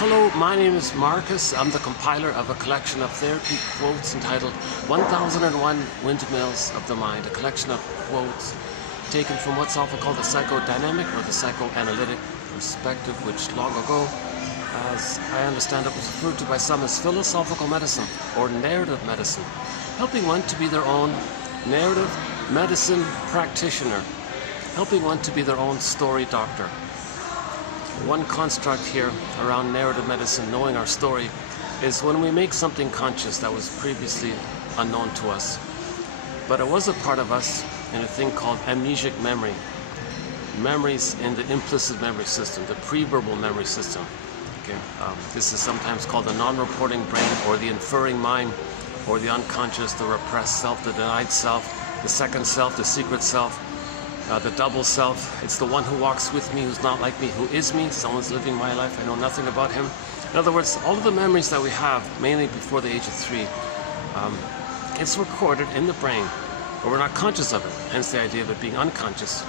Hello, my name is Marcus. I'm the compiler of a collection of therapy quotes entitled 1001 Windmills of the Mind, a collection of quotes taken from what's often called the psychodynamic or the psychoanalytic perspective, which long ago, as I understand it, was referred to by some as philosophical medicine or narrative medicine, helping one to be their own narrative medicine practitioner, helping one to be their own story doctor. One construct here around narrative medicine, knowing our story, is when we make something conscious that was previously unknown to us. But it was a part of us in a thing called amnesic memory. Memories in the implicit memory system, the pre-verbal memory system. Okay, this is sometimes called the non-reporting brain, or the inferring mind, or the unconscious, the repressed self, the denied self, the second self, the secret self. The double self. It's the one who walks with me, who's not like me, who is me. Someone's living my life, I know nothing about him. In other words, all of the memories that we have, mainly before the age of 3, it's recorded in the brain, but we're not conscious of it, hence the idea of it being unconscious.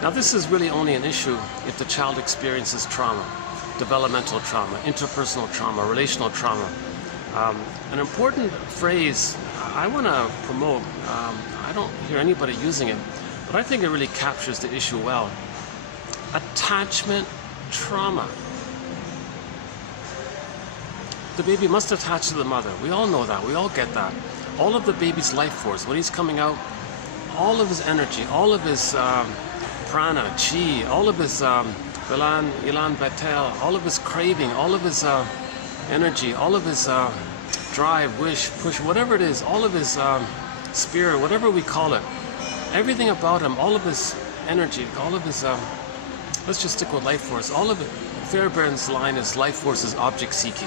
Now this is really only an issue if the child experiences trauma, developmental trauma, interpersonal trauma, relational trauma. An important phrase I want to promote, I don't hear anybody using it, but I think it really captures the issue well. Attachment trauma. The baby must attach to the mother. We all know that. We all get that. All of the baby's life force, when he's coming out, all of his energy, all of his prana, chi, all of his ilan betel, all of his craving, all of his energy, all of his drive, wish, push, whatever it is, all of his spirit, whatever we call it. Everything about him, all of his energy, all of his, let's just stick with life force, all of it. Fairbairn's line is life force is object seeking.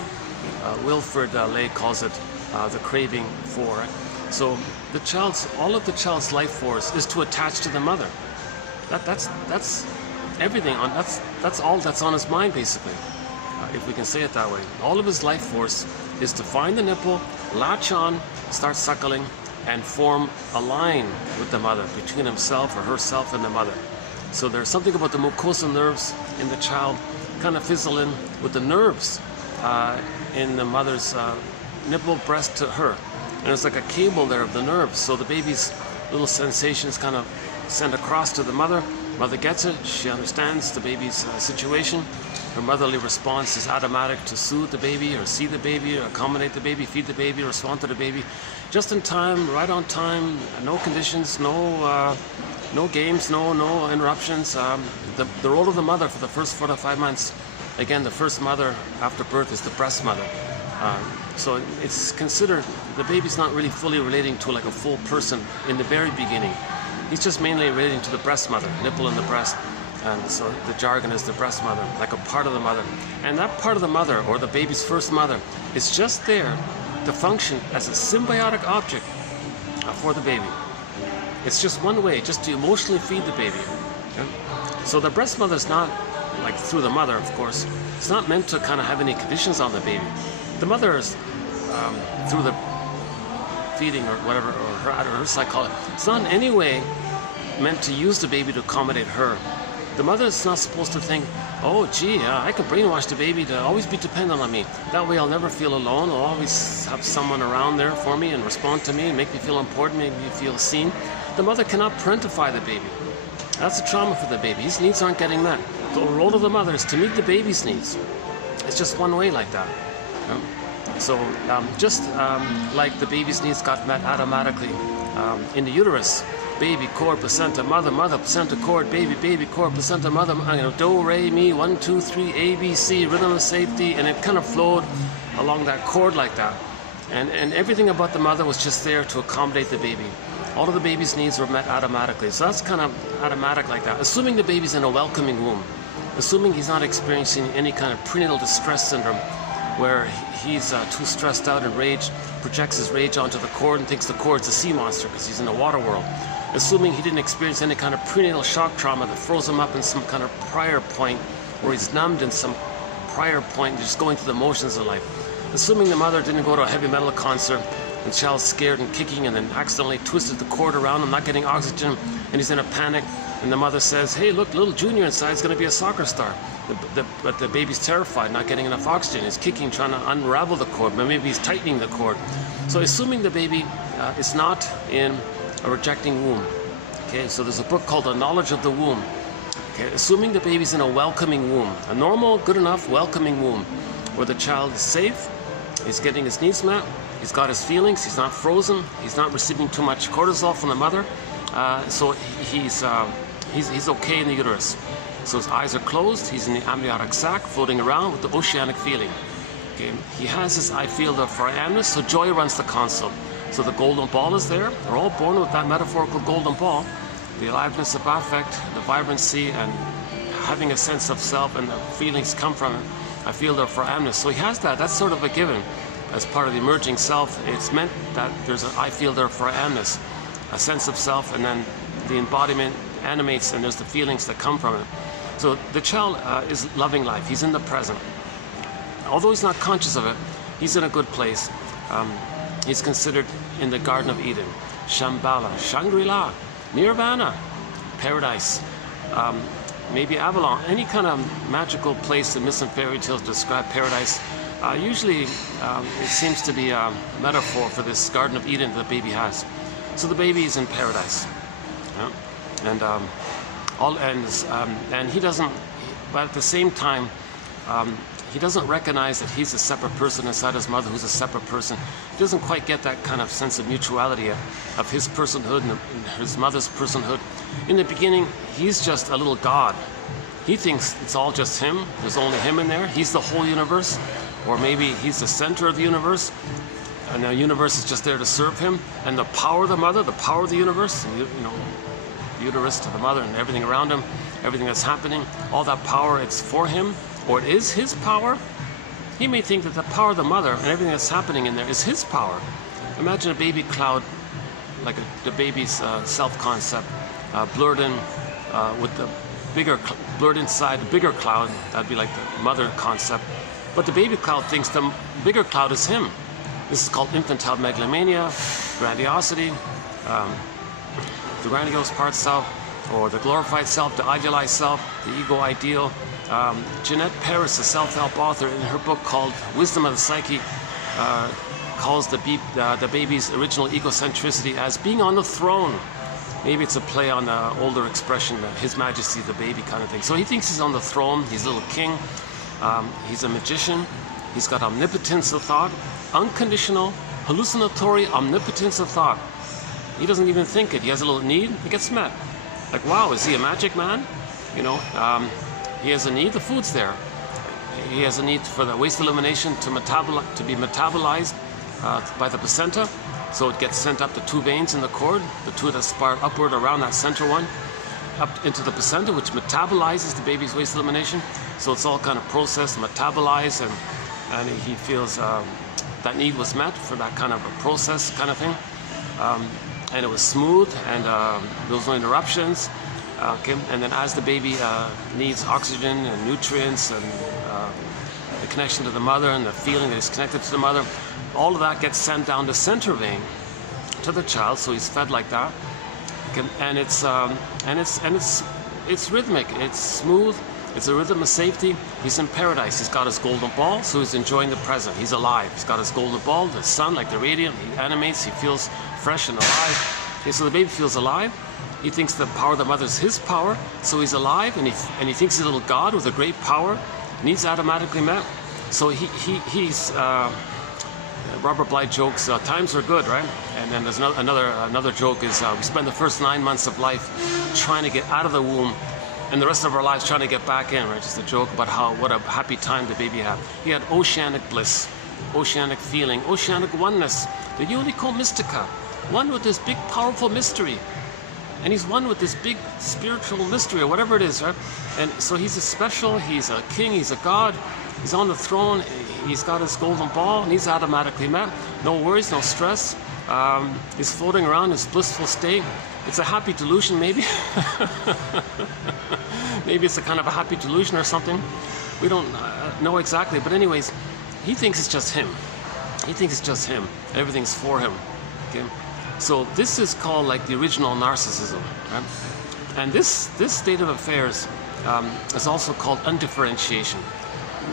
Wilfred Lay calls it the craving for. So all of the child's life force is to attach to the mother. That's everything on, that's all that's on his mind basically, if we can say it that way. All of his life force is to find the nipple, latch on, start suckling, and form a line with the mother, between himself or herself and the mother. So there's something about the mucosal nerves in the child kind of fizzle in with the nerves in the mother's nipple, breast to her. And it's like a cable there of the nerves. So the baby's little sensations kind of send across to the mother. Mother gets it, she understands the baby's situation. Her motherly response is automatic to soothe the baby, or see the baby, or accommodate the baby, feed the baby, or respond to the baby. Just in time, right on time, no conditions, no games, no interruptions. The role of the mother for the first 4 to 5 months, again, the first mother after birth is the breast mother. So it's considered, the baby's not really fully relating to like a full person in the very beginning. He's just mainly relating to the breast mother, nipple in the breast. And so the jargon is the breast mother, like a part of the mother. And that part of the mother, or the baby's first mother, is just there to function as a symbiotic object for the baby. It's just one way, just to emotionally feed the baby. Okay? So the breast mother is not, like through the mother, of course, it's not meant to kind of have any conditions on the baby. The mother is, through the feeding or whatever, or her psychology, it's not in any way meant to use the baby to accommodate her. The mother is not supposed to think, oh gee, I can brainwash the baby to always be dependent on me. That way I'll never feel alone. I'll always have someone around there for me and respond to me and make me feel important, make me feel seen. The mother cannot parentify the baby. That's a trauma for the baby. His needs aren't getting met. The role of the mother is to meet the baby's needs. It's just one way like that. So just like the baby's needs got met automatically in the uterus, baby, cord, placenta, mother, mother, placenta, cord, baby, baby, cord, placenta, mother, do, re, mi, 1, 2, 3, A, B, C, rhythm of safety, and it kind of flowed along that cord like that. And everything about the mother was just there to accommodate the baby. All of the baby's needs were met automatically. So that's kind of automatic like that. Assuming the baby's in a welcoming womb, assuming he's not experiencing any kind of prenatal distress syndrome, where he's too stressed out and rage, projects his rage onto the cord and thinks the cord's a sea monster because he's in the water world. Assuming he didn't experience any kind of prenatal shock trauma that froze him up in some kind of prior point, or he's numbed in some prior point, just going through the motions of life. Assuming the mother didn't go to a heavy metal concert, and the child's scared and kicking and then accidentally twisted the cord around him, not getting oxygen, and he's in a panic, and the mother says, hey, look, little Junior inside is going to be a soccer star. But the baby's terrified, not getting enough oxygen. He's kicking, trying to unravel the cord, but maybe he's tightening the cord. So assuming the baby is not in a rejecting womb. Okay, so there's a book called The Knowledge of the Womb. Okay, assuming the baby's in a welcoming womb, a normal, good enough, welcoming womb, where the child is safe, he's getting his needs met, he's got his feelings, he's not frozen, he's not receiving too much cortisol from the mother, so he's okay in the uterus. So his eyes are closed, he's in the amniotic sac, floating around with the oceanic feeling. Okay, he has his eye field of Ariadne, so joy runs the console. So the golden ball is there. They're all born with that metaphorical golden ball. The aliveness of affect, the vibrancy, and having a sense of self, and the feelings come from it. I feel there for Ariadne. So he has that. That's sort of a given. As part of the emerging self, it's meant that there's an I feel there for Ariadne, a sense of self, and then the embodiment animates, and there's the feelings that come from it. So the child is loving life. He's in the present. Although he's not conscious of it, he's in a good place. He's considered in the Garden of Eden, Shambhala, Shangri-La, Nirvana, paradise, maybe Avalon, any kind of magical place that myths and fairy tales describe paradise. Usually it seems to be a metaphor for this Garden of Eden that the baby has. So the baby is in paradise, yeah? And he doesn't, but at the same time, he doesn't recognize that he's a separate person inside his mother who's a separate person. He doesn't quite get that kind of sense of mutuality of his personhood and his mother's personhood. In the beginning, he's just a little god. He thinks it's all just him. There's only him in there. He's the whole universe. Or maybe he's the center of the universe, and the universe is just there to serve him. And the power of the mother, the power of the universe, the uterus to the mother and everything around him, everything that's happening, all that power, it's for him. Or it is his power. He may think that the power of the mother and everything that's happening in there is his power. Imagine a baby cloud, like the baby's self-concept, blurred in with the bigger, blurred inside the bigger cloud. That'd be like the mother concept. But the baby cloud thinks the bigger cloud is him. This is called infantile megalomania, grandiosity, the grandiose part self, or the glorified self, the idealized self, the ego ideal. Jeanette Paris, the self-help author, in her book called Wisdom of the Psyche, calls the baby's original egocentricity as being on the throne. Maybe it's a play on the older expression, His Majesty the baby kind of thing. So he thinks he's on the throne, he's a little king, he's a magician, he's got omnipotence of thought, unconditional, hallucinatory omnipotence of thought. He doesn't even think it, he has a little need, it gets met. Like, wow, is he a magic man? He has a need, the food's there. He has a need for the waste elimination to be metabolized by the placenta. So it gets sent up the two veins in the cord, the two that spiral upward around that center one, up into the placenta, which metabolizes the baby's waste elimination. So it's all kind of processed, metabolized, and he feels that need was met for that kind of a process kind of thing. And it was smooth, and there was no interruptions. And then as the baby needs oxygen and nutrients and the connection to the mother and the feeling that he's connected to the mother, all of that gets sent down the center vein to the child, so he's fed like that. And it's rhythmic, it's smooth, it's a rhythm of safety. He's in paradise. He's got his golden ball, so he's enjoying the present. He's alive. He's got his golden ball, the sun, like the radiant, he animates, he feels fresh and alive. Okay, so the baby feels alive. He thinks the power of the mother is his power, so he's alive, and he thinks he's a little god with a great power. Needs automatically met. So he's Robert Bly jokes, times are good, right? And then there's another joke is we spend the first 9 months of life trying to get out of the womb, and the rest of our lives trying to get back in, right? Just a joke about what a happy time the baby had. He had oceanic bliss, oceanic feeling, oceanic oneness, the unico mystica, one with this big powerful mystery. And he's one with this big spiritual mystery, or whatever it is, right? And so he's a special, he's a king, he's a god, he's on the throne, he's got his golden ball, and he's automatically met. No worries, no stress. He's floating around in his blissful state. It's a happy delusion, maybe. Maybe it's a kind of a happy delusion or something. We don't know exactly, but anyways, he thinks it's just him. He thinks it's just him. Everything's for him. Okay? So this is called like the original narcissism, right? And this state of affairs is also called undifferentiation.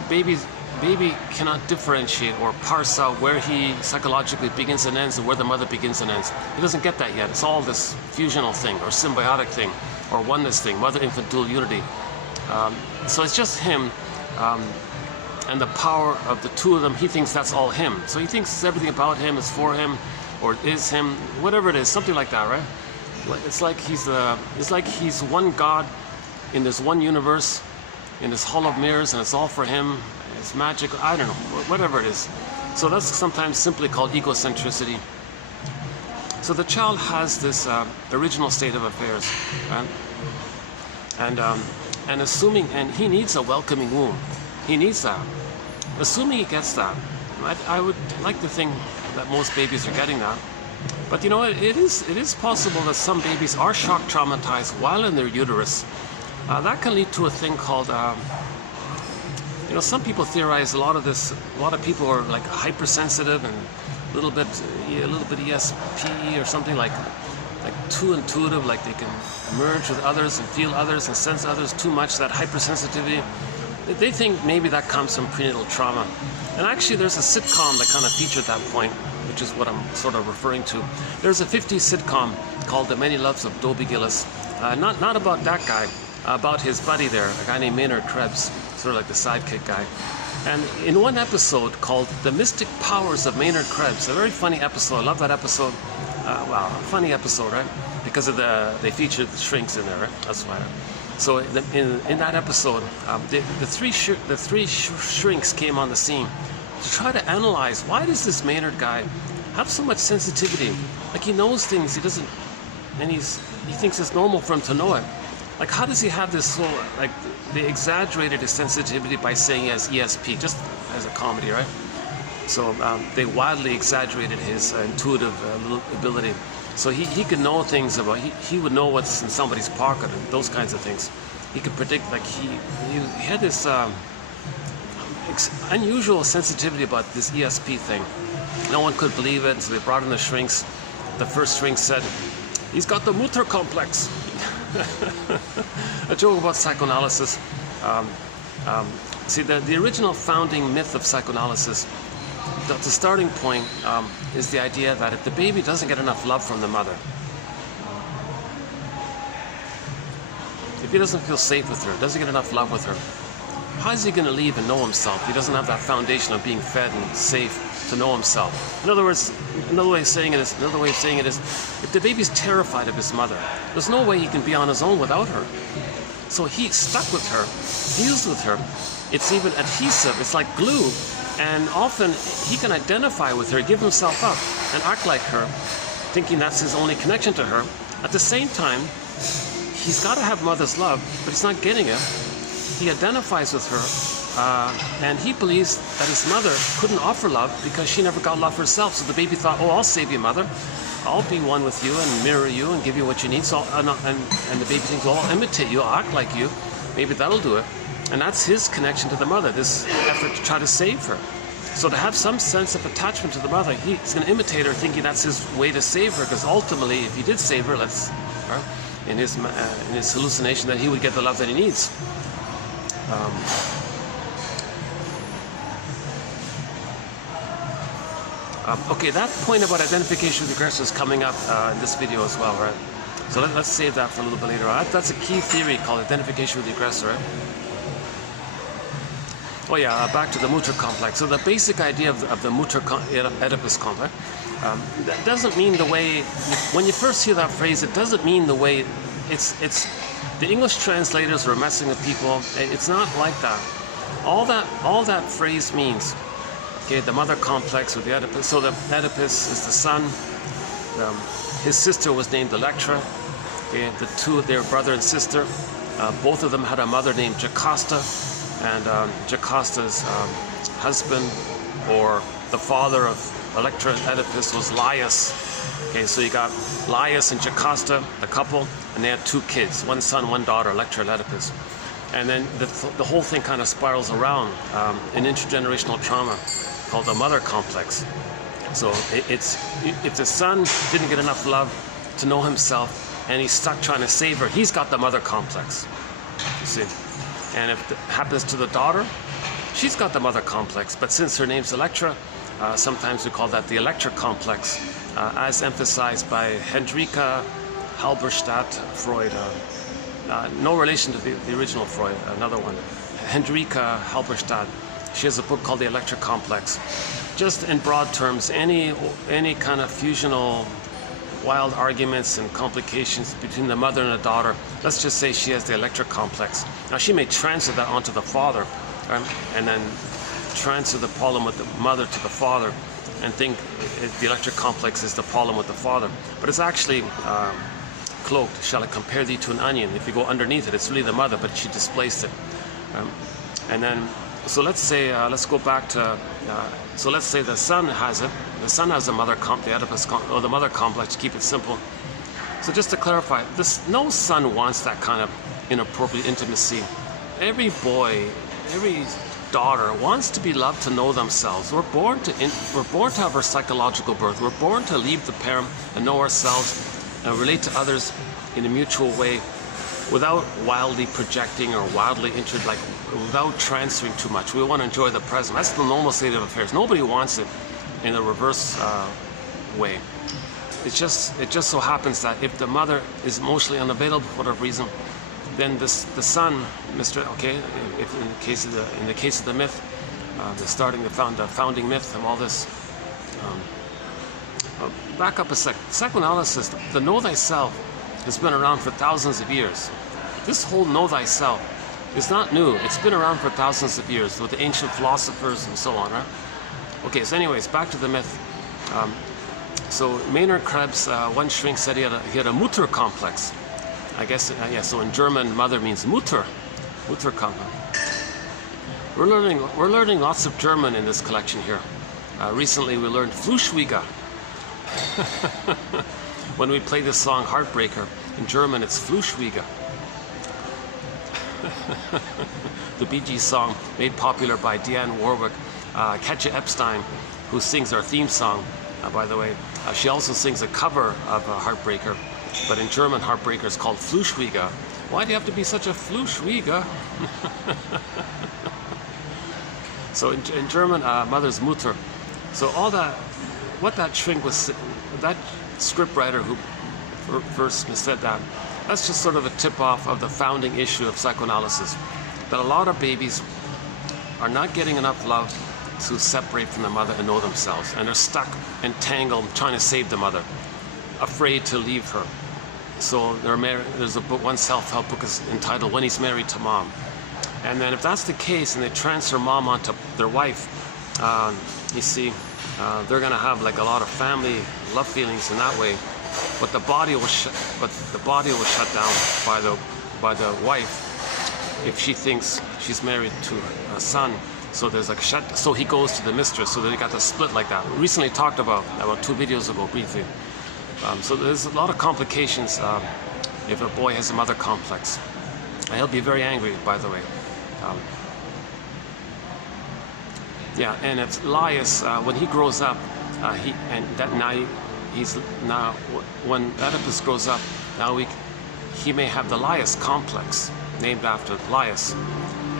Baby cannot differentiate or parse out where he psychologically begins and ends and where the mother begins and ends. He doesn't get that yet. It's all this fusional thing or symbiotic thing or oneness thing, mother-infant dual unity. So it's just him and the power of the two of them. He thinks that's all him. So he thinks everything about him is for him or is him, whatever it is, something like that, right? It's like he's one God in this one universe, in this hall of mirrors, and it's all for him. It's magic. I don't know, whatever it is. So that's sometimes simply called egocentricity. So the child has this original state of affairs, right? And assuming, and he needs a welcoming womb. He needs that. Assuming he gets that, I would like to think that most babies are getting that. But you know, it is possible that some babies are shock traumatized while in their uterus. That can lead to a thing called, you know, some people theorize a lot of people are like hypersensitive and a little bit ESP or something like too intuitive, like they can merge with others and feel others and sense others too much, that hypersensitivity. They think maybe that comes from prenatal trauma. And actually there's a sitcom that kind of featured that point, which is what I'm sort of referring to. There's a 50s sitcom called The Many Loves of Dobie Gillis. Not about that guy, about his buddy there, a guy named Maynard Krebs, sort of like the sidekick guy. And in one episode called The Mystic Powers of Maynard Krebs, a very funny episode, I love that episode. Wow, a funny episode, right? Because of they featured the shrinks in there, right? That's why. So in that episode, the three shrinks came on the scene to try to analyze, why does this Maynard guy have so much sensitivity? Like he knows things he doesn't, and he thinks it's normal for him to know it. Like how does he have this whole, like they exaggerated his sensitivity by saying he has ESP, just as a comedy, right? So they wildly exaggerated his intuitive ability. So he could know things about, he would know what's in somebody's pocket and those kinds of things. He could predict, like he had this unusual sensitivity about this ESP thing. No one could believe it, so they brought in the shrinks. The first shrink said, he's got the Mutter complex. A joke about psychoanalysis. See, the original founding myth of psychoanalysis, the starting point is the idea that if the baby doesn't get enough love from the mother, if he doesn't feel safe with her, doesn't get enough love with her, how is he going to leave and know himself? He doesn't have that foundation of being fed and safe to know himself. In other words, another way of saying it is, if the baby's terrified of his mother, there's no way he can be on his own without her. So he's stuck with her, fused with her. It's even adhesive, it's like glue. And often he can identify with her, give himself up, and act like her, thinking that's his only connection to her. At the same time, he's got to have mother's love, but he's not getting it. He identifies with her, and he believes that his mother couldn't offer love because she never got love herself. So the baby thought, oh, I'll save you, mother. I'll be one with you and mirror you and give you what you need. So, and the baby thinks, well, I'll imitate you, I'll act like you. Maybe that'll do it. And that's his connection to the mother, this effort to try to save her. So to have some sense of attachment to the mother, he's going to imitate her, thinking that's his way to save her, because ultimately, if he did save her, in his hallucination, that he would get the love that he needs. Okay, that point about identification with the aggressor is coming up in this video as well, right? So let's save that for a little bit later on. That's a key theory called identification with the aggressor, right? Oh yeah, back to the Mutter complex. So the basic idea of the Mutter Oedipus complex, that doesn't mean the way, when you first hear that phrase, it doesn't mean the way, it's the English translators were messing with people. It's not like that. All that phrase means, okay, the mother complex with the Oedipus. So the Oedipus is the son. His sister was named Electra. Okay, their brother and sister. Both of them had a mother named Jocasta. And Jocasta's husband, or the father of Electra and Oedipus, was Laius. Okay, so you got Laius and Jocasta, the couple, and they had 2 kids, 1 son, 1 daughter, Electra and Oedipus. And then the whole thing kind of spirals around an intergenerational trauma called the mother complex. So it's if the son didn't get enough love to know himself, and he's stuck trying to save her, he's got the mother complex, you see. And if it happens to the daughter, she's got the mother complex, but since her name's Electra, sometimes we call that the Electra complex, as emphasized by Hendrika Halberstadt Freud. No relation to the original Freud, another one. Hendrika Halberstadt, she has a book called The Electra Complex. Just in broad terms, any kind of fusional wild arguments and complications between the mother and the daughter, let's just say she has the Electra complex. Now she may transfer that onto the father, and then transfer the problem with the mother to the father, and think the Electra complex is the problem with the father. But it's actually cloaked. Shall I compare thee to an onion? If you go underneath it, it's really the mother, but she displaced it. And then, so let's say, let's go back to, so let's say the son has it. The son has the mother the Oedipus or the mother complex, to keep it simple. So just to clarify, no son wants that kind of inappropriate intimacy. Every boy, every daughter wants to be loved, to know themselves. We're born to have our psychological birth. We're born to leave the parent and know ourselves and relate to others in a mutual way, without wildly projecting or wildly like without transferring too much. We want to enjoy the present. That's the normal state of affairs. Nobody wants it in a reverse way. It just so happens that if the mother is emotionally unavailable for whatever reason, then the son, if in the case of the myth, the founding myth of all this. Back up a sec. Psychoanalysis, the know thyself, has been around for thousands of years. This whole know thyself is not new. It's been around for thousands of years with the ancient philosophers and so on, right? Okay, so anyways, back to the myth. So Maynard Krebs, one shrink said he had a Mutter complex. I guess, yeah, so in German, mother means Mutter complex. We're learning lots of German in this collection here. Recently we learned Fluschwieger. When we play this song Heartbreaker, in German it's Fluschwieger. The Bee Gees song made popular by Dionne Warwick. Katja Epstein, who sings our theme song, by the way, she also sings a cover of Heartbreaker, but in German Heartbreaker is called Fluschwieger. Why do you have to be such a Fluschwieger? So in German, mother's Mutter. So all that, what that shrink was, that scriptwriter who first said that, that's just sort of a tip-off of the founding issue of psychoanalysis, that a lot of babies are not getting enough love to separate from the mother and know themselves, and they're stuck, entangled, trying to save the mother, afraid to leave her. So they're married. There's a book, one self-help book is entitled "When He's Married to Mom," and then if that's the case, and they transfer mom onto their wife, you see, they're going to have like a lot of family love feelings in that way, but the body will shut down by the wife if she thinks she's married to a son. So there's like so he goes to the mistress. So they got the split like that. We recently talked about 2 videos ago briefly. So there's a lot of complications if a boy has a mother complex. And he'll be very angry, by the way. Yeah, and it's Laius, when he grows up, when Oedipus grows up, he may have the Laius complex, named after Laius.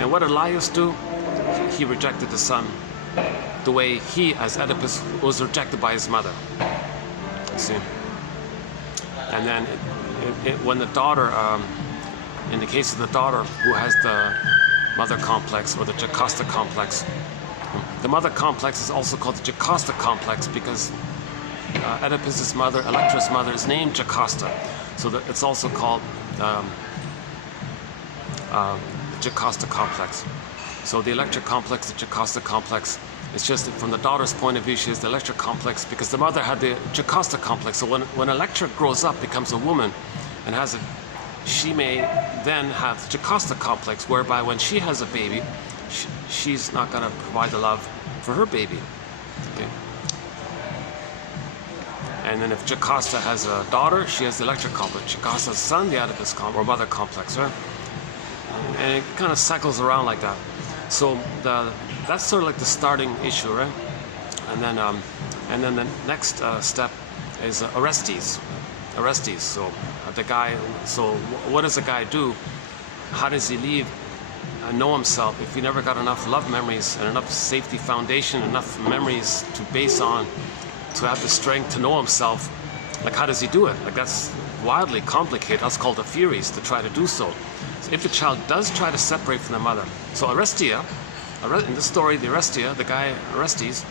And what did Laius do? He rejected the son the way he, as Oedipus, was rejected by his mother. See? And then when the daughter, in the case of the daughter who has the mother complex or the Jocasta complex, the mother complex is also called the Jocasta complex because Oedipus's mother, Electra's mother, is named Jocasta. So that it's also called Jocasta complex. So the Electra complex, the Jocasta complex, it's just from the daughter's point of view, she has the Electra complex because the mother had the Jocasta complex. So when Electra grows up, becomes a woman, and has it, she may then have the Jocasta complex, whereby when she has a baby, she's not going to provide the love for her baby. Okay. And then if Jocasta has a daughter, she has the Electra complex. Jocasta's son, the Oedipus complex, or mother complex, right? And it kind of cycles around like that. So that's sort of like the starting issue, right? And then the next step is Orestes. Orestes. So what does a guy do? How does he leave and know himself if he never got enough love memories and enough safety foundation, enough memories to base on, to have the strength to know himself? Like, how does he do it? Like, that's wildly complicated. That's called the Furies, to try to do so. So if the child does try to separate from the mother, so Orestia, in this story, the guy Orestes,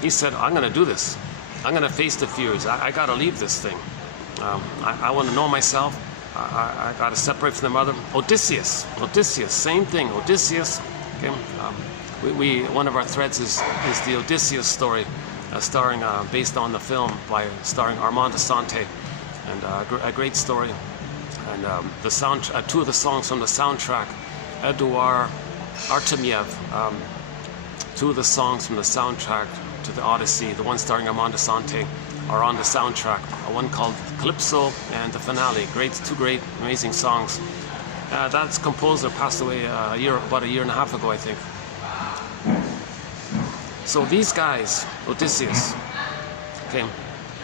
he said, I'm going to do this. I'm going to face the Furies. I got to leave this thing. I want to know myself. I got to separate from the mother. Odysseus, same thing. Odysseus. Okay? One of our threads is the Odysseus story, starring based on the film starring Armand Assante, and a great story. And two of the songs from the soundtrack, Eduard Artemiev, two of the songs from the soundtrack to the Odyssey, the one starring Armand Assante, are on the soundtrack. One called Calypso and the Finale. Two great, amazing songs. That's composer passed away about a year and a half ago, I think. So these guys, Odysseus, okay,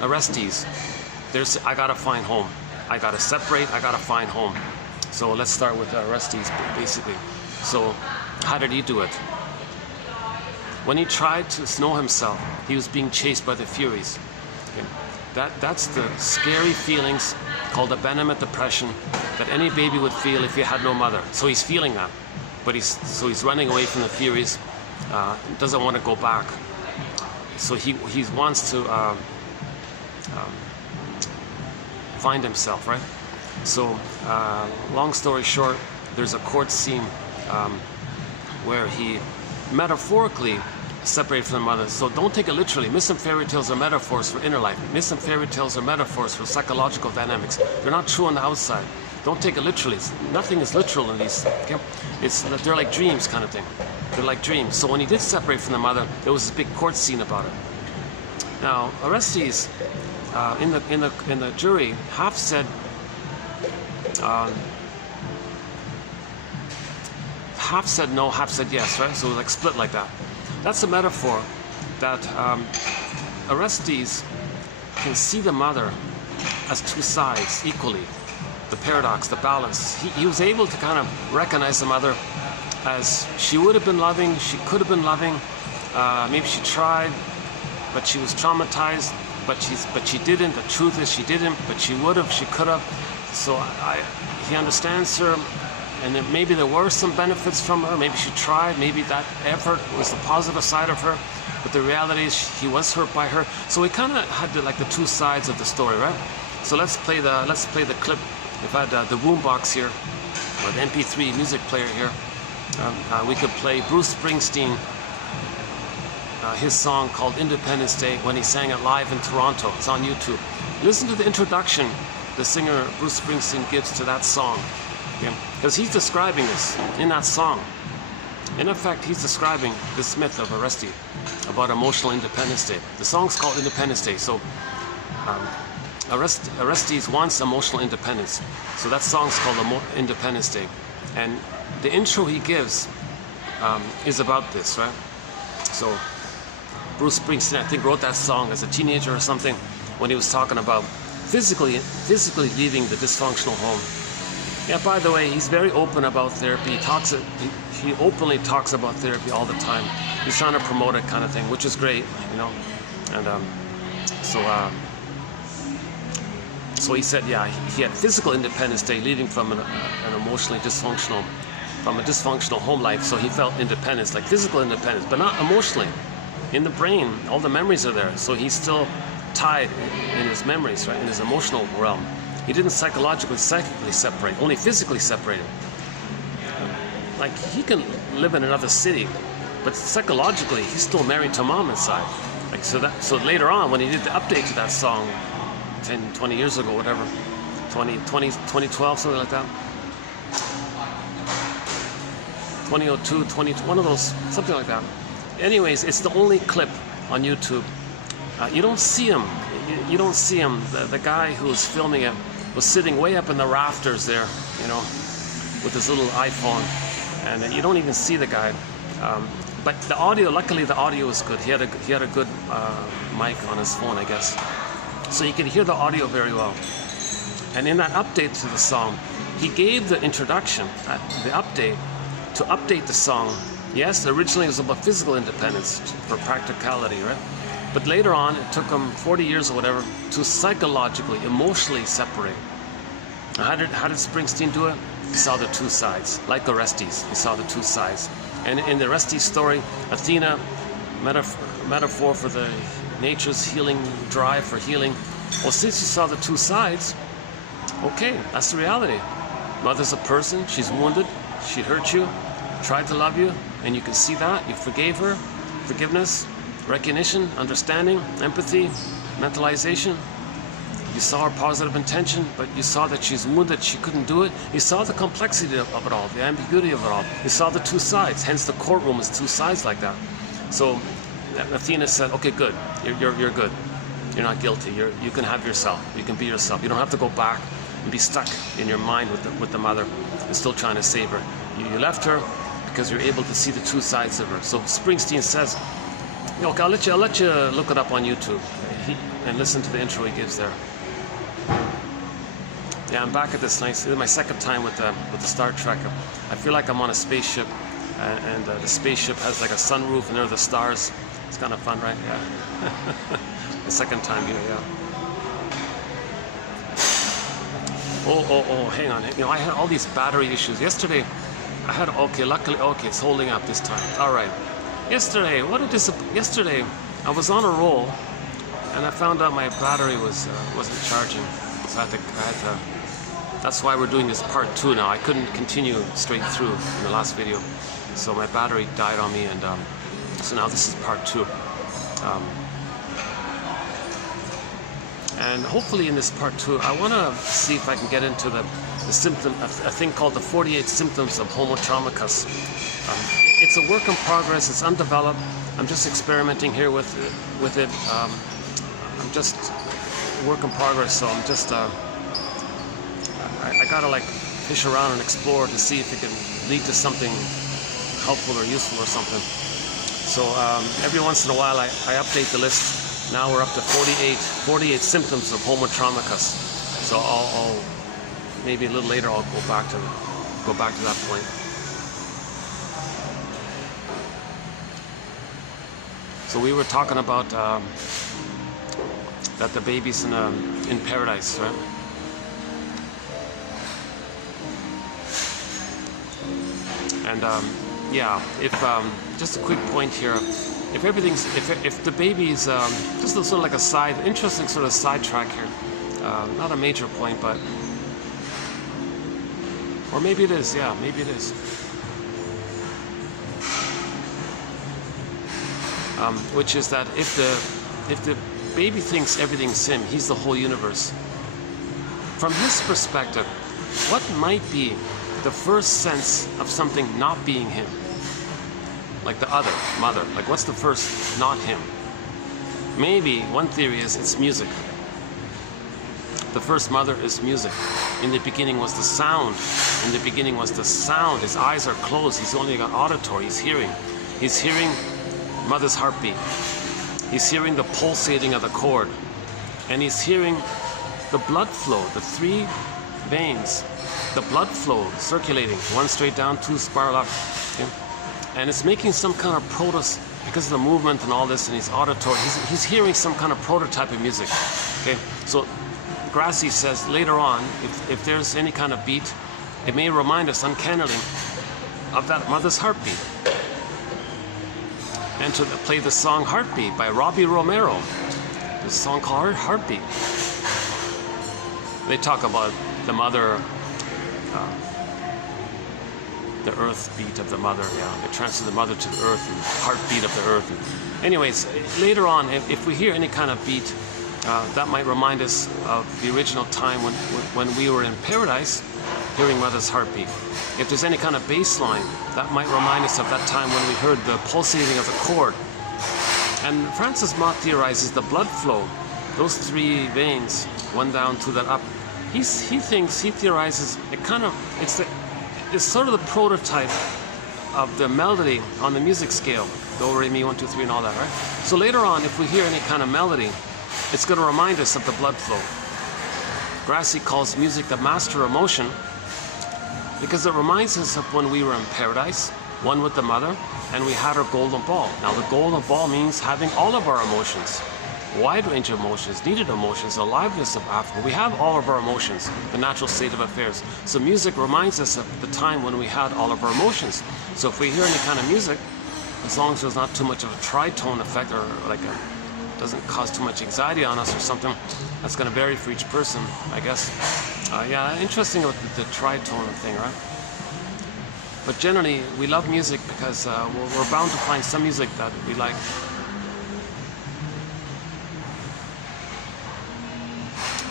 Orestes, I gotta find home. I gotta separate, I gotta find home. So let's start with Orestes, basically. So how did he do it? When he tried to know himself, he was being chased by the Furies. Okay? That's the scary feelings called abandonment depression that any baby would feel if he had no mother. So he's feeling that, but he's running away from the Furies. Doesn't want to go back. So he wants to find himself, right? So long story short, there's a court scene where he metaphorically separated from the mother. So don't take it literally. Myths and fairy tales are metaphors for inner life. Myths and fairy tales are metaphors for psychological dynamics. They're not true on the outside. Don't take it literally. Nothing is literal in these. Okay? They're like dreams, kind of thing. They're like dreams. So when he did separate from the mother, there was this big court scene about it. Now Orestes, in the jury, half said no, half said yes, right? So it was like split like that. That's a metaphor that Orestes can see the mother as two sides equally. The paradox, the balance. He was able to kind of recognize the mother as she would have been loving, she could have been loving, maybe she tried, but she was traumatized, but she didn't. The truth is she didn't, but she would have, she could have. So he understands her, and then maybe there were some benefits from her. Maybe she tried. Maybe that effort was the positive side of her. But the reality is he was hurt by her. So we kind of had the two sides of the story, right? So let's play the clip. If I had the boombox here, or the MP3 music player here, we could play Bruce Springsteen, his song called Independence Day, when he sang it live in Toronto. It's on YouTube. Listen to the introduction the singer Bruce Springsteen gives to that song. Because he's describing this in that song. In effect, he's describing this myth of Orestes about emotional Independence Day. The song's called Independence Day, so Orestes wants emotional independence. So that song's called Independence Day. And the intro he gives is about this, right? So Bruce Springsteen, I think, wrote that song as a teenager or something when he was talking about physically leaving the dysfunctional home. Yeah, by the way, he's very open about therapy. He openly talks about therapy all the time. He's trying to promote it, kind of thing, which is great, you know. And so he said, yeah, he had physical Independence Day, leaving from an emotionally dysfunctional, from a dysfunctional home life. So he felt independence, like physical independence, but not emotionally. In the brain, all the memories are there. So he's still tied in his memories, right, in his emotional realm. He didn't psychologically, psychically separate, only physically separated. Like, he can live in another city, but psychologically, he's still married to mom inside. Like, so later on, when he did the update to that song, 10, 20 years ago, whatever, 2012, something like that, 2002, one of those, something like that. Anyways, it's the only clip on YouTube. You don't see him. You don't see him. The guy who was filming it was sitting way up in the rafters there, you know, with his little iPhone, and you don't even see the guy. But the audio, luckily, the audio was good. He had a good mic on his phone, I guess. so you can hear the audio very well. And in that update to the song, he gave the introduction, the update, to update the song. Yes, originally it was about physical independence for practicality, right? But later on, it took him 40 years or whatever to psychologically, emotionally separate. How did Springsteen do it? He saw the two sides, like Orestes. He saw the two sides. And in the Orestes story, Athena, metaphor for the nature's healing drive for healing. Well, since you saw the two sides, okay, that's the reality. Mother's a person, she's wounded, she hurt you, tried to love you, and you can see that. You forgave her. Forgiveness, recognition, understanding, empathy, mentalization. You saw her positive intention, but you saw that she's wounded, she couldn't do it. You saw the complexity of it all, the ambiguity of it all. You saw the two sides, hence the courtroom is two sides like that. So Athena said, okay, good, you're good. You're not guilty, you can have yourself, you can be yourself. You don't have to go back and be stuck in your mind with the mother and still trying to save her. You left her because you're able to see the two sides of her. So Springsteen says, okay, I'll let you look it up on YouTube and listen to the intro he gives there. Yeah, I'm back at this nice. This is my second time with the Star Trek. I feel like I'm on a spaceship, and the spaceship has like a sunroof, and there are the stars. It's kind of fun, right? Yeah. The second time here, yeah. Oh, hang on. You know, I had all these battery issues yesterday. I had luckily, it's holding up this time. All right. Yesterday, yesterday I was on a roll, and I found out my battery wasn't charging. So I had to. That's why we're doing this part 2 now. I couldn't continue straight through in the last video, so my battery died on me, and so now this is part 2. And hopefully in this part 2, I want to see if I can get into the symptom, a thing called the 48 symptoms of Homo Traumicus. It's a work in progress. It's undeveloped. I'm just experimenting here with it. I'm just a work in progress, so I'm just I gotta like fish around and explore to see if it can lead to something helpful or useful or something. So every once in a while I update the list. Now we're up to 48 symptoms of Homo Traumicus. So I'll maybe a little later I'll go back to that point. So we were talking about that the baby's in paradise, right? And yeah, if just a quick point here, if the baby's just sort of like a interesting sort of sidetrack here, not a major point, but or maybe it is, yeah, maybe it is. Which is that if the baby thinks everything's him, he's the whole universe. From his perspective, what might be the first sense of something not being him? Like the other, mother. Like what's the first not him? Maybe one theory is it's music. The first mother is music. In the beginning was the sound. In the beginning was the sound. His eyes are closed. He's only got auditory. He's hearing. He's hearing mother's heartbeat. He's hearing the pulsating of the cord. And he's hearing the blood flow, the 3 veins, the blood flow circulating, 1 straight down, 2 spiral up. Okay? And it's making some kind of because of the movement and all this, and he's auditory. He's hearing some kind of prototype of music. Okay, so Grassi says later on, if there's any kind of beat, it may remind us uncannily of that mother's heartbeat. And to play the song "Heartbeat" by Robbie Romero, the song called "Heartbeat." They talk about the mother. The earth beat of the mother, yeah. They transfer the mother to the earth and heartbeat of the earth. Anyways, later on, if we hear any kind of beat, that might remind us of the original time when we were in paradise, hearing mother's heartbeat. If there's any kind of bass line, that might remind us of that time when we heard the pulsating of the cord. And Francis Mott theorizes the blood flow, those 3 veins, 1 down, 2 that up. He theorizes it's sort of the prototype of the melody on the music scale, do, re, mi, 1, 2, 3, and all that, right? So later on, if we hear any kind of melody, it's going to remind us of the blood flow. Grassi calls music the master emotion because it reminds us of when we were in paradise, one with the mother, and we had our golden ball. Now the golden ball means having all of our emotions, wide range of emotions, needed emotions, the aliveness of Africa. We have all of our emotions, the natural state of affairs. So music reminds us of the time when we had all of our emotions. So if we hear any kind of music, as long as there's not too much of a tritone effect, or like doesn't cause too much anxiety on us or something, that's going to vary for each person, I guess. Yeah, interesting about the tritone thing, right? But generally, we love music because we're bound to find some music that we like.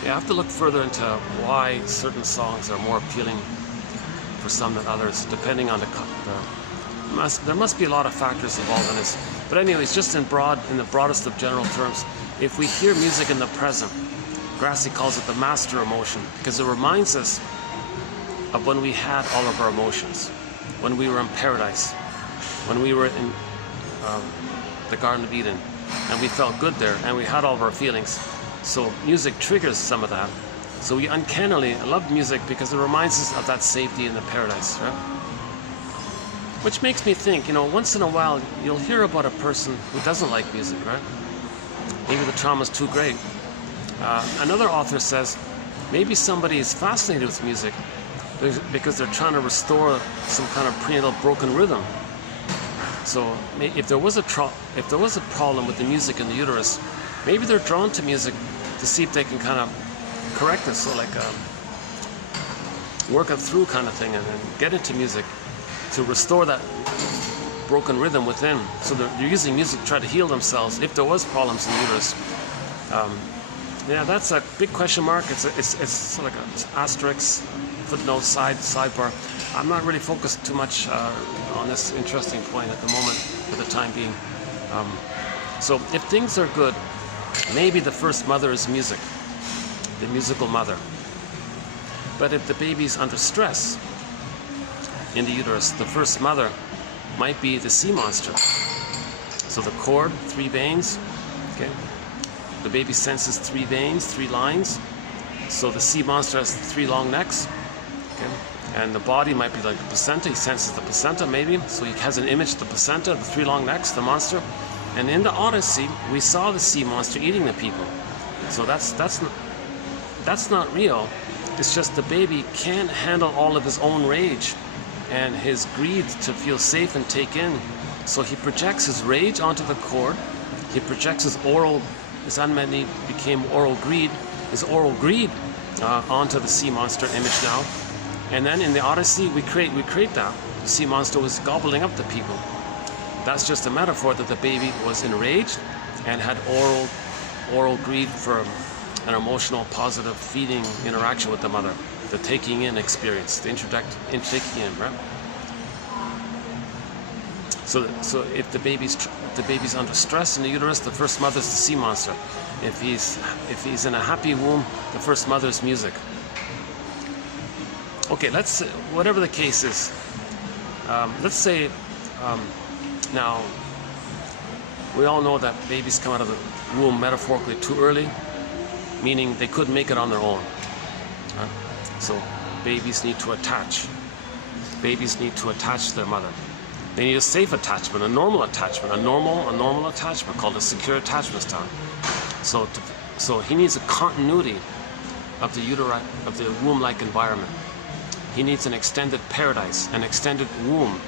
Yeah, I have to look further into why certain songs are more appealing for some than others, depending on there must be a lot of factors involved in this. But anyways, just in the broadest of general terms, if we hear music in the present, Grassi calls it the master emotion because it reminds us of when we had all of our emotions, when we were in paradise, when we were in the Garden of Eden, and we felt good there, and we had all of our feelings. So music triggers some of that. So we uncannily love music because it reminds us of that safety in the paradise, right? Which makes me think, once in a while you'll hear about a person who doesn't like music, right? Maybe the trauma's too great. Another author says maybe somebody is fascinated with music because they're trying to restore some kind of prenatal broken rhythm. So if there was a problem with the music in the uterus, maybe they're drawn to music to see if they can kind of correct this, so like work it through kind of thing, and then get into music to restore that broken rhythm within. So they're using music to try to heal themselves if there was problems in the uterus. Yeah, that's a big question mark. It's sort of like an asterisk, footnote, sidebar. I'm not really focused too much on this interesting point at the moment, for the time being. So if things are good, maybe the first mother is music, the musical mother. But if the baby's under stress in the uterus, the first mother might be the sea monster. So the cord, 3 veins, okay? The baby senses 3 veins, 3 lines. So the sea monster has 3 long necks, okay? And the body might be like the placenta. He senses the placenta maybe. So he has an image of the placenta, the 3 long necks, the monster. And in the Odyssey, we saw the sea monster eating the people. So that's not real. It's just the baby can't handle all of his own rage and his greed to feel safe and take in. So he projects his rage onto the cord. He projects his unmet need became oral greed, onto the sea monster image now. And then in the Odyssey, we create that. The sea monster was gobbling up the people. That's just a metaphor that the baby was enraged and had oral greed for an emotional, positive, feeding interaction with the mother, the taking in experience, the taking in, right? So if the baby's under stress in the uterus, the first mother's the sea monster. If he's in a happy womb, the first mother's music. Okay, whatever the case is, let's say now we all know that babies come out of the womb metaphorically too early, meaning they couldn't make it on their own. Right? So babies need to attach. Babies need to attach to their mother. They need a safe attachment, a normal attachment, a normal attachment called a secure attachment style. So he needs a continuity of the womb-like environment. He needs an extended paradise, an extended womb,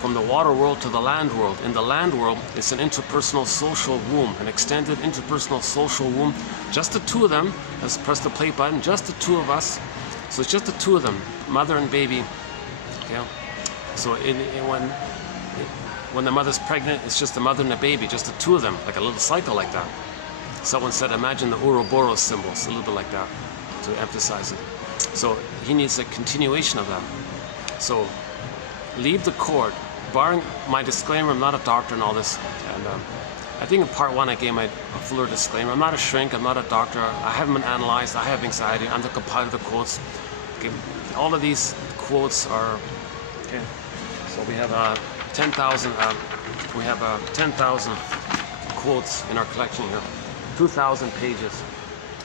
from the water world to the land world. In the land world, it's an interpersonal social womb, an extended interpersonal social womb. Just the 2 of them. Let's press the play button. Just the 2 of us. So it's just the 2 of them, mother and baby. Okay. So when the mother's pregnant, it's just the mother and the baby, just the 2 of them, like a little cycle like that. Someone said, imagine the Ouroboros symbols, a little bit like that, to emphasize it. So he needs a continuation of that. So leave the cord. Barring my disclaimer, I'm not a doctor and all this, and I think in part 1 I gave a fuller disclaimer. I'm not a shrink, I'm not a doctor, I haven't been analyzed, I have anxiety, I'm the compiler of the quotes. Okay. All of these quotes are, okay, so we have 10,000 quotes in our collection here. 2,000 pages.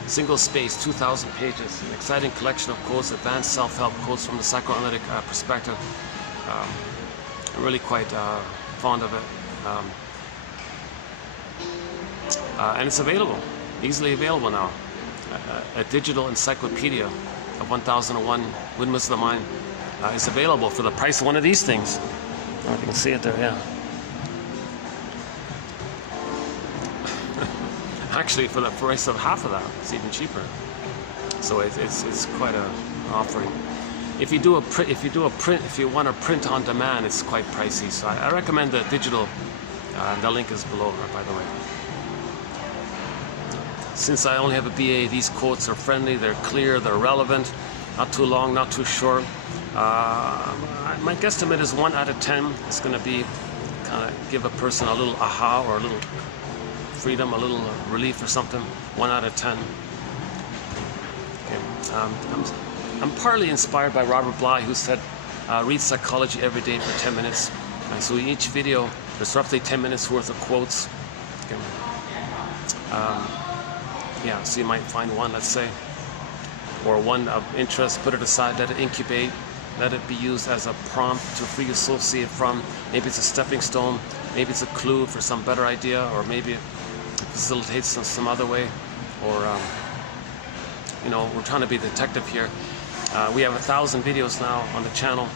Single space, 2,000 pages. An exciting collection of quotes, advanced self-help quotes from the psychoanalytic perspective. I'm really quite fond of it. And it's available, easily available now. A digital encyclopedia of 1001 Windmills of the Mind is available for the price of one of these things. Oh, you can see it there, yeah. Actually, for the price of half of that, it's even cheaper. So it's quite an offering. If you want to print on demand, it's quite pricey. So I recommend the digital. The link is below, by the way. Since I only have a BA, these quotes are friendly, they're clear, they're relevant, not too long, not too short. My guesstimate is 1 out of 10. It's going to be kind of give a person a little aha or a little freedom, a little relief or something. 1 out of 10. Okay. I'm partly inspired by Robert Bly, who said, read psychology every day for 10 minutes. And so in each video, there's roughly 10 minutes worth of quotes. Okay. Yeah, so you might find one, let's say, or one of interest, put it aside, let it incubate, let it be used as a prompt to free associate from. Maybe it's a stepping stone, maybe it's a clue for some better idea, or maybe it facilitates some other way, or, you know, we're trying to be a detective here. We have 1,000 videos now on the channel,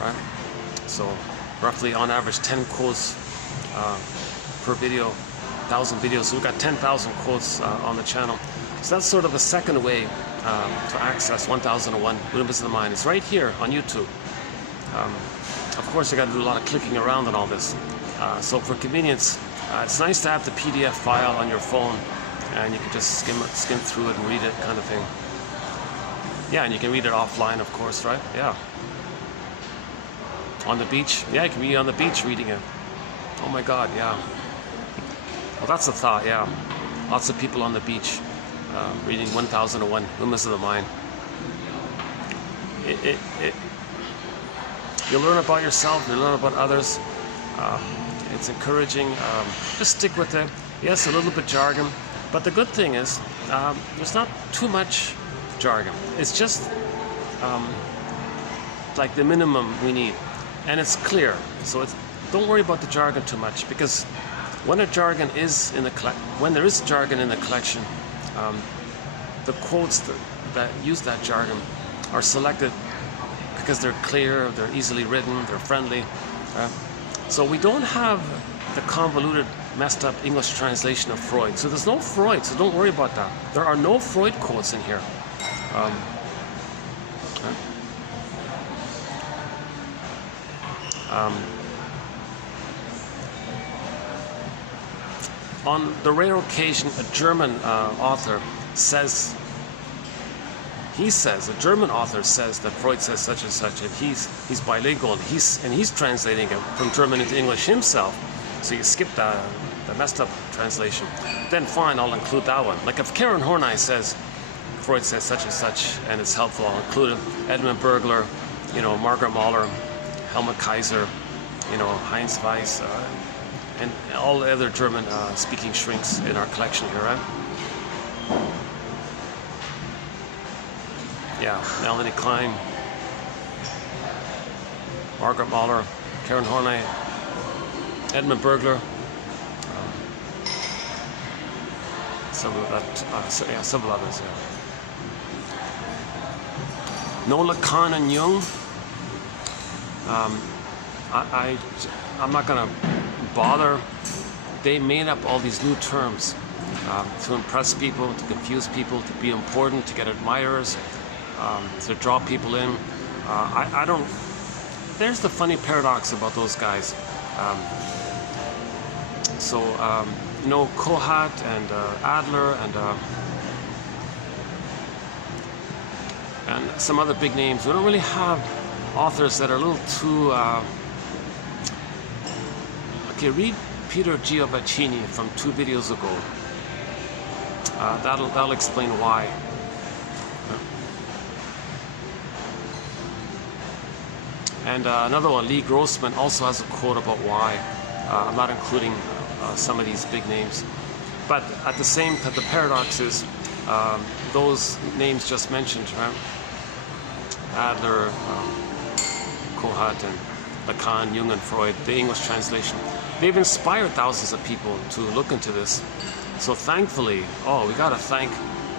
right? So roughly on average 10 quotes per video. 1,000 videos, so we've got 10,000 quotes on the channel. So that's sort of a second way to access 1001 Windmills of the Mind. It's right here on YouTube. Of course, you got to do a lot of clicking around and all this. So for convenience, it's nice to have the PDF file on your phone, and you can just skim through it and read it, kind of thing. Yeah, and you can read it offline, of course, right? Yeah. On the beach, yeah, you can be on the beach reading it. Oh my God, yeah. Well, that's a thought, yeah. Lots of people on the beach reading 1001 Windmills of the Mind. You learn about yourself, you learn about others. It's encouraging. Just stick with it. Yes, a little bit jargon, but the good thing is there's not too much jargon. It's just like the minimum we need, and it's clear. So don't worry about the jargon too much, because when there is jargon in the collection, the quotes that use that jargon are selected because they're clear, they're easily written, they're friendly. So we don't have the convoluted, messed up English translation of Freud. So there's no Freud, so don't worry about that. There are no Freud quotes in here. On the rare occasion a German author says, a German author says that Freud says such and such, and he's bilingual, and he's translating it from German into English himself. So you skip the messed up translation. Then fine, I'll include that one. Like if Karen Horney says Freud says such and such, and it's helpful, I'll include it. Edmund Bergler, you know, Margaret Mahler, Helmut Kaiser, you know, Heinz Weiss, and all the other German speaking shrinks in our collection here, right? Yeah, Melanie Klein, Margaret Mahler, Karen Horney, Edmund Bergler, several others, yeah. Nola Kahn and Jung. I'm not gonna bother. They made up all these new terms to impress people, to confuse people, to be important, to get admirers, to draw people in. I don't. There's the funny paradox about those guys. You know, Kohat and Adler and some other big names. We don't really have authors that are a little too. Okay, read Peter Giovacchini from 2 videos ago. That'll explain why. And another one, Lee Grossman, also has a quote about why. I'm not including some of these big names. But at the same time, the paradox is those names just mentioned, right? Adler, Kohut, and Lacan, Jung, and Freud, the English translation, they've inspired thousands of people to look into this. So thankfully, we got to thank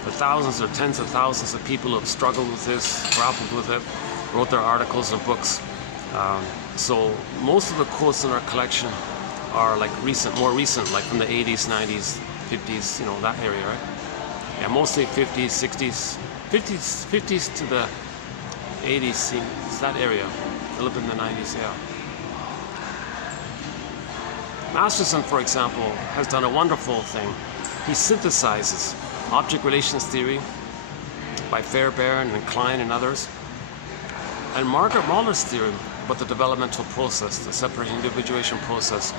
the thousands or tens of thousands of people who have struggled with this, grappled with it, wrote their articles and books. So most of the quotes in our collection are like more recent, like from the 80s, 90s, 50s, that area, right? Yeah, mostly 50s, 60s, 50s to the 80s, it's that area. A little bit in the 90s, yeah. Masterson, for example, has done a wonderful thing. He synthesizes object relations theory by Fairbairn and Klein and others, and Margaret Mahler's theory about the developmental process, the separate individuation process.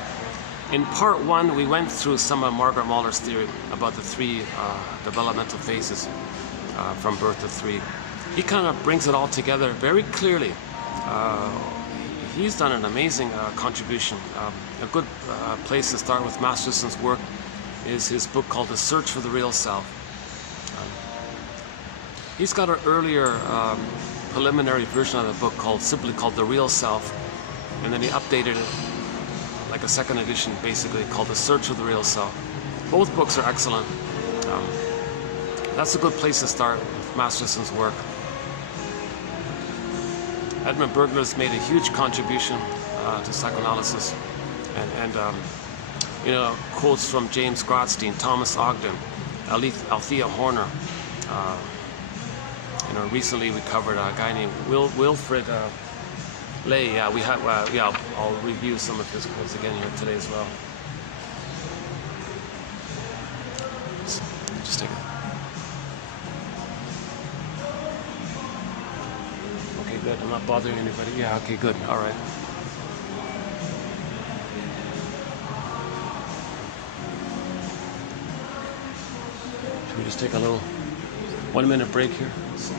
In part one, we went through some of Margaret Mahler's theory about the three developmental phases from birth to 3. He kind of brings it all together very clearly. He's done an amazing contribution. A good place to start with Masterson's work is his book called The Search for the Real Self. He's got an earlier preliminary version of the book simply called The Real Self, and then he updated it like a second edition, basically called The Search for the Real Self. Both books are excellent. That's a good place to start with Masterson's work. Edmund Berger's made a huge contribution to psychoanalysis, and quotes from James Grotstein, Thomas Ogden, Althea Horner. Recently we covered a guy named Wilfred Lay. Yeah, we have. I'll review some of his quotes again here today as well. Just take it. Okay, good. I'm not bothering anybody. Yeah. Okay, good. All right. Should we just take a little 1-minute break here? So.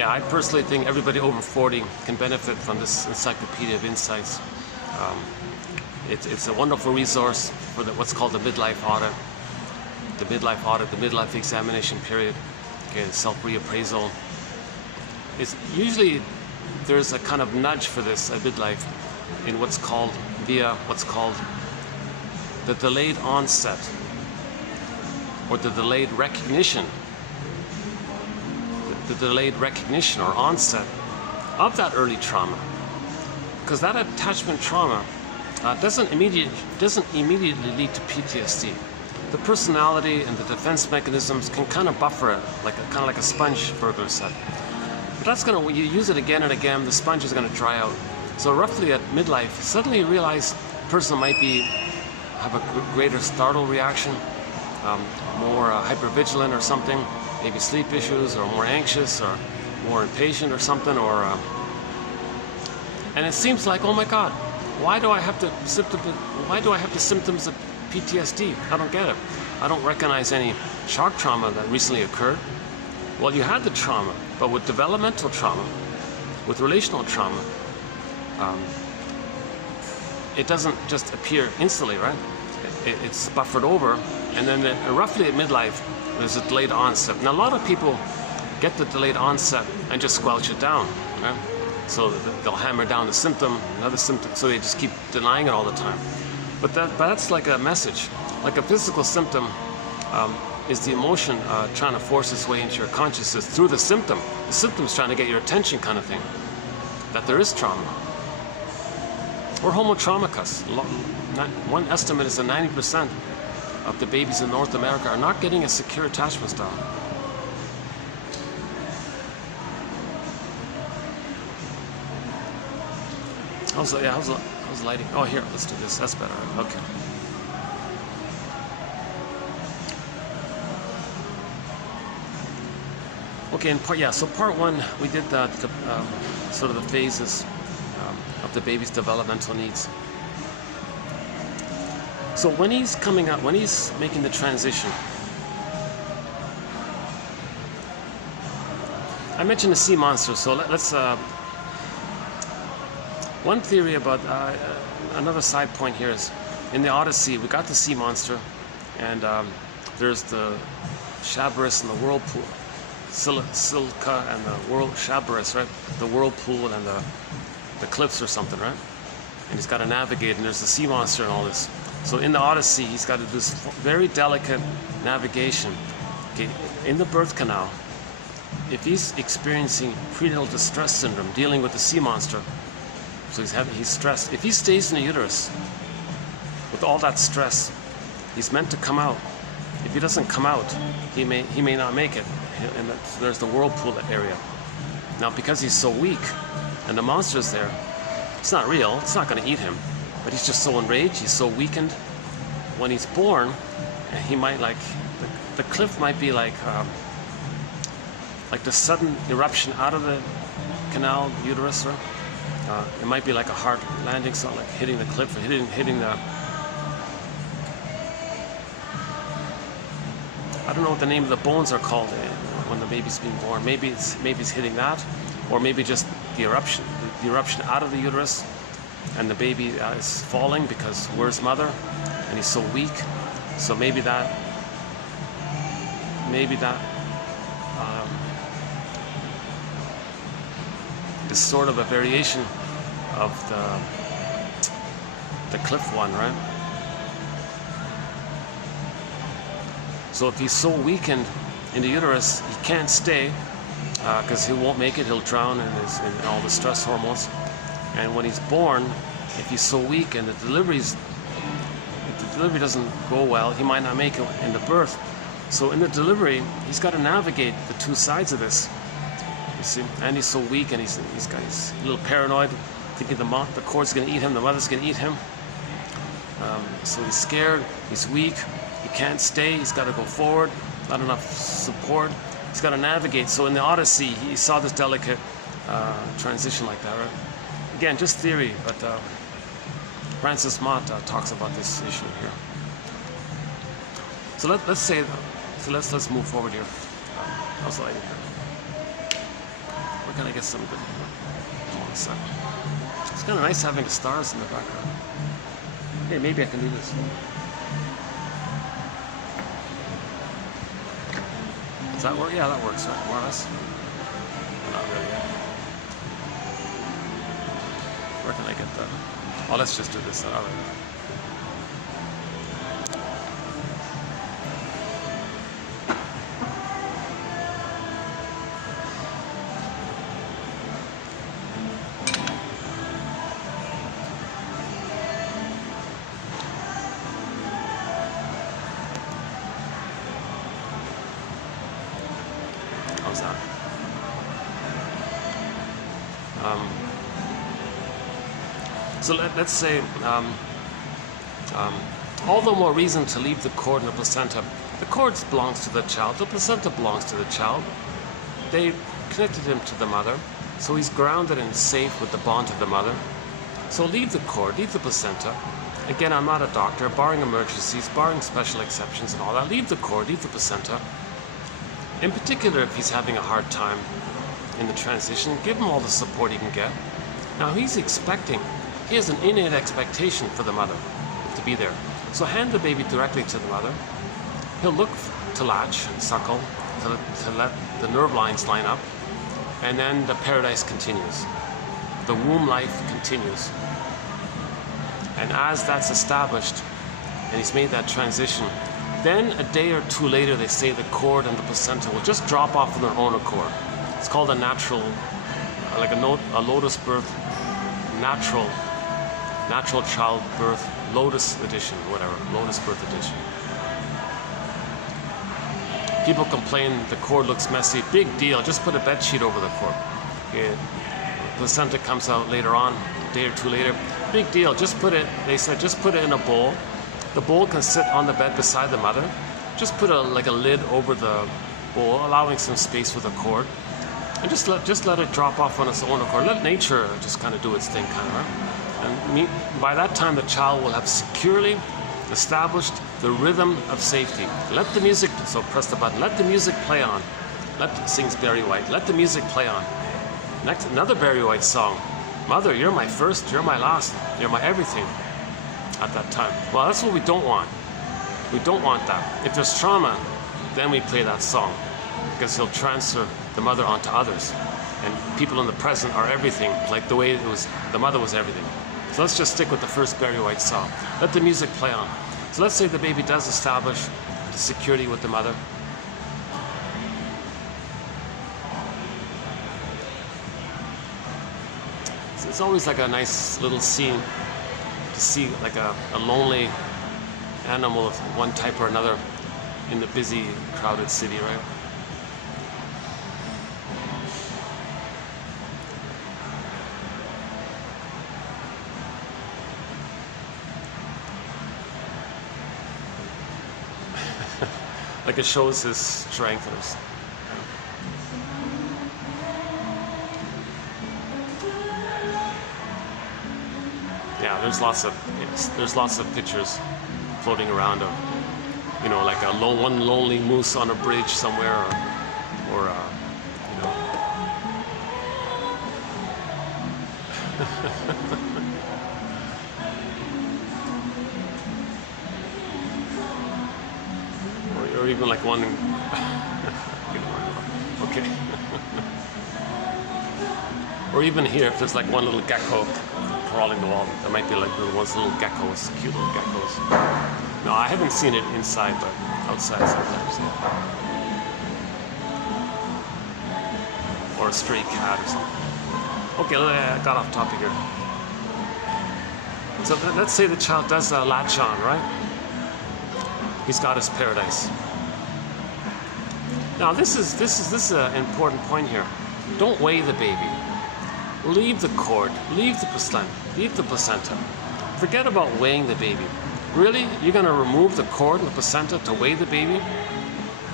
I personally think everybody over 40 can benefit from this encyclopedia of insights. It's a wonderful resource for what's called the midlife audit, the midlife examination period, okay, self-reappraisal. It's usually there's a kind of nudge for this at midlife in what's called the delayed onset or the delayed recognition. The delayed recognition or onset of that early trauma, because that attachment trauma doesn't immediately lead to PTSD. The personality and the defense mechanisms can kind of buffer it, kind of like a sponge, Berger said. But when you use it again and again, the sponge is going to dry out. So roughly at midlife, suddenly you realize the person might have a greater startle reaction, more hypervigilant or something. Maybe sleep issues, or more anxious, or more impatient, or something, and it seems like, oh my God, why do I have the symptoms of PTSD? I don't get it. I don't recognize any shock trauma that recently occurred. Well, you had the trauma, but with developmental trauma, with relational trauma, it doesn't just appear instantly, right? It's buffered over, and then roughly at midlife, there's a delayed onset. Now, a lot of people get the delayed onset and just squelch it down, right? So they'll hammer down the symptom, another symptom, so they just keep denying it all the time. But that's like a message. Like a physical symptom is the emotion trying to force its way into your consciousness through the symptom. The symptom's trying to get your attention, kind of thing, that there is trauma. We're homo traumicus. One estimate is that 90% of the babies in North America are not getting a secure attachment style. How's the lighting? Oh, here, let's do this. That's better. Okay. Okay, in part, yeah, so part one, we did sort of the phases of the baby's developmental needs. So when he's coming up, when he's making the transition, I mentioned the sea monster, so let's, one theory about, another side point here is, in the Odyssey, we got the sea monster, and there's the Chabarus and the whirlpool. Silka and the Chabarus, right? The whirlpool and the cliffs or something, right? And he's got to navigate, and there's the sea monster and all this. So in the Odyssey, he's got to do this very delicate navigation. Okay, in the birth canal, if he's experiencing prenatal distress syndrome, dealing with the sea monster, so he's stressed. If he stays in the uterus with all that stress, he's meant to come out. If he doesn't come out, he may not make it. And there's the whirlpool area. Now, because he's so weak, and the monster's there, it's not real. It's not going to eat him. But he's just so enraged. He's so weakened. When he's born, he might the cliff might be like the sudden eruption out of the canal uterus. Right? It might be like a hard landing, so like hitting the cliff, or hitting the. I don't know what the name of the bones are called when the baby's being born. Maybe it's hitting that, or maybe just the eruption out of the uterus, and the baby is falling because where's mother, and he's so weak. So maybe that is sort of a variation of the cliff one, right? So if he's so weakened in the uterus, he can't stay because he won't make it. He'll drown in all the stress hormones. And when he's born, if he's so weak and if the delivery doesn't go well, he might not make it in the birth. So in the delivery, he's got to navigate the two sides of this. You see, and he's so weak, and he's a little paranoid, thinking the cord's going to eat him, the mother's going to eat him. So he's scared, he's weak. He can't stay, he's got to go forward, not enough support, he's got to navigate. So in the Odyssey, he saw this delicate transition like that, right? Again, just theory, but Francis Mott talks about this issue here. So let's move forward here. How's the lighting here? Where can I get some good? Hold on a second. It's kind of nice having the stars in the background. Hey, maybe I can do this. Does that work? Yeah, that works, right? More or less. Not really yet. Where can I get that? Oh, let's just do this. All right. How's that? So let's say all the more reason to leave the cord and the placenta. The cord belongs to the child, the placenta belongs to the child. They connected him to the mother, so he's grounded and safe with the bond to the mother. So leave the cord, leave the placenta. Again, I'm not a doctor, barring emergencies, barring special exceptions and all that. Leave the cord, leave the placenta. In particular, if he's having a hard time in the transition, give him all the support he can get. Now he has an innate expectation for the mother to be there. So hand the baby directly to the mother. He'll look to latch and suckle to let the nerve lines line up, and then the paradise continues. The womb life continues. And as that's established, and he's made that transition, then a day or two later, they say the cord and the placenta will just drop off on their own accord. It's called a natural, like a lotus birth, natural childbirth, lotus edition, whatever, lotus birth edition. People complain the cord looks messy. Big deal. Just put a bed sheet over the cord. Okay. Placenta comes out later on, a day or two later. Big deal. Just put it. They said just put it in a bowl. The bowl can sit on the bed beside the mother. Just put a lid over the bowl, allowing some space for the cord, and just let it drop off on its own accord. Let nature just kind of do its thing, kind of. Right? And by that time, the child will have securely established the rhythm of safety. Let the music, so press the button, let the music play on. Sings Barry White, let the music play on. Next, another Barry White song. Mother, you're my first, you're my last, you're my everything at that time. Well, that's what we don't want. We don't want that. If there's trauma, then we play that song, because he'll transfer the mother onto others. And people in the present are everything, like the way it was, the mother was everything. So let's just stick with the first Barry White song. Let the music play on. So let's say the baby does establish the security with the mother. So it's always like a nice little scene to see like a lonely animal of one type or another in the busy, crowded city, right? Like it shows his strength. Yeah, there's lots of pictures floating around of, you know, like one lonely moose on a bridge somewhere, or you know. or even like one. Okay. Or even here, if there's like one little gecko crawling the wall, there might be like little geckos, cute little geckos. No, I haven't seen it inside, but outside sometimes, yeah. Or a stray cat or something. Okay, I got off topic here. So let's say the child does latch on, right? He's got his paradise. Now this is an important point here. Don't weigh the baby. Leave the cord, leave the placenta. Forget about weighing the baby. Really? You're going to remove the cord and the placenta to weigh the baby?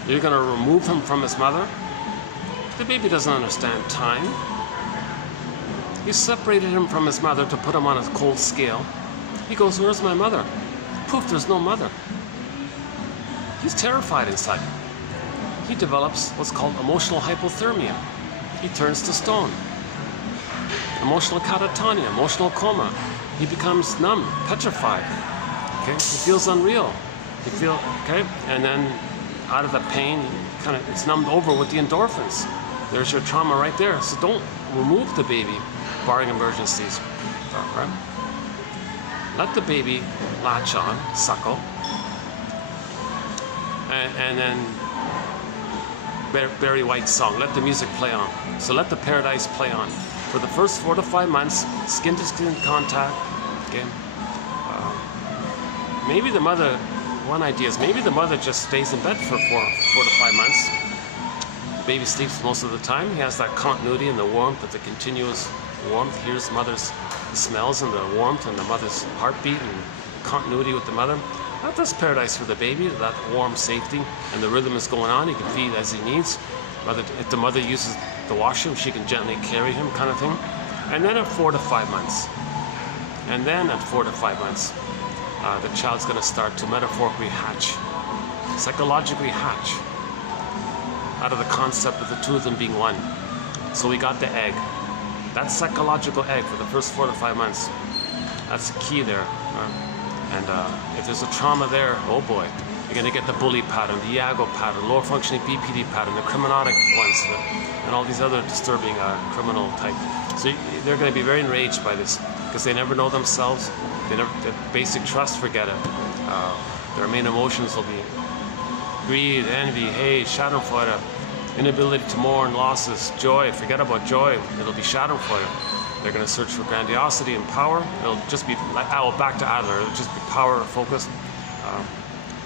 You're going to remove him from his mother? The baby doesn't understand time. You separated him from his mother to put him on a cold scale. He goes, where's my mother? Poof, there's no mother. He's terrified inside. He develops what's called emotional hypothermia. He turns to stone. Emotional catatonia, emotional coma. He becomes numb, petrified. Okay, he feels unreal. Okay, and then out of the pain, it's numbed over with the endorphins. There's your trauma right there. So don't remove the baby, barring emergencies. Right? Let the baby latch on, suckle, and then Barry White's song, let the music play on. So let the paradise play on. For the first 4 to 5 months, skin-to-skin contact. Okay. Maybe the mother. One idea is maybe the mother just stays in bed for 4 to 5 months. The baby sleeps most of the time. He has that continuity and the warmth of the continuous warmth. Hears mother's smells and the warmth and the mother's heartbeat and continuity with the mother. That's paradise for the baby. That warm safety and the rhythm is going on. He can feed as he needs. If the mother uses the washroom, she can gently carry him, kind of thing. And then at 4 to 5 months, the child's going to start to metaphorically hatch, psychologically hatch, out of the concept of the two of them being one. So we got the egg. That psychological egg for the first 4 to 5 months. That's the key there. And if there's a trauma there, oh boy, you're going to get the bully pattern, the Iago pattern, lower functioning BPD pattern, the criminogenic ones, and all these other disturbing criminal type. So they're going to be very enraged by this because they never know themselves. Their basic trust, forget it. Their main emotions will be greed, envy, hate, schadenfreude, inability to mourn losses, joy. Forget about joy. It'll be schadenfreude. They're going to search for grandiosity and power. It'll just be like back to Adler. It'll just be power focused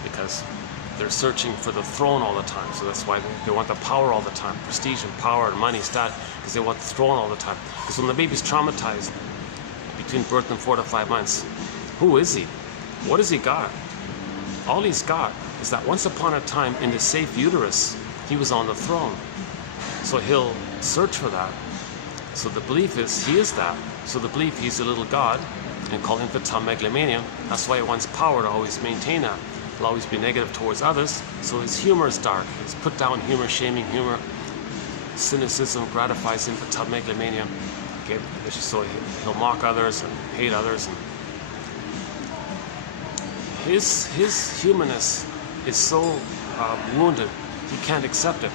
because they're searching for the throne all the time. So that's why they want the power all the time, prestige and power and money, stat, because they want the throne all the time. Because when the baby's traumatized between birth and 4 to 5 months, who is he? What has he got? All he's got is that once upon a time in the safe uterus, he was on the throne. So he'll search for that. So the belief is he is that. So the belief he's a little god, and called infantile megalomania. That's why he wants power to always maintain that. He'll always be negative towards others. So his humor is dark. His put down humor, shaming humor, cynicism gratifies infantile megalomania. Okay, so he'll mock others and hate others. And his humanness is so wounded, he can't accept it.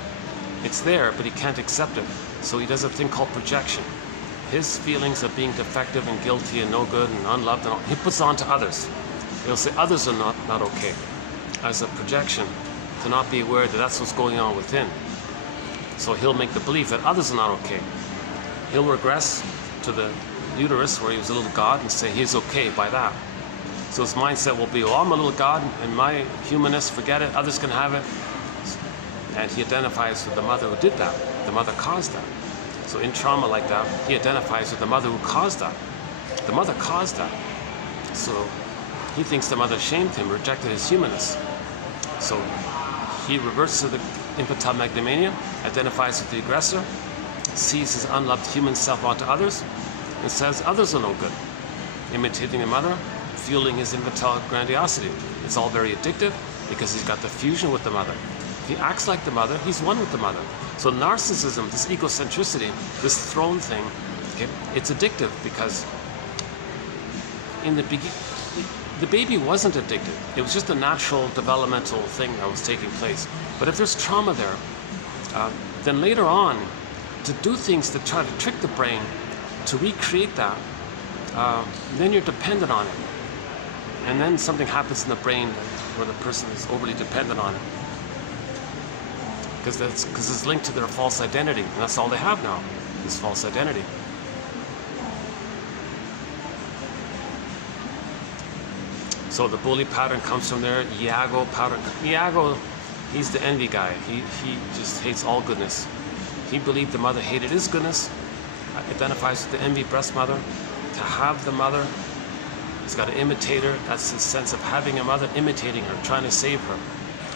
It's there, but he can't accept it. So he does a thing called projection. His feelings of being defective and guilty and no good and unloved, and all, he puts on to others. He'll say others are not okay, as a projection, to not be aware that that's what's going on within. So he'll make the belief that others are not okay. He'll regress to the uterus where he was a little god and say he's okay by that. So his mindset will be, oh, I'm a little god and my humanness, forget it, others can have it. And he identifies with the mother who did that. The mother caused that. So in trauma like that, he identifies with the mother who caused that. The mother caused that. So he thinks the mother shamed him, rejected his humanness. So he reverts to the infantile megalomania, identifies with the aggressor, sees his unloved human self onto others, and says others are no good. Imitating the mother, fueling his infantile grandiosity. It's all very addictive because he's got the fusion with the mother. If he acts like the mother, he's one with the mother. So narcissism, this egocentricity, this throne thing, okay, it's addictive because in the beginning, the baby wasn't addicted. It was just a natural developmental thing that was taking place. But if there's trauma there, then later on, to do things to try to trick the brain, to recreate that, then you're dependent on it. And then something happens in the brain where the person is overly dependent on it. Because it's linked to their false identity. And that's all they have now, is false identity. So the bully pattern comes from there. Iago pattern. Iago, he's the envy guy. He just hates all goodness. He believed the mother hated his goodness. Identifies with the envy breast mother. To have the mother, he's got to imitate her. That's his sense of having a mother, imitating her, trying to save her.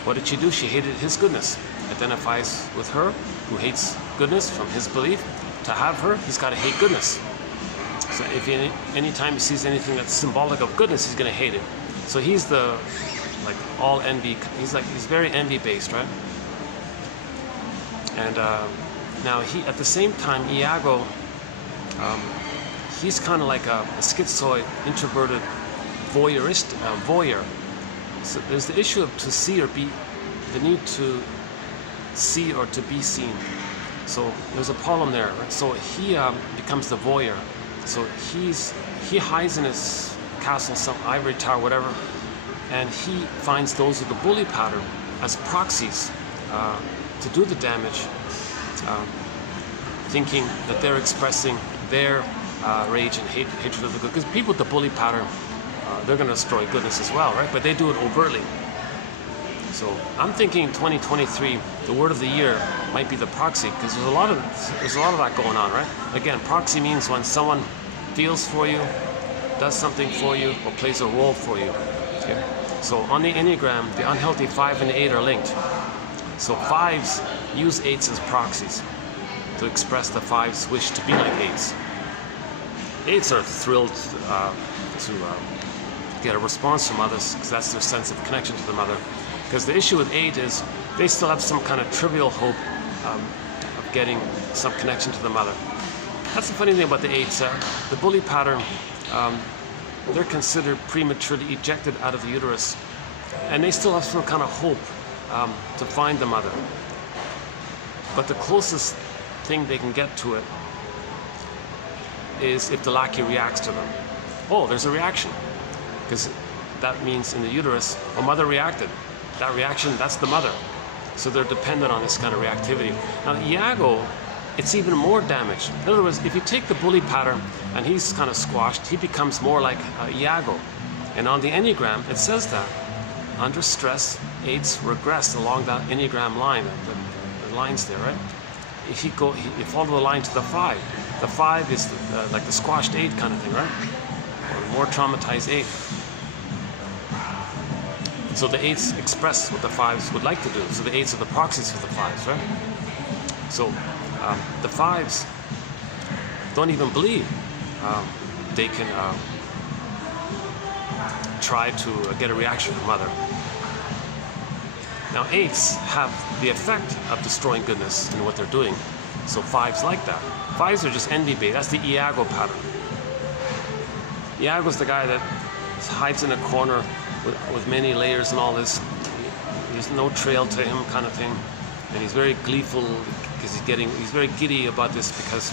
What did she do? She hated his goodness. Identifies with her, who hates goodness from his belief. To have her, he's got to hate goodness. So if anytime he sees anything that's symbolic of goodness, he's going to hate it. So he's the, like, all envy. He's very envy based, right? And now at the same time, Iago, he's kind of like a schizoid, introverted, voyeur. So there's the issue of to see or be, the need to see or to be seen. So there's a problem there, right? So he becomes the voyeur. So he hides in his castle, some ivory tower, whatever, and he finds those with the bully pattern as proxies to do the damage, thinking that they're expressing their rage and hatred of the good. Because people with the bully pattern, they're going to destroy goodness as well, right? But they do it overtly. So I'm thinking 2023, the word of the year might be the proxy, because there's a lot of that going on, right? Again, proxy means when someone feels for you, does something for you, or plays a role for you. Okay? So on the Enneagram, the unhealthy 5 and 8 are linked. So 5s use 8s as proxies to express the 5's wish to be like 8s. 8s are thrilled to get a response from others, because that's their sense of connection to the mother. Because the issue with 8 is they still have some kind of trivial hope of getting some connection to the mother. That's the funny thing about the 8s. The bully pattern, they're considered prematurely ejected out of the uterus, and they still have some kind of hope to find the mother. But the closest thing they can get to it is if the lackey reacts to them. Oh, there's a reaction, because that means in the uterus, a mother reacted. That reaction, that's the mother. So they're dependent on this kind of reactivity. Now, Iago, it's even more damaged. In other words, if you take the bully pattern and he's kind of squashed, he becomes more like Iago. And on the Enneagram, it says that. under stress, 8s regress along that Enneagram line, the lines there, right? If you follow the line to the 5. The 5 is like the squashed 8 kind of thing, right? Or the more traumatized 8. So the 8s express what the 5s would like to do. So the 8s are the proxies for the 5s, right? So the 5s don't even believe they can try to get a reaction from mother. Now 8s have the effect of destroying goodness in what they're doing. So 5s like that. 5s are just envy bait. That's the Iago pattern. Iago's the guy that hides in a corner with many layers and all this. There's no trail to him kind of thing. And he's very gleeful because he's very giddy about this because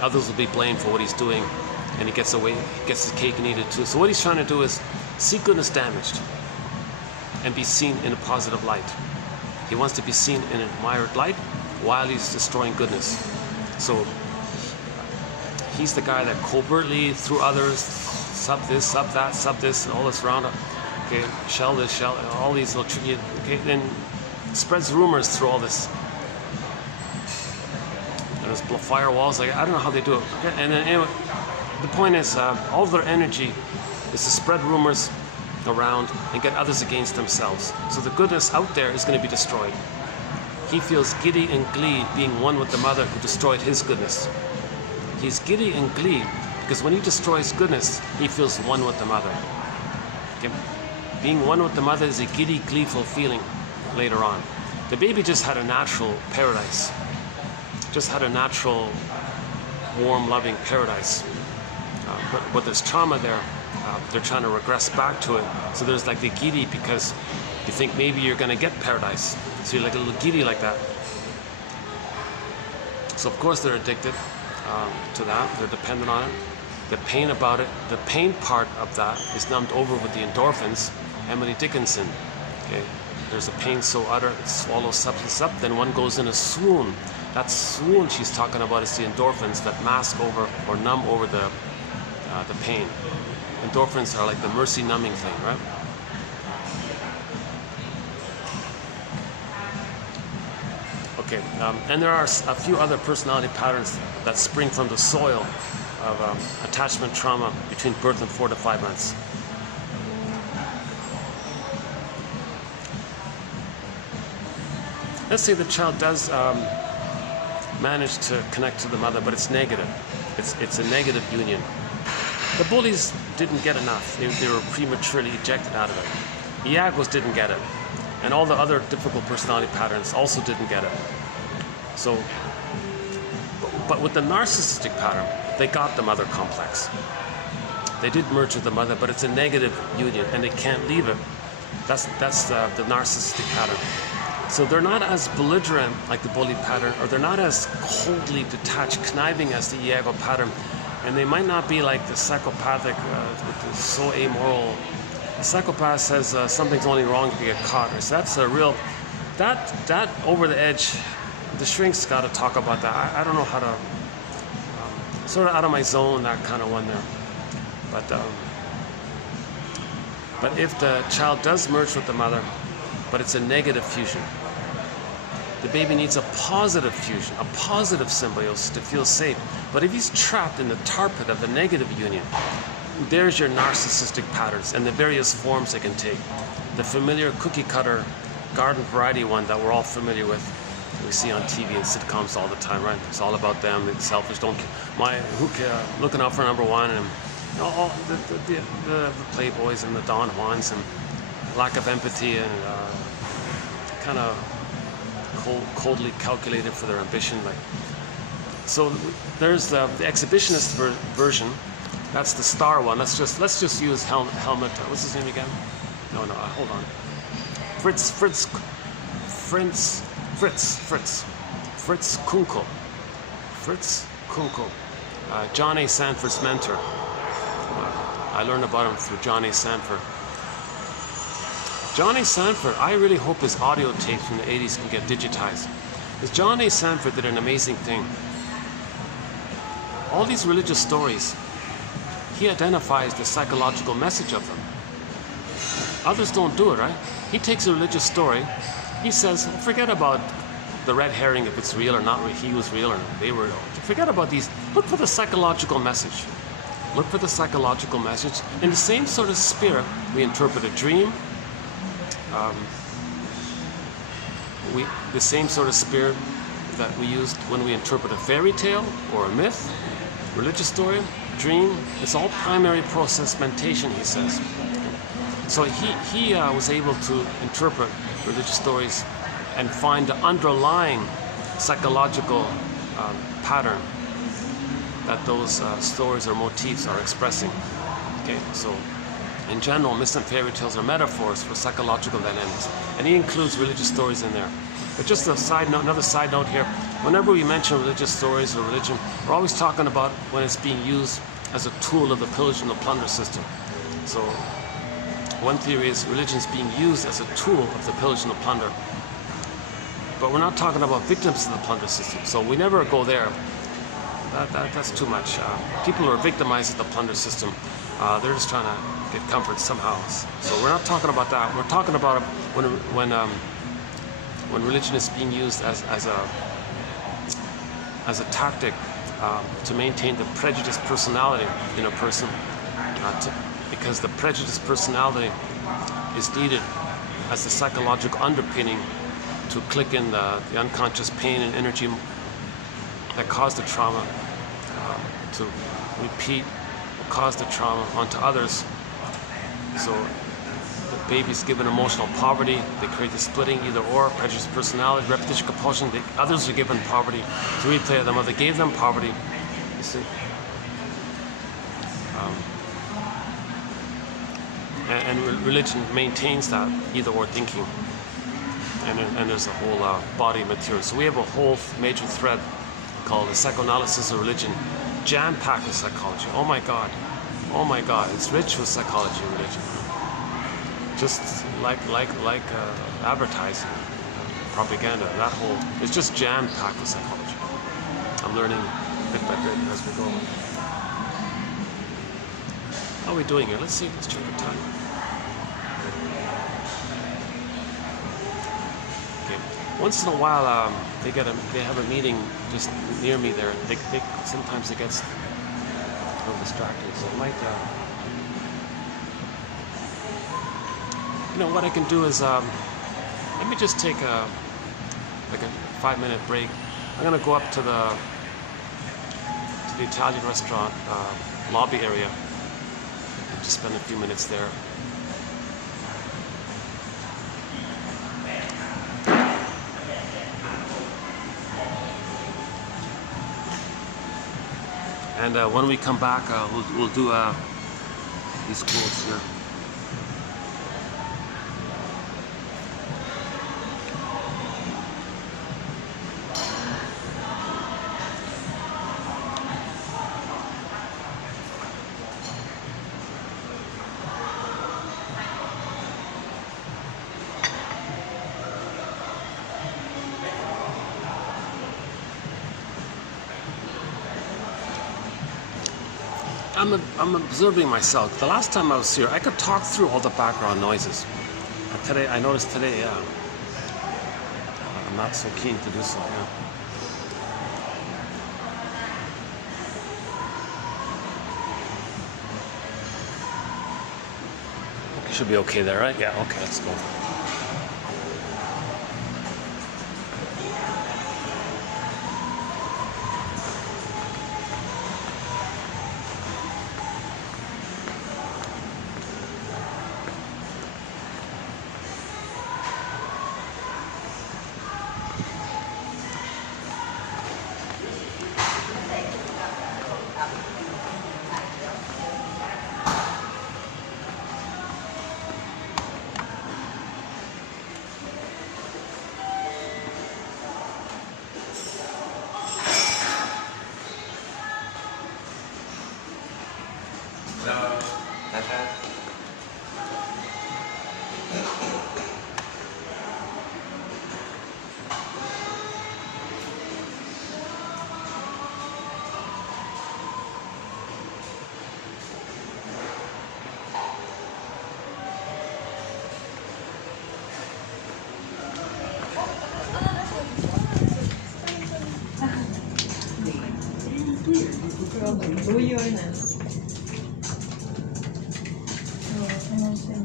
others will be blamed for what he's doing, and he gets away, he gets his cake and eat it too. So what he's trying to do is see goodness damaged and be seen in a positive light. He wants to be seen in an admired light while he's destroying goodness. So he's the guy that covertly through others, sub this, sub that, sub this, and all this around. Okay, shell this, shell, all these little tricky. Okay, then spreads rumors through all this. And there's firewalls. Like I don't know how they do it. Okay, and then anyway, the point is, all of their energy is to spread rumors around and get others against themselves. So the goodness out there is going to be destroyed. He feels giddy and glee being one with the mother who destroyed his goodness. He's giddy and glee because when he destroys goodness, he feels one with the mother. Okay? Being one with the mother is a giddy, gleeful feeling later on. The baby just had a natural paradise. Just had a natural, warm, loving paradise. But there's trauma there. They're trying to regress back to it. So there's like the giddy because you think maybe you're going to get paradise. So you're like a little giddy like that. So of course they're addicted to that. They're dependent on it. The pain about it, the pain part of that is numbed over with the endorphins. Emily Dickinson. Okay, there's a pain so utter it swallows substance up. Then one goes in a swoon. That swoon she's talking about is the endorphins that mask over or numb over the pain. Endorphins are like the mercy numbing thing, right? Okay, and there are a few other personality patterns that spring from the soil of attachment trauma between birth and 4 to 5 months. Let's say the child does manage to connect to the mother, but it's negative. It's a negative union. The bullies didn't get enough. They were prematurely ejected out of it. Iagos didn't get it. And all the other difficult personality patterns also didn't get it. So, but with the narcissistic pattern, they got the mother complex. They did merge with the mother, but it's a negative union and they can't leave it. That's the narcissistic pattern. So they're not as belligerent like the bully pattern, or they're not as coldly detached, conniving as the Iago pattern. And they might not be like the psychopathic, with the so amoral. The psychopath says something's only wrong if you get caught. So that's a real, that over the edge. The shrink's got to talk about that. I don't know how to, sort of out of my zone, that kind of one there. But if the child does merge with the mother, but it's a negative fusion, the baby needs a positive fusion, a positive symbiosis to feel safe. But if he's trapped in the tar pit of the negative union, there's your narcissistic patterns and the various forms they can take. The familiar cookie cutter garden variety one that we're all familiar with, we see on TV and sitcoms all the time, right? It's all about them, it's selfish, looking out for number one, and all the playboys and the Don Juans, and lack of empathy and kind of coldly calculated for their ambition. Like, so there's the exhibitionist version. That's the star one. Let's just use Helmut. What's his name again? No, hold on. Fritz Kunkel. Fritz Kunkel. John A. Sanford's mentor. I learned about him through John A. Sanford. John A. Sanford, I really hope his audio tapes from the 80s can get digitized. Because John A. Sanford did an amazing thing. All these religious stories, he identifies the psychological message of them. Others don't do it, right? He takes a religious story. He says, forget about the red herring, if it's real or not, he was real or they were. Forget about these. Look for the psychological message. Look for the psychological message. In the same sort of spirit, we interpret a dream. The same sort of spirit that we used when we interpret a fairy tale or a myth, religious story, dream. It's all primary process mentation, he says. So he was able to interpret religious stories and find the underlying psychological pattern that those stories or motifs are expressing. Okay, so in general, myths and fairy tales are metaphors for psychological dynamics, and he includes religious stories in there. But just a side note, another side note here, whenever we mention religious stories or religion, we're always talking about when it's being used as a tool of the pillage and the plunder system. So one theory is religion is being used as a tool of the pillage and the plunder. But we're not talking about victims of the plunder system, so we never go there. That's too much. People who are victimized of the plunder system, they're just trying to get comfort somehow. So we're not talking about that. We're talking about when religion is being used as a tactic to maintain the prejudiced personality in a person, because the prejudiced personality is needed as the psychological underpinning to click in the unconscious pain and energy that caused the trauma, to repeat or cause the trauma onto others. So the baby's given emotional poverty, they create the splitting, either or, prejudiced personality, repetition, compulsion. Others are given poverty to replay the mother gave them poverty. You see, and religion maintains that either or thinking. And there's a whole body of material. So we have a whole major thread called the psychoanalysis of religion, jam-packed with psychology. Oh my God, it's rich with psychology and religion. Just like advertising, propaganda. That whole, it's just jam-packed with psychology. I'm learning bit by bit as we go. How are we doing here? Let's see. Let's check the time. Once in a while, they have a meeting just near me there. Sometimes it gets a little distracting, so I might. What I can do is let me just take a 5-minute break. I'm gonna go up to the Italian restaurant lobby area and just spend a few minutes there. And when we come back, we'll do these quotes here. I'm observing myself. The last time I was here, I could talk through all the background noises. Today, I noticed today, I'm not so keen to do so. Yeah. Should be okay there, right? Yeah. Okay, let's go. どういうあれなんですか。楽しみ。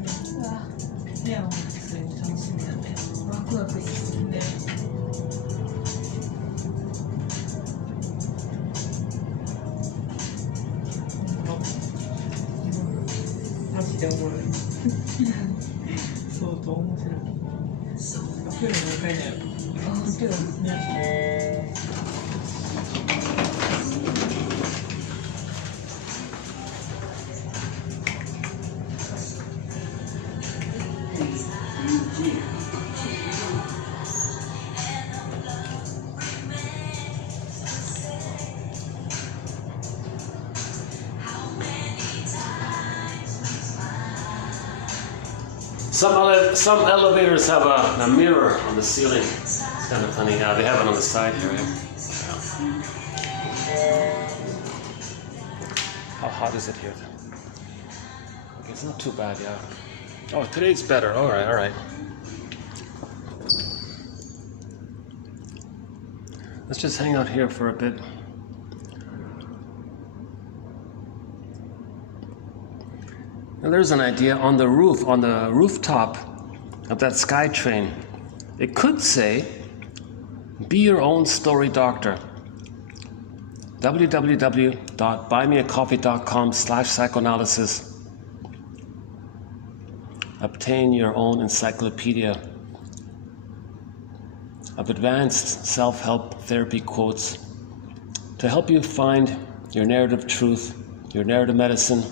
部屋も普通に楽しみなんで、ワクワクしすぎて。マジでおもろい。相当面白い。プールの向かいだよ。そうですね。Some elevators have a mirror on the ceiling. It's kind of funny. They have it on the side here. Yeah. How hot is it here? Okay, it's not too bad, yeah. Oh, today's better. All right, all right. Let's just hang out here for a bit. Now there's an idea on the roof, on the rooftop of that SkyTrain. It could say, be your own story doctor. www.buymeacoffee.com/psychoanalysis. Obtain your own encyclopedia of advanced self-help therapy quotes to help you find your narrative truth, your narrative medicine.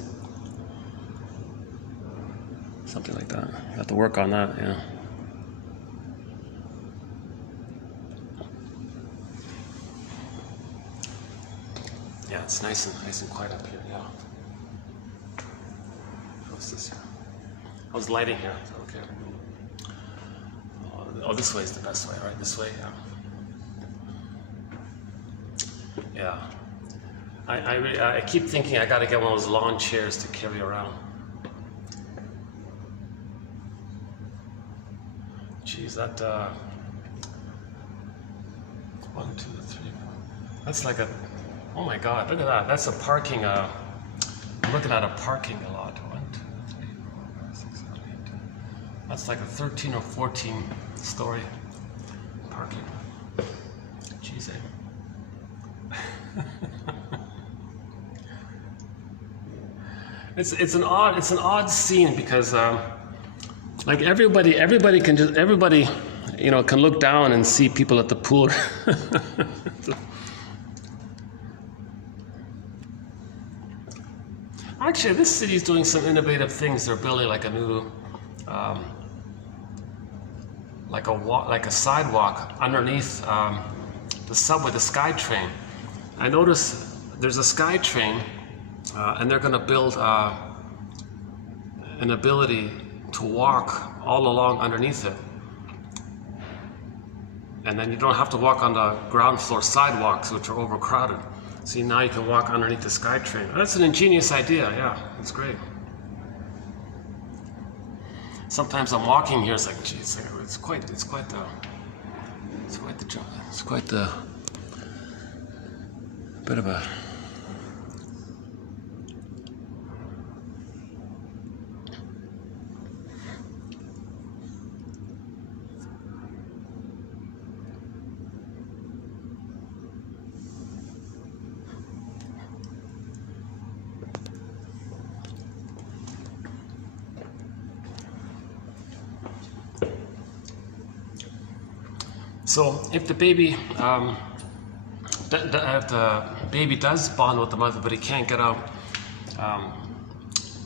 Something like that. You have to work on that, yeah. Yeah, it's nice and quiet up here, yeah. What's this here? How's lighting here? Okay. Oh, this way is the best way, right? This way, yeah. Yeah. I keep thinking I gotta get one of those lawn chairs to carry around. Geez, that 1, 2, 3, 4. That's like a, oh my God, look at that. That's a parking, I'm looking at a parking lot. 1, 2, 3, 4, 5, 6, 7, 8, 10. That's like a 13 or 14 story parking. Jeez, It's an odd scene because like everybody can just can look down and see people at the pool. Actually, this city is doing some innovative things. They're building like a new, like a sidewalk underneath the subway, the SkyTrain. I noticed there's a SkyTrain, and they're going to build an ability to walk all along underneath it. And then you don't have to walk on the ground floor sidewalks, which are overcrowded. See, now you can walk underneath the SkyTrain. That's an ingenious idea, yeah, it's great. Sometimes I'm walking here, it's like, geez, it's quite the job. It's quite the bit of a. So if the baby, does bond with the mother, but he can't get out,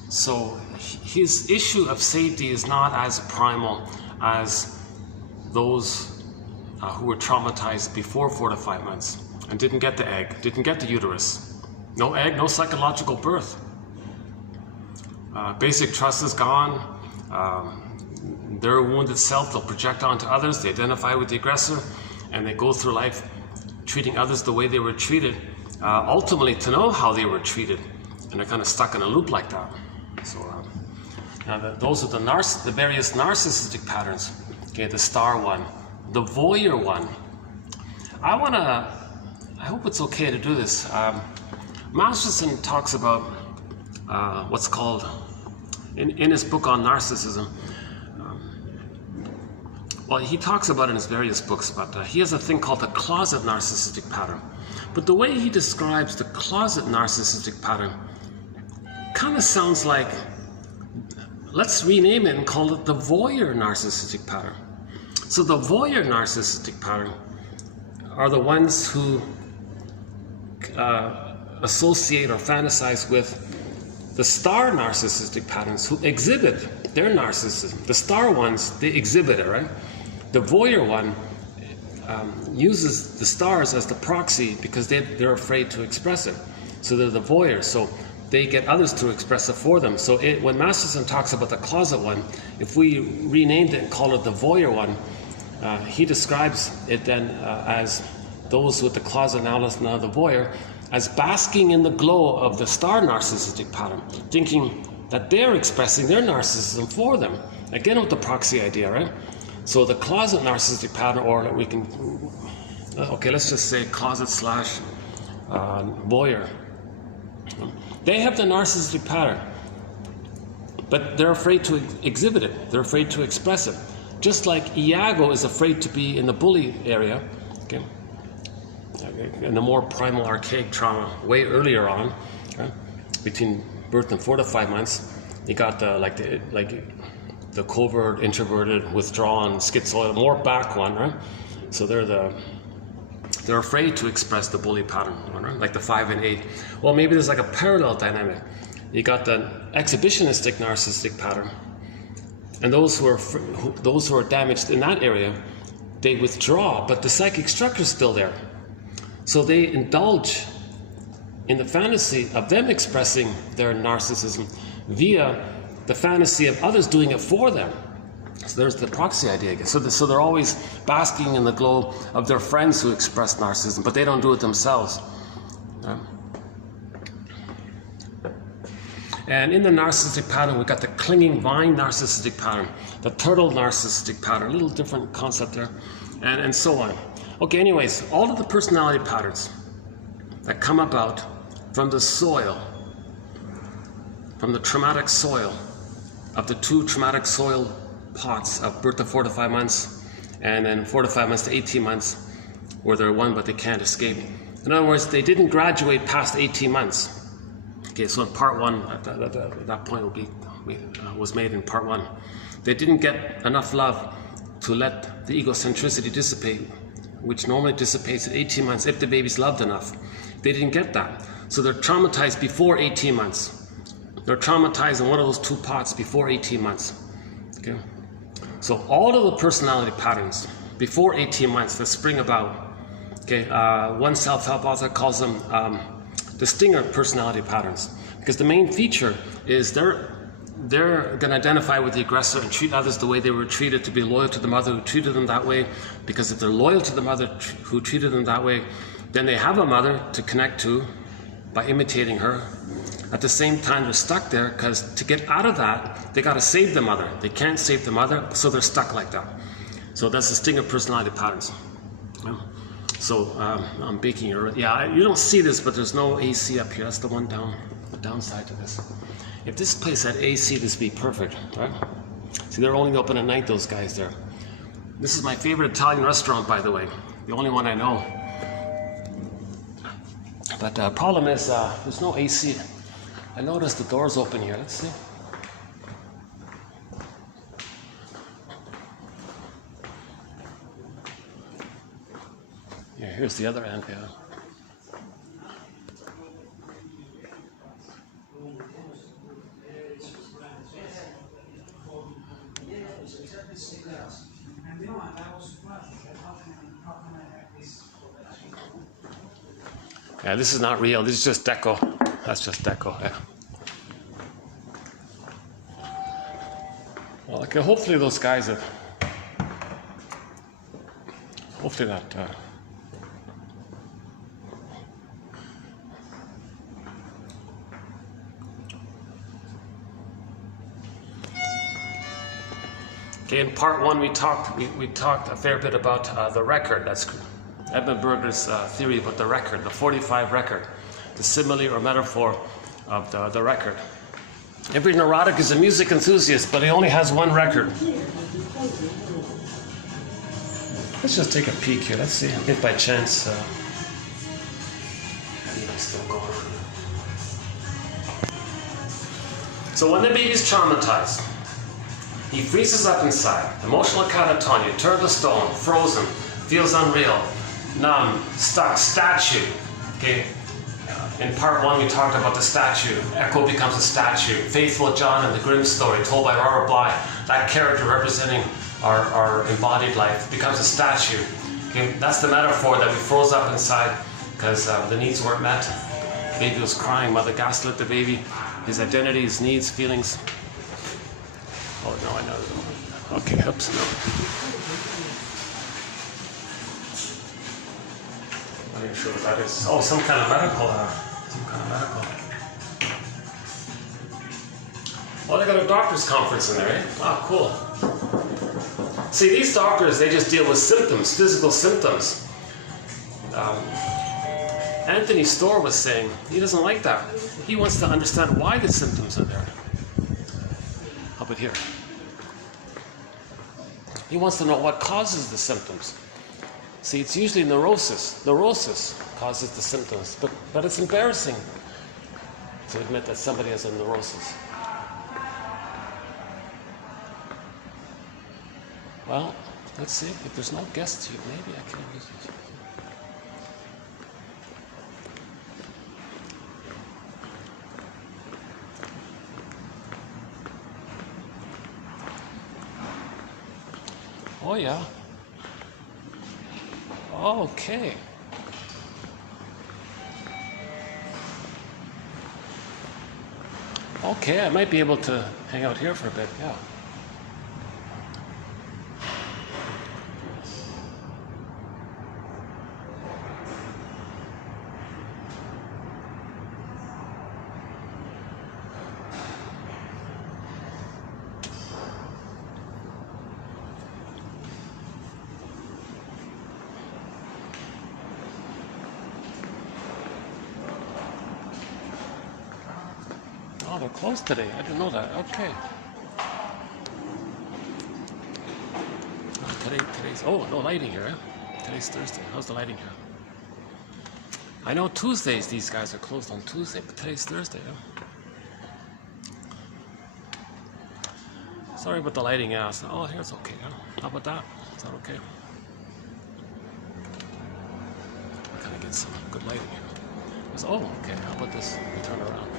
so his issue of safety is not as primal as those who were traumatized before 4 to 5 months and didn't get the egg, didn't get the uterus. No egg, no psychological birth. Basic trust is gone. Their wounded self, they'll project onto others, they identify with the aggressor, and they go through life treating others the way they were treated, ultimately to know how they were treated, and they're kind of stuck in a loop like that. So now those are the various narcissistic patterns. Okay, the star one, the voyeur one. I hope it's okay to do this. Masterson talks about what's called, in his book on narcissism, well, he talks about it in his various books, but he has a thing called the closet narcissistic pattern. But the way he describes the closet narcissistic pattern kind of sounds like, let's rename it and call it the voyeur narcissistic pattern. So the voyeur narcissistic pattern are the ones who associate or fantasize with the star narcissistic patterns, who exhibit their narcissism. The star ones, they exhibit it, right? The voyeur one uses the stars as the proxy because they're afraid to express it. So they're the voyeurs, so they get others to express it for them. So when Masterson talks about the closet one, if we renamed it and call it the voyeur one, he describes it then as those with the closet analysis, now the voyeur, as basking in the glow of the star narcissistic pattern, thinking that they're expressing their narcissism for them. Again with the proxy idea, right? So the closet narcissistic pattern, or we can, okay, let's just say closet slash voyeur. They have the narcissistic pattern, but they're afraid to exhibit it. They're afraid to express it. Just like Iago is afraid to be in the bully area, okay? In the more primal archaic trauma, way earlier on, right? Between birth and 4 to 5 months, you got the covert, introverted, withdrawn, schizoid, more back one, right? So they're afraid to express the bully pattern, right? Like the 5 and 8. Well, maybe there's like a parallel dynamic. You got the exhibitionistic narcissistic pattern, and those who are damaged in that area, they withdraw, but the psychic structure is still there. So they indulge in the fantasy of them expressing their narcissism via the fantasy of others doing it for them. So there's the proxy idea again. So they're always basking in the glow of their friends who express narcissism, but they don't do it themselves. And in the narcissistic pattern, we've got the clinging vine narcissistic pattern, the turtle narcissistic pattern, a little different concept there, and so on. Okay, anyways, all of the personality patterns that come about from the soil, from the traumatic soil, of the 2 traumatic soil pots of birth to 4 to 5 months, and then 4 to 5 months to 18 months, where they're one but they can't escape. In other words, they didn't graduate past 18 months. Okay, so in part 1, that point was made in part 1. They didn't get enough love to let the egocentricity dissipate, which normally dissipates at 18 months if the baby's loved enough. They didn't get that. So they're traumatized before 18 months. They're traumatized in one of those 2 pots before 18 months. Okay? So all of the personality patterns before 18 months that spring about, okay, one self-help author calls them the stinger personality patterns, because the main feature is they're going to identify with the aggressor and treat others the way they were treated, to be loyal to the mother who treated them that way, because if they're loyal to the mother who treated them that way, then they have a mother to connect to by imitating her. At the same time, they're stuck there because to get out of that, they got to save the mother. They can't save the mother, so they're stuck like that. So that's the stinger personality patterns. Yeah. So I'm baking it. Yeah, you don't see this, but there's no AC up here. That's the one downside to this. If this place had AC, this would be perfect, right? See, they're only open at night, those guys there. This is my favorite Italian restaurant, by the way. The only one I know. But the problem is there's no AC. I noticed the door's open here. Let's see. Yeah, here's the other end, yeah. Yeah, this is not real. This is just deco. That's just deco. Yeah. Well, okay. Hopefully those guys have. Hopefully that. Okay, in part 1 we talked a fair bit about the record. That's Edmund Berger's theory about the record, the 45 record. the simile or metaphor of the record. Every neurotic is a music enthusiast, but he only has one record. Let's just take a peek here. Let's see if by chance anything's still going on. So when the baby's traumatized, he freezes up inside. Emotional catatonia, turned to stone, frozen, feels unreal, numb, stuck, statue. Okay. In part one, we talked about the statue. Echo becomes a statue. Faithful John in the Grimm story, told by Robert Bly, that character representing our embodied life becomes a statue. Okay? That's the metaphor that we froze up inside because the needs weren't met. The baby was crying, mother gaslit the baby. His identity, his needs, feelings. Oh no, I know. Okay, oops, no. I'm not even sure what that is. Oh, some kind of medical. Oh, they got a doctor's conference in there, eh? Oh, cool. See, these doctors, they just deal with symptoms, physical symptoms. Anthony Storr was saying he doesn't like that. He wants to understand why the symptoms are there. How about here? He wants to know what causes the symptoms. See, it's usually neurosis. Neurosis causes the symptoms, but it's embarrassing to admit that somebody has a neurosis. Well, let's see. If there's no guests here, maybe I can use it. Oh, yeah. Okay. Okay, I might be able to hang out here for a bit, yeah. Oh, they're closed today. I didn't know that. Okay. Today's no lighting here. Eh? Today's Thursday. How's the lighting here? I know Tuesdays these guys are closed on Tuesday, but today's Thursday. Eh? Sorry about the lighting. Yeah. Oh, here's okay. Huh? How about that? Is that okay? Can I get some good lighting here? Oh, okay. How about this? We turn around.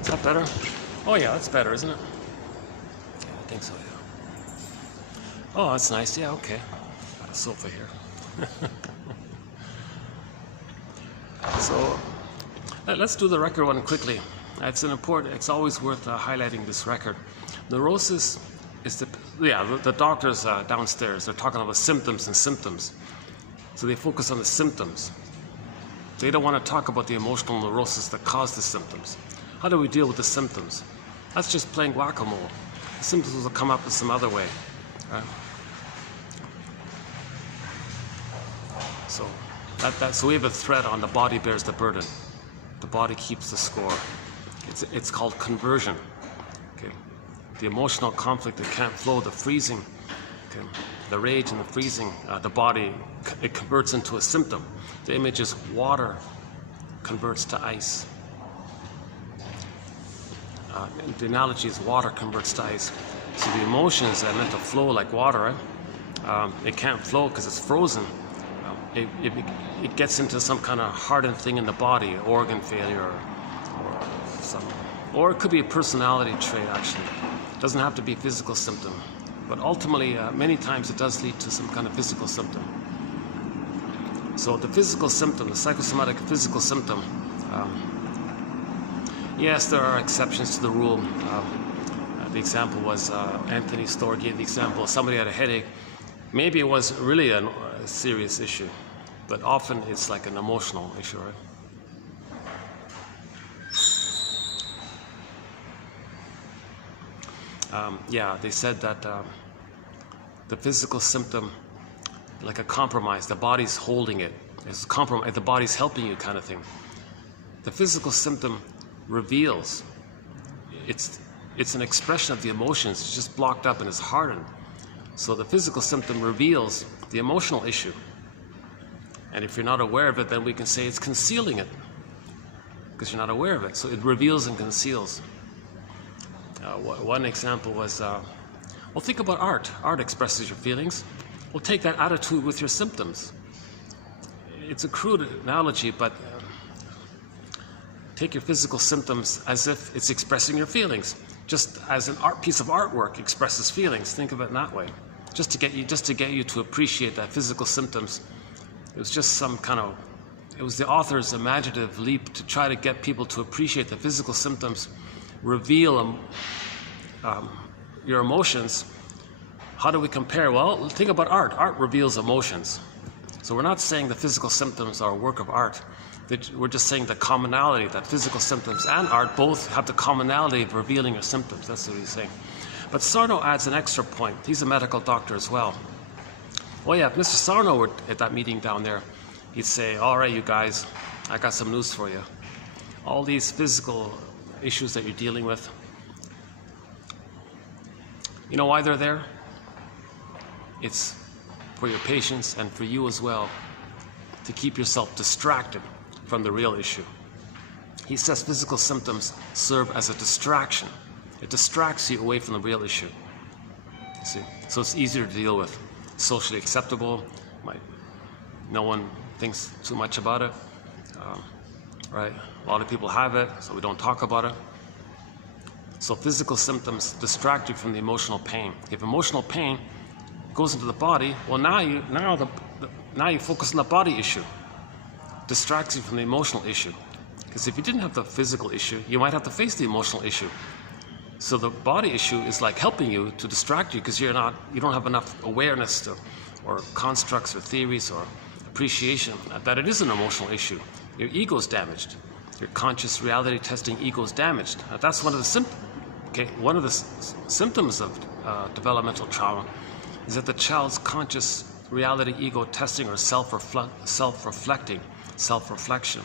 Is that better? Oh yeah, that's better, isn't it? Yeah, I think so, yeah. Oh, that's nice. Yeah, okay. Got a sofa here. So, let's do the record one quickly. It's always worth highlighting this record. Neurosis is the doctors downstairs, they're talking about symptoms and symptoms. So they focus on the symptoms. They don't want to talk about the emotional neurosis that caused the symptoms. How do we deal with the symptoms? That's just playing whack-a-mole. The symptoms will come up in some other way. Right? So we have a thread on the body bears the burden. The body keeps the score. It's called conversion. Okay? The emotional conflict that can't flow, the freezing, okay? The rage and the freezing, the body, it converts into a symptom. The image is water converts to ice. The analogy is water converts to ice. So the emotions that are meant to flow like water, right? It can't flow because it's frozen. It gets into some kind of hardened thing in the body, organ failure, or it could be a personality trait actually. It doesn't have to be a physical symptom, but ultimately, many times it does lead to some kind of physical symptom. So the physical symptom, the psychosomatic physical symptom, yes, there are exceptions to the rule. The example was, Anthony Storr gave the example, somebody had a headache. Maybe it was really a serious issue, but often it's like an emotional issue, right? Yeah, they said that the physical symptom, like a compromise, the body's holding it. It's compromise, the body's helping you kind of thing. the physical symptom reveals. It's an expression of the emotions. It's just blocked up and it's hardened. So the physical symptom reveals the emotional issue. And if you're not aware of it, then we can say it's concealing it, because you're not aware of it. So it reveals and conceals. One example was, well, think about art. Art expresses your feelings. Well, take that attitude with your symptoms. It's a crude analogy, but take your physical symptoms as if it's expressing your feelings. Just as an art piece of artwork expresses feelings, think of it in that way. Just to get you to appreciate that physical symptoms. It was just it was the author's imaginative leap to try to get people to appreciate the physical symptoms, reveal your emotions. How do we compare? Well, think about art. Art reveals emotions. So we're not saying the physical symptoms are a work of art. We're just saying the commonality, that physical symptoms and art both have the commonality of revealing your symptoms. That's what he's saying. But Sarno adds an extra point. He's a medical doctor as well. Oh yeah, if Mr. Sarno were at that meeting down there, he'd say, all right, you guys, I got some news for you. All these physical issues that you're dealing with, you know why they're there? It's for your patients and for you as well, to keep yourself distracted from the real issue. He says physical symptoms serve as a distraction. It distracts you away from the real issue. You see? So it's easier to deal with. Socially acceptable. No one thinks too much about it. Right? A lot of people have it, so we don't talk about it. So physical symptoms distract you from the emotional pain. If emotional pain goes into the body, well, now you focus on the body issue. Distracts you from the emotional issue. Because if you didn't have the physical issue, you might have to face the emotional issue. So the body issue is like helping you to distract you, because you don't have enough awareness or constructs or theories or appreciation that it is an emotional issue. Your ego's damaged. Your conscious reality testing ego's damaged. That's one of the symptoms of developmental trauma, is that the child's conscious reality ego testing or self-reflecting, self-reflection,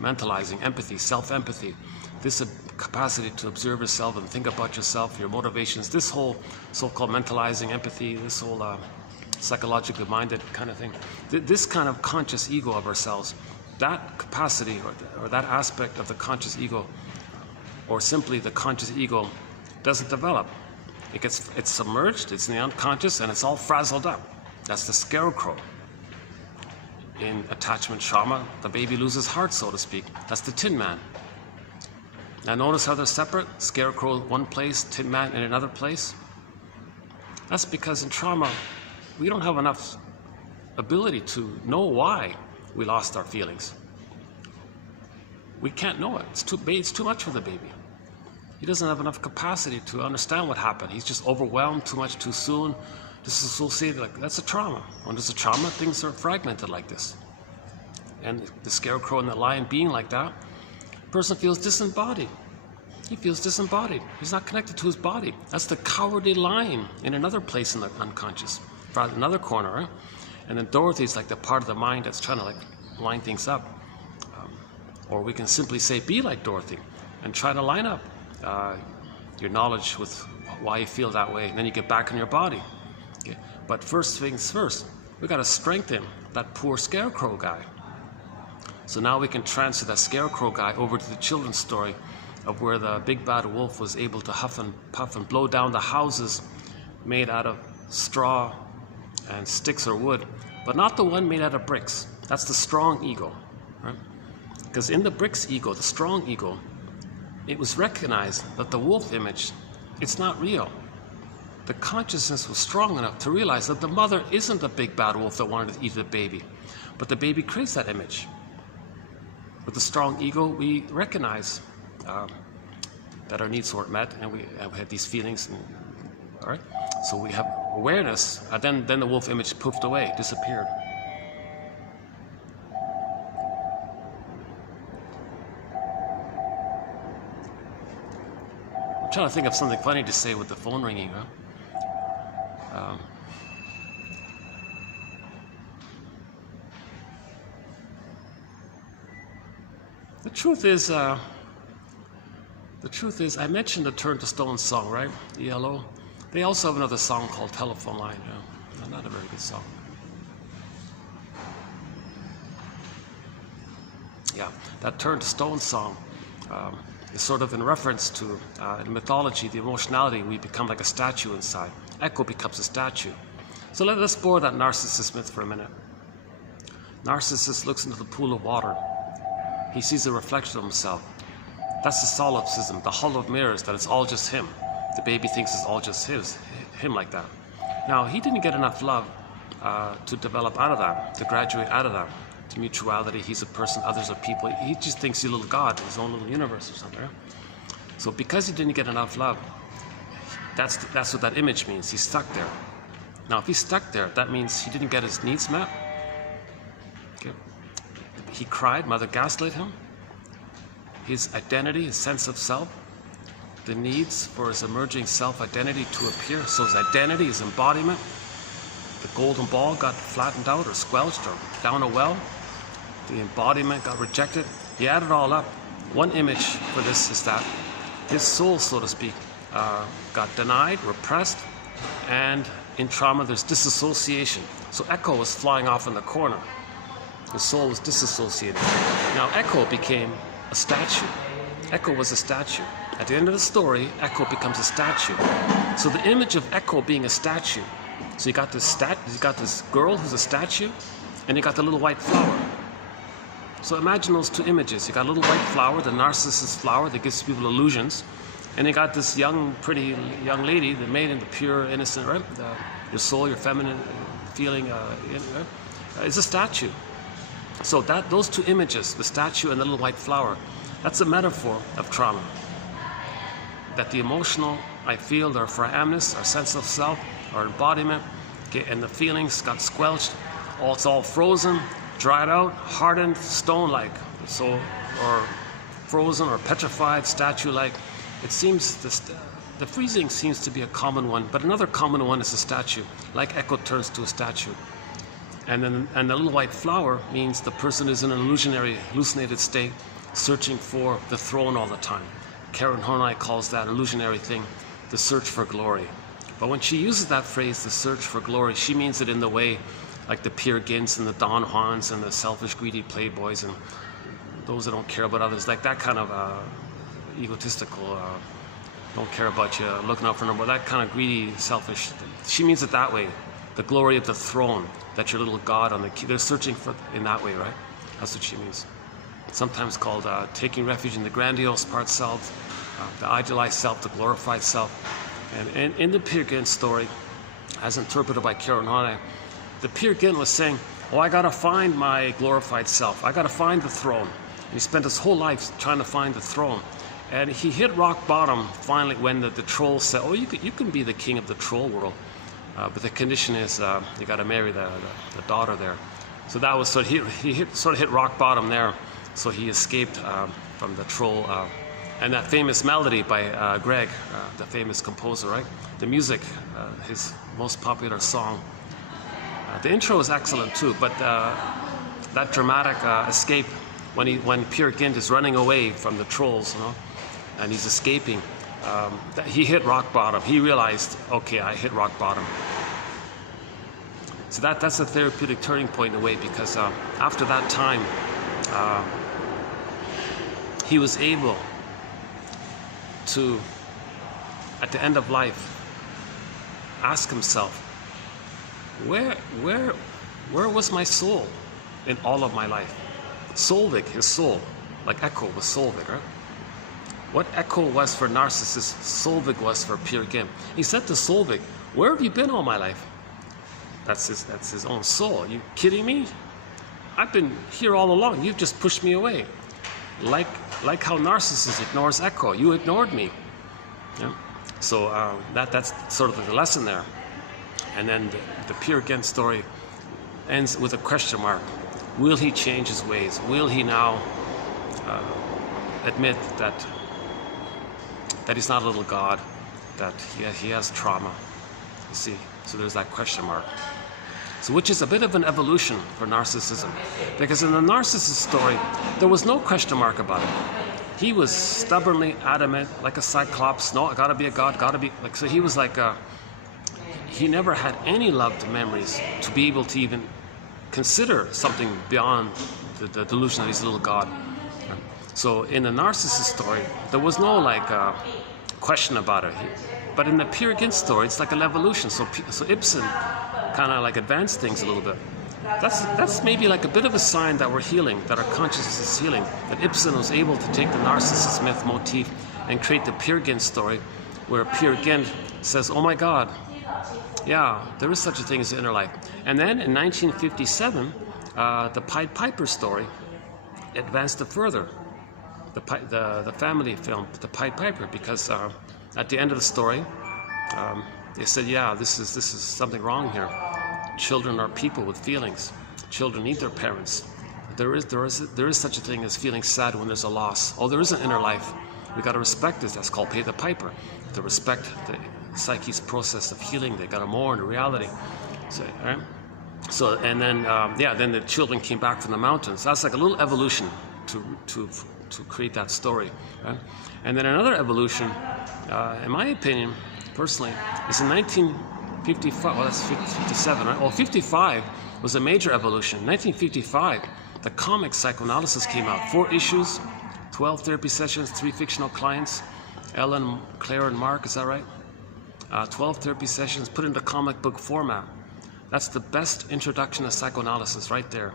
mentalizing, empathy, self-empathy, this capacity to observe yourself and think about yourself, your motivations, this whole so-called mentalizing, empathy, this whole psychologically minded kind of thing, this kind of conscious ego of ourselves, that capacity or that aspect of the conscious ego, or simply the conscious ego, doesn't develop. It's submerged, it's in the unconscious, and it's all frazzled up. That's the scarecrow. In attachment trauma, the baby loses heart, so to speak. That's the Tin Man. Now notice how they're separate? Scarecrow one place, Tin Man in another place. That's because in trauma, we don't have enough ability to know why we lost our feelings. We can't know it. It's too much for the baby. He doesn't have enough capacity to understand what happened. He's just overwhelmed too much too soon. This is associated, like, that's a trauma. When there's a trauma, things are fragmented like this. And the scarecrow and the lion being like that, the person feels disembodied. He feels disembodied. He's not connected to his body. That's the cowardly lion in another place in the unconscious, another corner, right? And then Dorothy's like the part of the mind that's trying to line things up. Or we can simply say, be like Dorothy and try to line up your knowledge with why you feel that way. And then you get back in your body. Okay. But first things first, we got to strengthen that poor scarecrow guy. So now we can transfer that scarecrow guy over to the children's story of where the big bad wolf was able to huff and puff and blow down the houses made out of straw and sticks or wood, but not the one made out of bricks. That's the strong ego, right? Because in the bricks ego, the strong ego, it was recognized that the wolf image, it's not real. The consciousness was strong enough to realize that the mother isn't the big bad wolf that wanted to eat the baby, but the baby creates that image. With the strong ego, we recognize that our needs weren't met, and we had these feelings. All right, so we have awareness. Then the wolf image poofed away, disappeared. I'm trying to think of something funny to say with the phone ringing. Huh? The truth is, I mentioned the Turn to Stone song, right? ELO. They also have another song called Telephone Line. Not a very good song. Yeah, that Turn to Stone song is sort of in reference to, in mythology, the emotionality. We become like a statue inside. Echo becomes a statue. So let's borrow that Narcissus myth for a minute. Narcissus looks into the pool of water. He sees a reflection of himself. That's the solipsism, the hull of mirrors, that it's all just him. The baby thinks it's all just him like that. Now, he didn't get enough love to develop out of that, to graduate out of that, to mutuality. He's a person, others are people. He just thinks he's a little god, his own little universe or something. Right? So because he didn't get enough love, that's what that image means. He's stuck there. Now, if he's stuck there, that means he didn't get his needs met. Okay. He cried, mother gaslit him. His identity, his sense of self, the needs for his emerging self-identity to appear. So his identity, his embodiment, the golden ball got flattened out or squelched or down a well. The embodiment got rejected. He added it all up. One image for this is that his soul, so to speak, got denied, repressed, and in trauma there's disassociation. So Echo was flying off in the corner. His soul was disassociated. Now Echo became a statue. Echo was a statue. At the end of the story, Echo becomes a statue. So the image of Echo being a statue. So you got this girl who's a statue, and you got the little white flower. So imagine those two images. You got a little white flower, the Narcissus flower that gives people illusions, and you got this young, pretty young lady that made in the pure, innocent, right? Your soul, your feminine feeling, is a statue. So those two images, the statue and the little white flower, that's a metaphor of trauma. That the emotional, I feel, our forhamness, our sense of self, our embodiment, okay, and the feelings got squelched. It's all frozen, dried out, hardened, stone-like, so, or frozen or petrified, statue-like. It seems the freezing seems to be a common one, but another common one is a statue, like Echo turns to a statue. And the little white flower means the person is in an hallucinated state, searching for the throne all the time. Karen Horney calls that illusionary thing the search for glory. But when she uses that phrase, the search for glory, she means it in the way like the Peer Gynt and the Don Juans and the selfish, greedy playboys and those that don't care about others, like that kind of egotistical, don't care about you, looking out for number, that kind of greedy, selfish. She means it that way. The glory of the throne, that your little god on the key. They're searching for in that way, right? That's what she means. Sometimes called taking refuge in the grandiose part self, the idealized self, the glorified self. And in the Peer Gynt story, as interpreted by Karen Horney, the Peer Gynt was saying, oh, I gotta find my glorified self. I gotta find the throne. And he spent his whole life trying to find the throne. And he hit rock bottom finally when the troll said, oh, you can be the king of the troll world. But the condition is you gotta marry the daughter there. So that was, so he sort of hit rock bottom there. So he escaped from the troll. And that famous melody by Greg, the famous composer, right? The music, his most popular song. The intro is excellent too, but that dramatic escape when Peer Gynt is running away from the trolls, you know, and he's escaping, he hit rock bottom. He realized, okay, I hit rock bottom. So that's a therapeutic turning point in a way, because after that time, he was able to, at the end of life, ask himself, where was my soul in all of my life? Solvig, his soul, like Echo was Solvig, right? What Echo was for Narcissus, Solvig was for Peer Gynt. He said to Solvig, where have you been all my life? That's his own soul. Are you kidding me? I've been here all along. You've just pushed me away. Like how Narcissus ignores Echo. You ignored me. Yeah? So that's sort of the lesson there. And then the Peer Gynt story ends with a question mark. Will he change his ways? Will he now admit that he's not a little god, that he has trauma? You see, so there's that question mark. So which is a bit of an evolution for narcissism. Because in the narcissist story, there was no question mark about it. He was stubbornly adamant, like a cyclops. No, I gotta be a god, gotta be, like, so he was like he never had any loved memories to be able to even consider something beyond the delusion that he's a little god. So in the narcissist story, there was no like question about it. But in the Peer Gynt story, it's like an evolution. So Ibsen kind of like advanced things a little bit. That's maybe like a bit of a sign that we're healing, that our consciousness is healing. That Ibsen was able to take the narcissist myth motif and create the Peer Gynt story, where Peer Gynt says, "Oh my God, yeah, there is such a thing as the inner life." And then in 1957, the Pied Piper story advanced it further. The family film, the Pied Piper, because at the end of the story, they said, "Yeah, this is something wrong here. Children are people with feelings. Children need their parents. There is such a thing as feeling sad when there's a loss. Oh, there is an inner life. We got to respect this. That's called pay the piper. To respect the psyche's process of healing, they got to mourn the reality." So, right? So, and then then the children came back from the mountains. That's like a little evolution to create that story. Right? And then another evolution, in my opinion, personally, is in 1955. Well, that's 57, right? Well, 55 was a major evolution. In 1955, the comic Psychoanalysis came out. 4 issues, 12 therapy sessions, 3 fictional clients, Ellen, Claire, and Mark, is that right? 12 therapy sessions put into comic book format. That's the best introduction to psychoanalysis right there.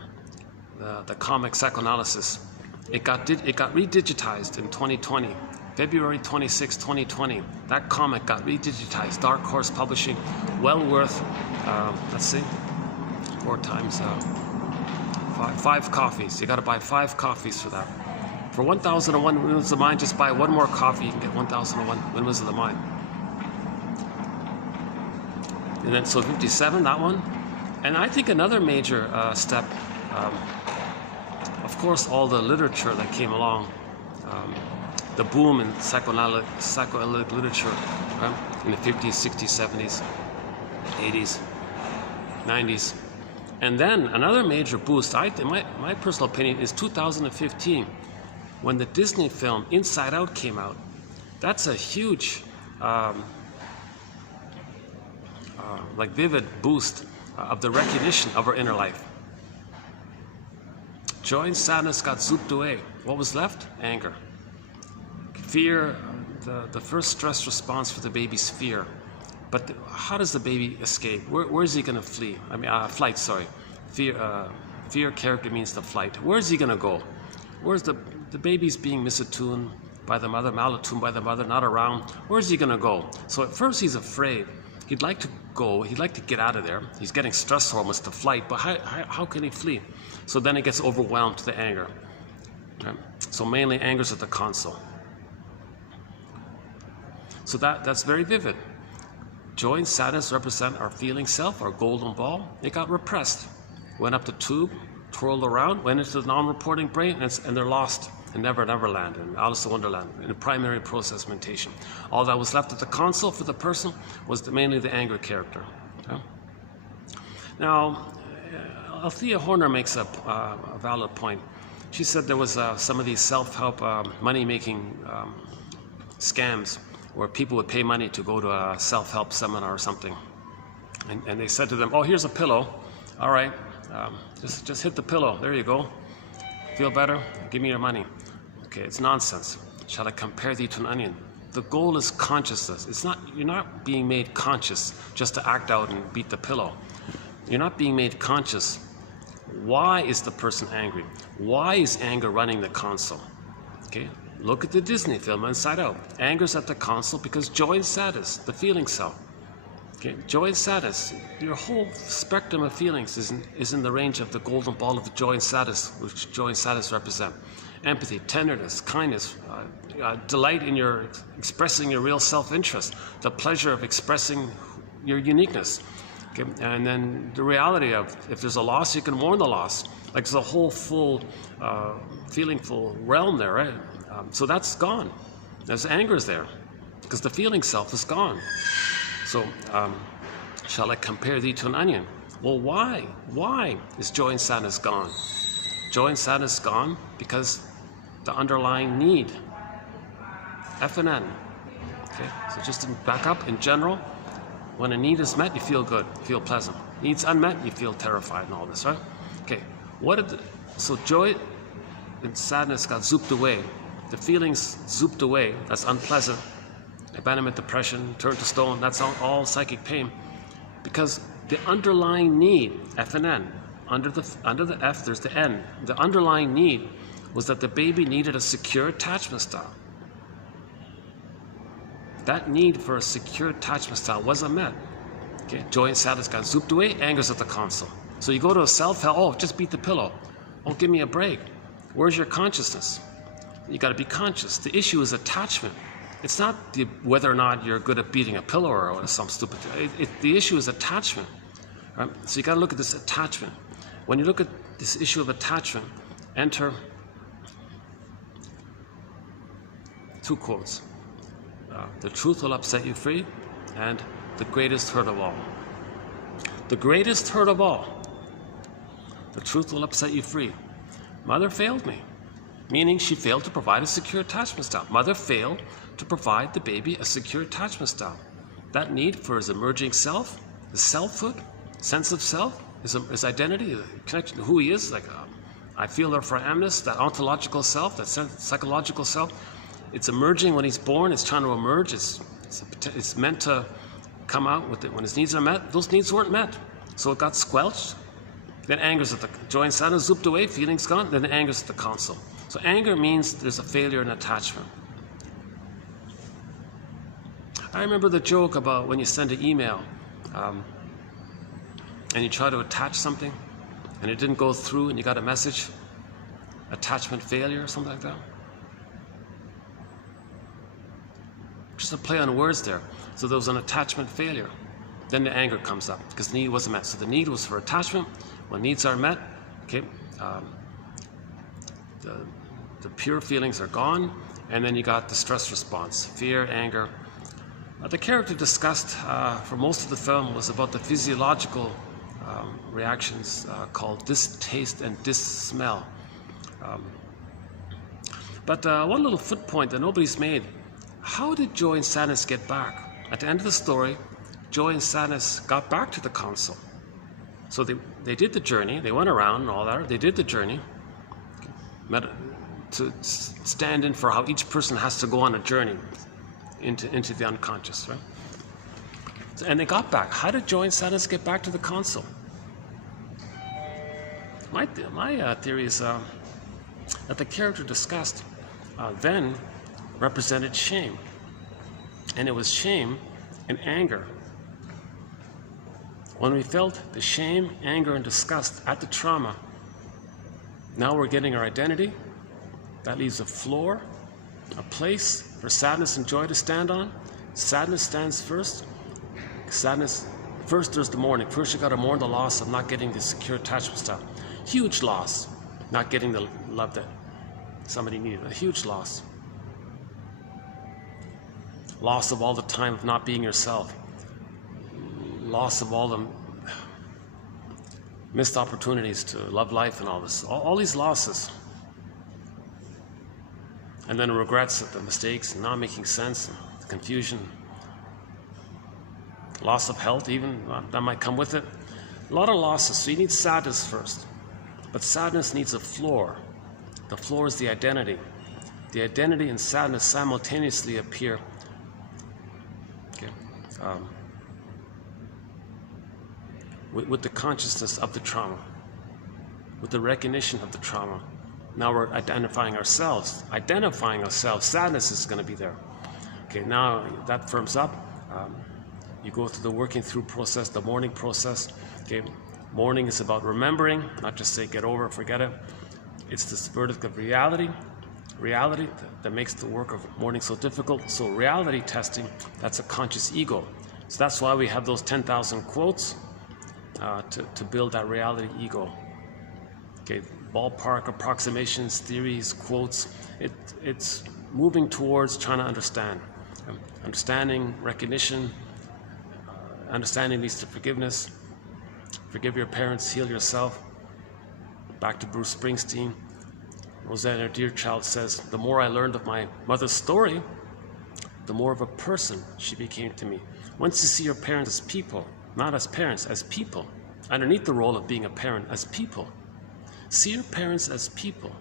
The comic Psychoanalysis. It got redigitized in 2020. February 26, 2020. That comic got redigitized. Dark Horse Publishing. Well worth, let's see, 4 times 5 coffees. You got to buy 5 coffees for that. For 1001 Windmills of the Mind, just buy 1 more coffee. You can get 1001 Windmills of the Mind. And then, so 57, that one. And I think another major step, of course, all the literature that came along, the boom in psychoanalytic literature, right? In the 50s, 60s, 70s, 80s, 90s. And then another major boost, my personal opinion, is 2015, when the Disney film Inside Out came out. That's a huge, like vivid boost of the recognition of our inner life. Joy and sadness got zooped away. What was left? Anger. Fear, the first stress response for the baby's fear. But how does the baby escape? Where is he going to flee? I mean, flight, sorry. Fear character means the flight. Where is he going to go? Where's the baby's being misattuned by the mother, malattuned by the mother, not around. Where's he going to go? So at first he's afraid. He'd like to go. He'd like to get out of there. He's getting stress hormones to flight, but how can he flee? So then he gets overwhelmed to the anger. Right? So mainly anger's at the console. So that's very vivid. Joy and sadness represent our feeling self, our golden ball. It got repressed. Went up the tube, twirled around, went into the non-reporting brain, and they're lost in Never Never Land, in Alice in Wonderland, in the primary process mentation. All that was left at the console for the person was mainly the anger character. Okay? Now, Althea Horner makes a valid point. She said there was some of these self-help money-making scams where people would pay money to go to a self-help seminar or something. And they said to them, "Oh, here's a pillow. All right, just hit the pillow. There you go. Feel better? Give me your money." Okay, it's nonsense. Shall I compare thee to an onion? The goal is consciousness. You're not being made conscious just to act out and beat the pillow. You're not being made conscious. Why is the person angry? Why is anger running the console? Okay, look at the Disney film Inside Out. Anger's at the console because joy and sadness, the feeling self. Okay, joy and sadness, your whole spectrum of feelings is in the range of the golden ball of the joy and sadness, which joy and sadness represent. Empathy, tenderness, kindness, delight in your expressing your real self-interest, the pleasure of expressing your uniqueness. Okay? And then the reality of, if there's a loss, you can mourn the loss. Like there's a whole full, feelingful realm there, right? So that's gone. There's anger there, because the feeling self is gone. So, shall I compare thee to an onion? Well, why? Why is joy and sadness gone? Joy and sadness gone because the underlying need, F and N. Okay, so just to back up, in general, when a need is met, you feel good, you feel pleasant. Needs unmet, you feel terrified and all this, right? Okay, so joy and sadness got zooped away. The feelings zooped away, that's unpleasant. Abandonment, depression, turn to stone, that's all psychic pain. Because the underlying need, F and N, under the F, there's the N. The underlying need was that the baby needed a secure attachment style. That need for a secure attachment style wasn't met. Okay, joy and sadness got zooped away, anger's at the console. So you go to a self-help, oh, just beat the pillow. Oh, give me a break. Where's your consciousness? You got to be conscious. The issue is attachment. It's not whether or not you're good at beating a pillow or some stupid thing. The issue is attachment. Right? So you got to look at this attachment. When you look at this issue of attachment, enter two quotes. The truth will upset you free, and the greatest hurt of all. The greatest hurt of all. The truth will upset you free. Mother failed me, meaning she failed to provide a secure attachment style. Mother failed to provide the baby a secure attachment style. That need for his emerging self, his selfhood, sense of self, his identity, the connection to who he is, like I feel therefore I amness, that ontological self, that psychological self, it's emerging when he's born, it's trying to emerge, it's meant to come out with it. When his needs are met, those needs weren't met. So it got squelched. Then anger's at the joy and sadness zooped away, feelings gone, then the anger's at the console. So anger means there's a failure in attachment. I remember the joke about when you send an email and you try to attach something and it didn't go through and you got a message, attachment failure or something like that. Just a play on words there. So there was an attachment failure. Then the anger comes up because the need wasn't met. So the need was for attachment. When needs are met, okay, the pure feelings are gone, and then you got the stress response, fear, anger. The character discussed for most of the film was about the physiological reactions called distaste and dissmell. But one little footpoint that nobody's made, how did joy and sadness get back? At the end of the story, joy and sadness got back to the console. So they did the journey, they went around and all that, they did the journey to stand in for how each person has to go on a journey into the unconscious, right? So, and they got back. How did joy and sadness get back to the console? My theory is that the character discussed then represented shame. And it was shame and anger. When we felt the shame, anger, and disgust at the trauma, now we're getting our identity. That leaves a floor, a place for sadness and joy to stand on. Sadness stands first. Sadness, first there's the mourning. First you got to mourn the loss of not getting the secure attachment style. Huge loss, not getting the love that somebody needed. A huge loss. Loss of all the time of not being yourself. Loss of all the missed opportunities to love life and all this. All these losses. And then regrets at the mistakes and not making sense and the confusion. Loss of health even, that might come with it. A lot of losses, so you need sadness first. But sadness needs a floor. The floor is the identity. The identity and sadness simultaneously appear. Okay. With the consciousness of the trauma, with the recognition of the trauma. Now we're identifying ourselves. Sadness is going to be there. Okay, now that firms up. You go through the working through process, the mourning process. Okay, mourning is about remembering, not just say get over it, forget it. It's this verdict of reality that makes the work of mourning so difficult. So reality testing, that's a conscious ego. So that's why we have those 10,000 quotes to build that reality ego. Okay, ballpark approximations, theories, quotes. It's moving towards trying to understand. Understanding, recognition, understanding leads to forgiveness. Forgive your parents, heal yourself. Back to Bruce Springsteen. Rosanna Deerchild says, the more I learned of my mother's story, the more of a person she became to me. Once you see your parents as people, not as parents, as people, underneath the role of being a parent, as people. See your parents as people.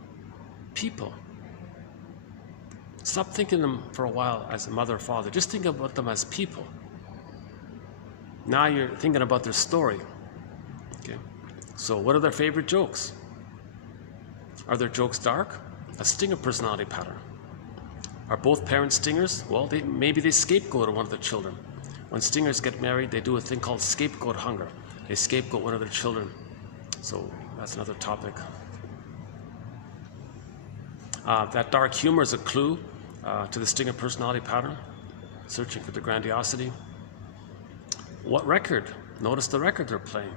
People. Stop thinking of them for a while as a mother or father. Just think about them as people. Now you're thinking about their story. Okay. So what are their favorite jokes? Are their jokes dark? A stinger personality pattern. Are both parents stingers? Well, maybe they scapegoat one of their children. When stingers get married, they do a thing called scapegoat hunger. They scapegoat one of their children. So that's another topic. That dark humor is a clue to the stinger personality pattern, searching for the grandiosity. What record? Notice the record they're playing.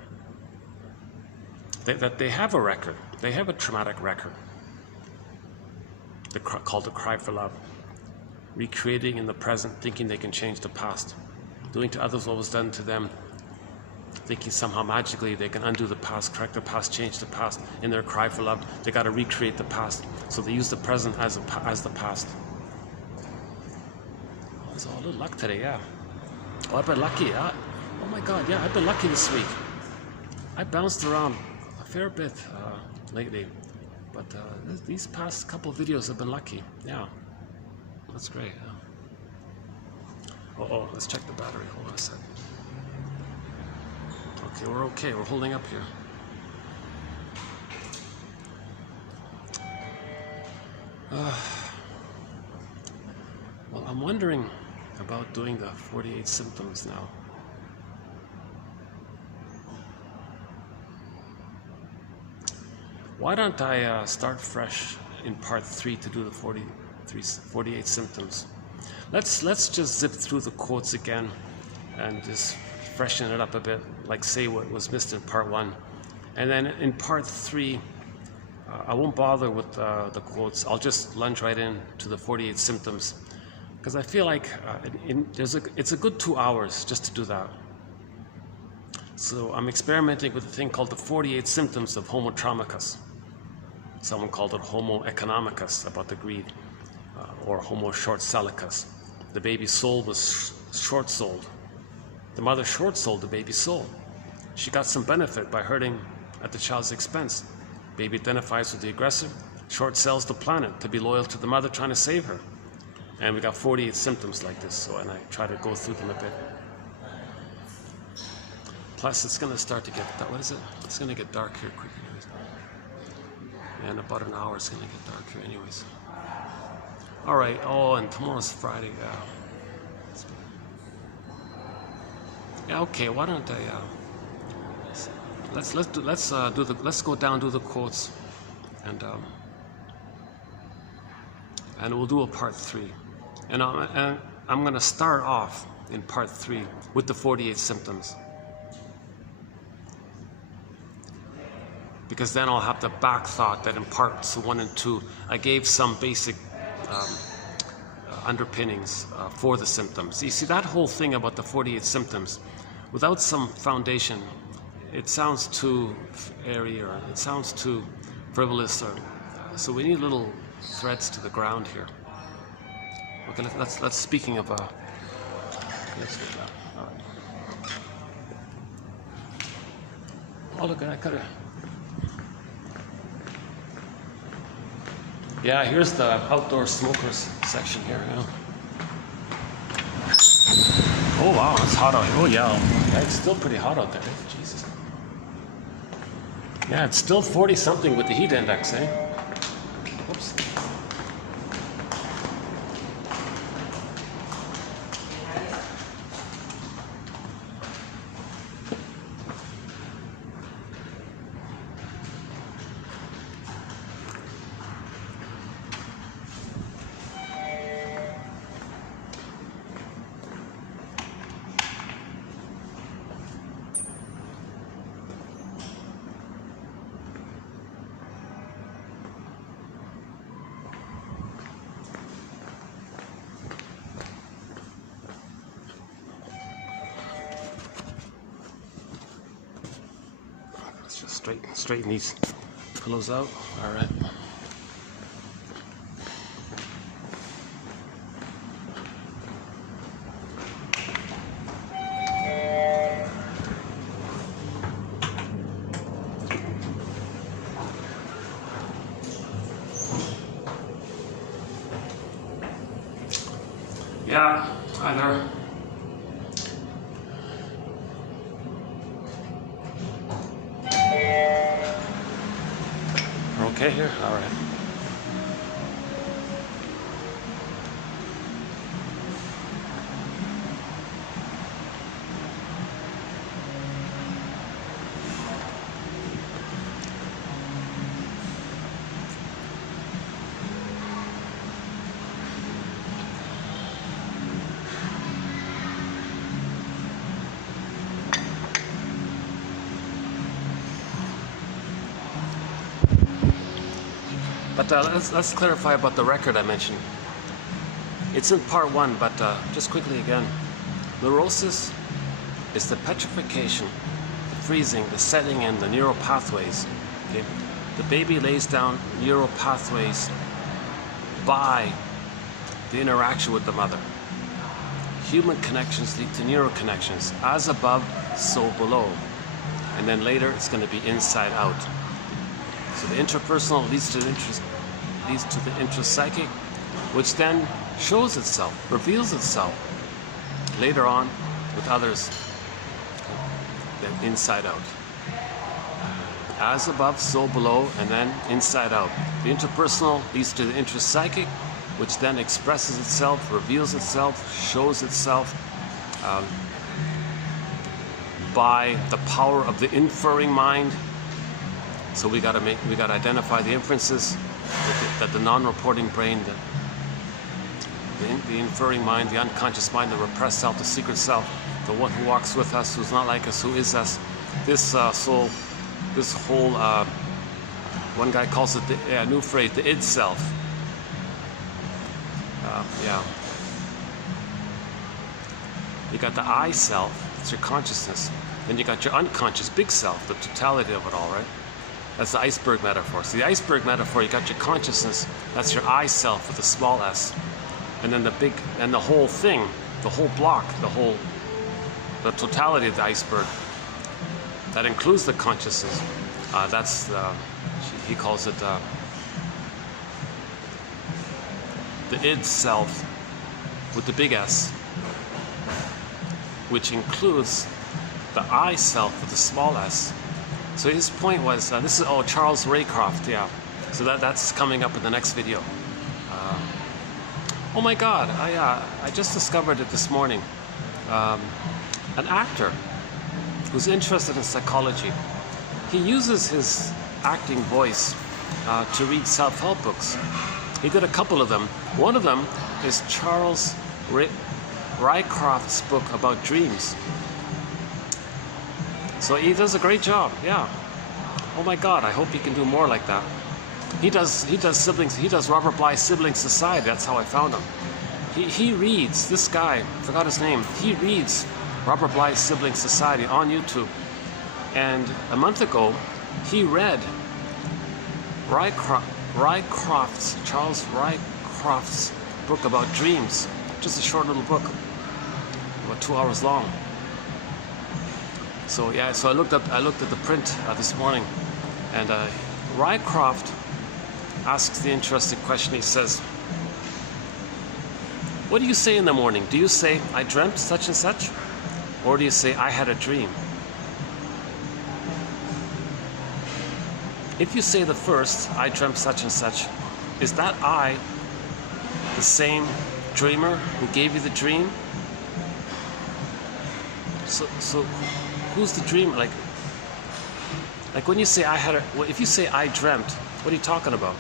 That they have a record. They have a traumatic record. Called the cry for love. Recreating in the present, thinking they can change the past. Doing to others what was done to them. Thinking somehow magically they can undo the past, correct the past, change the past. In their cry for love, they got to recreate the past. So they use the present as the past. Oh, it's all a little luck today, yeah. Oh, I've been lucky, yeah. Oh my God, yeah, I've been lucky this week. I bounced around a fair bit lately, but these past couple of videos have been lucky. Yeah, that's great. Yeah. Oh, let's check the battery. Hold on a sec. Okay, we're okay. We're holding up here. Well, I'm wondering about doing the 48 symptoms now. Why don't I start fresh in part 3 to do the 48 symptoms? Let's just zip through the quotes again and just freshen it up a bit, like say what was missed in part 1. And then in part 3, I won't bother with the quotes. I'll just lunge right in to the 48 symptoms, because I feel like it's a good 2 hours just to do that. So I'm experimenting with a thing called the 48 symptoms of Homo traumicus. Someone called it Homo economicus, about the greed, or Homo short-sellicus. The baby's soul was short-souled. The mother short-souled the baby's soul. She got some benefit by hurting at the child's expense. Baby identifies with the aggressor, short-sells the planet to be loyal to the mother trying to save her. And we got 48 symptoms like this, and I try to go through them a bit. Plus, it's going to start to get, what is it? It's going to get dark here quick anyways. And about an hour it's going to get dark here anyways. All right, oh, and tomorrow's Friday. Yeah, okay, why don't I, let's go down to the quotes, and we'll do a part 3. And I'm going to start off in part 3 with the 48 symptoms. Because then I'll have the back thought that in parts 1 and 2, I gave some basic underpinnings for the symptoms. You see, that whole thing about the 48 symptoms, without some foundation, it sounds too airy, or it sounds too frivolous, or so we need little threads to the ground here. Okay, let's speaking of let's do that. All right. Oh, look, I could have. Yeah, here's the outdoor smokers section here. Yeah. Oh wow, it's hot out here. Oh yeah, it's still pretty hot out there. Jesus. Yeah, it's still 40 something with the heat index, eh? Oops. Let's just straighten these pillows out. All right. Yeah, hi there. We're okay here? All right. But let's clarify about the record I mentioned. It's in part 1, but just quickly again. Neurosis is the petrification, the freezing, the setting in the neural pathways. Okay? The baby lays down neural pathways by the interaction with the mother. Human connections lead to neural connections. As above, so below. And then later it's going to be inside out. So the interpersonal leads to the intrapsychic, which then shows itself, reveals itself later on with others, then inside out. As above, so below, and then inside out. The interpersonal leads to the intrapsychic, which then expresses itself, reveals itself, shows itself by the power of the inferring mind. So we got to identify the inferences that the non-reporting brain, the inferring mind, the unconscious mind, the repressed self, the secret self, the one who walks with us, who's not like us, who is us. This soul, this whole, one guy calls it the new phrase, the id self. Yeah. You got the I self, it's your consciousness. Then you got your unconscious big self, the totality of it all, right? That's the iceberg metaphor. So the iceberg metaphor, you got your consciousness, that's your I self with a small s. And then the whole thing, the whole block, the totality of the iceberg, that includes the consciousness. He calls it the id self with the big S, which includes the I self with the small s. So his point was, this is, Charles Raycroft, yeah. So that's coming up in the next video. Oh my God, I just discovered it this morning. An actor who's interested in psychology. He uses his acting voice to read self-help books. He did a couple of them. One of them is Charles Raycroft's book about dreams. So he does a great job, yeah. Oh my God, I hope he can do more like that. He does siblings. He does Robert Bly's Sibling Society. That's how I found him. He reads, this guy, forgot his name. He reads Robert Bly's Sibling Society on YouTube. And a month ago, he read Charles Raycroft's book about dreams. Just a short little book, about 2 hours long. So yeah, so I looked at the print this morning, and Raycroft asks the interesting question. He says, "What do you say in the morning? Do you say, 'I dreamt such and such,' or do you say, 'I had a dream'?" If you say the first, "I dreamt such and such," is that I the same dreamer who gave you the dream? So who's the dreamer? Like when you say if you say "I dreamt," what are you talking about?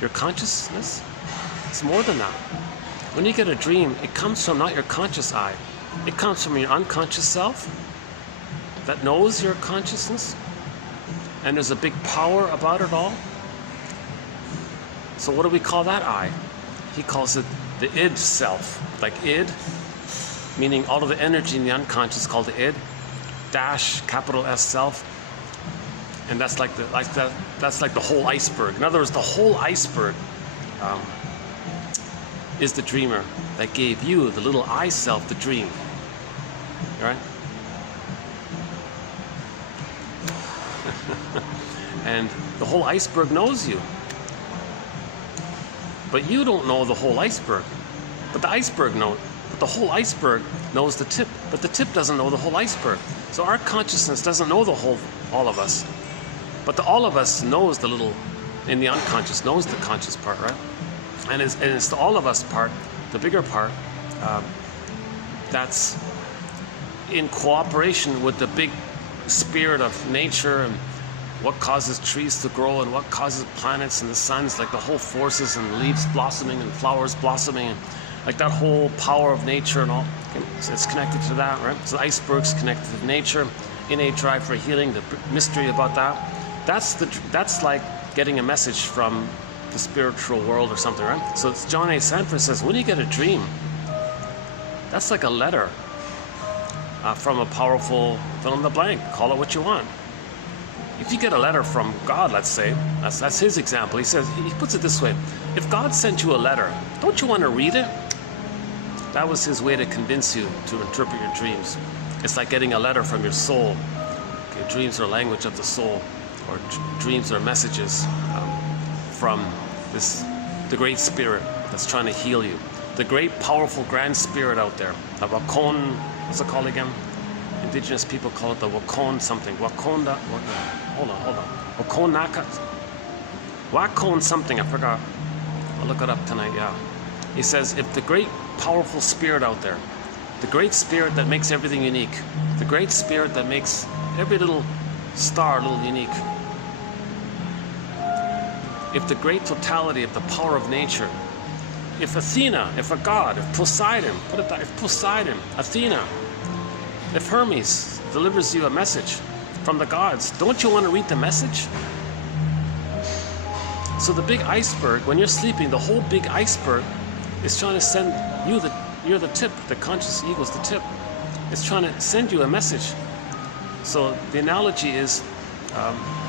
Your consciousness? It's more than that. When you get a dream, it comes from not your conscious I. It comes from your unconscious self that knows your consciousness, and there's a big power about it all. So what do we call that I? He calls it the id self. Like id, meaning all of the energy in the unconscious called the id, dash capital S self. And that's like that's like the whole iceberg. In other words, the whole iceberg is the dreamer that gave you, the little I self, the dream. Right? And the whole iceberg knows you. But you don't know the whole iceberg. But the iceberg knows. But the whole iceberg knows the tip. But the tip doesn't know the whole iceberg. So our consciousness doesn't know the whole, all of us. But the all of us knows the little, in the unconscious, knows the conscious part, right? And it's the all of us part, the bigger part, that's in cooperation with the big spirit of nature and what causes trees to grow and what causes planets and the suns, like the whole forces and leaves blossoming and flowers blossoming, and like that whole power of nature and all. So it's connected to that, right? So the iceberg's connected to nature, innate drive for healing, the mystery about that. That's like getting a message from the spiritual world or something, right? So it's John A. Sanford says, when you get a dream, that's like a letter from a powerful fill in the blank. Call it what you want. If you get a letter from God, let's say, that's his example. He says, he puts it this way: if God sent you a letter, don't you want to read it? That was his way to convince you to interpret your dreams. It's like getting a letter from your soul. Okay, dreams are language of the soul, or dreams are messages from the great spirit that's trying to heal you. The great, powerful, grand spirit out there. The Wakon, what's it called again? Indigenous people call it the Wakon something. Wakonda, hold on. Wakonaka? Wakon something, I forgot. I'll look it up tonight, yeah. He says, if the great, powerful spirit out there, the great spirit that makes everything unique, the great spirit that makes every little star a little unique, if the great totality of the power of nature, if Athena, if a god, if Poseidon, put it that, if Poseidon, Athena, if Hermes delivers you a message from the gods, don't you want to read the message? So the big iceberg, when you're sleeping, the whole big iceberg is trying to send you you're the tip, the conscious ego's the tip. It's trying to send you a message. So the analogy is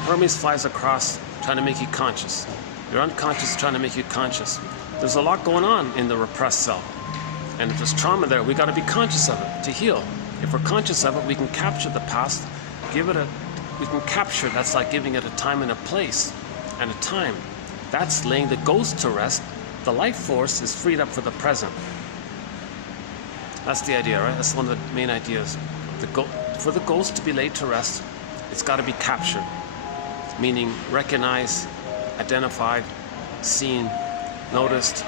Hermes flies across trying to make you conscious. Your unconscious is trying to make you conscious. There's a lot going on in the repressed self. And if there's trauma there, we got to be conscious of it to heal. If we're conscious of it, we can capture the past, we can capture, that's like giving it a time and a place and a time. That's laying the ghost to rest. The life force is freed up for the present. That's the idea, right? That's one of the main ideas. For the ghost to be laid to rest, it's got to be captured. Meaning recognized, identified, seen, noticed.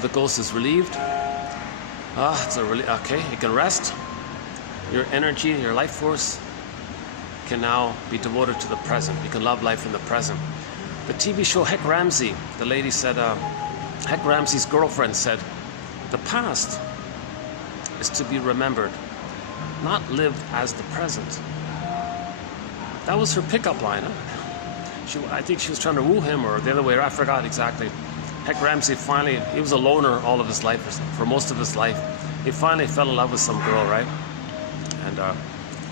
The ghost is relieved. Okay, it can rest. Your energy, your life force can now be devoted to the present. You can love life in the present. The TV show Heck Ramsey, the lady said, Heck Ramsey's girlfriend said, the past is to be remembered, not lived as the present. That was her pickup line. Huh? I think she was trying to woo him, or the other way around, I forgot exactly. Heck Ramsey finally, he was a loner all of his life, for most of his life. He finally fell in love with some girl, right?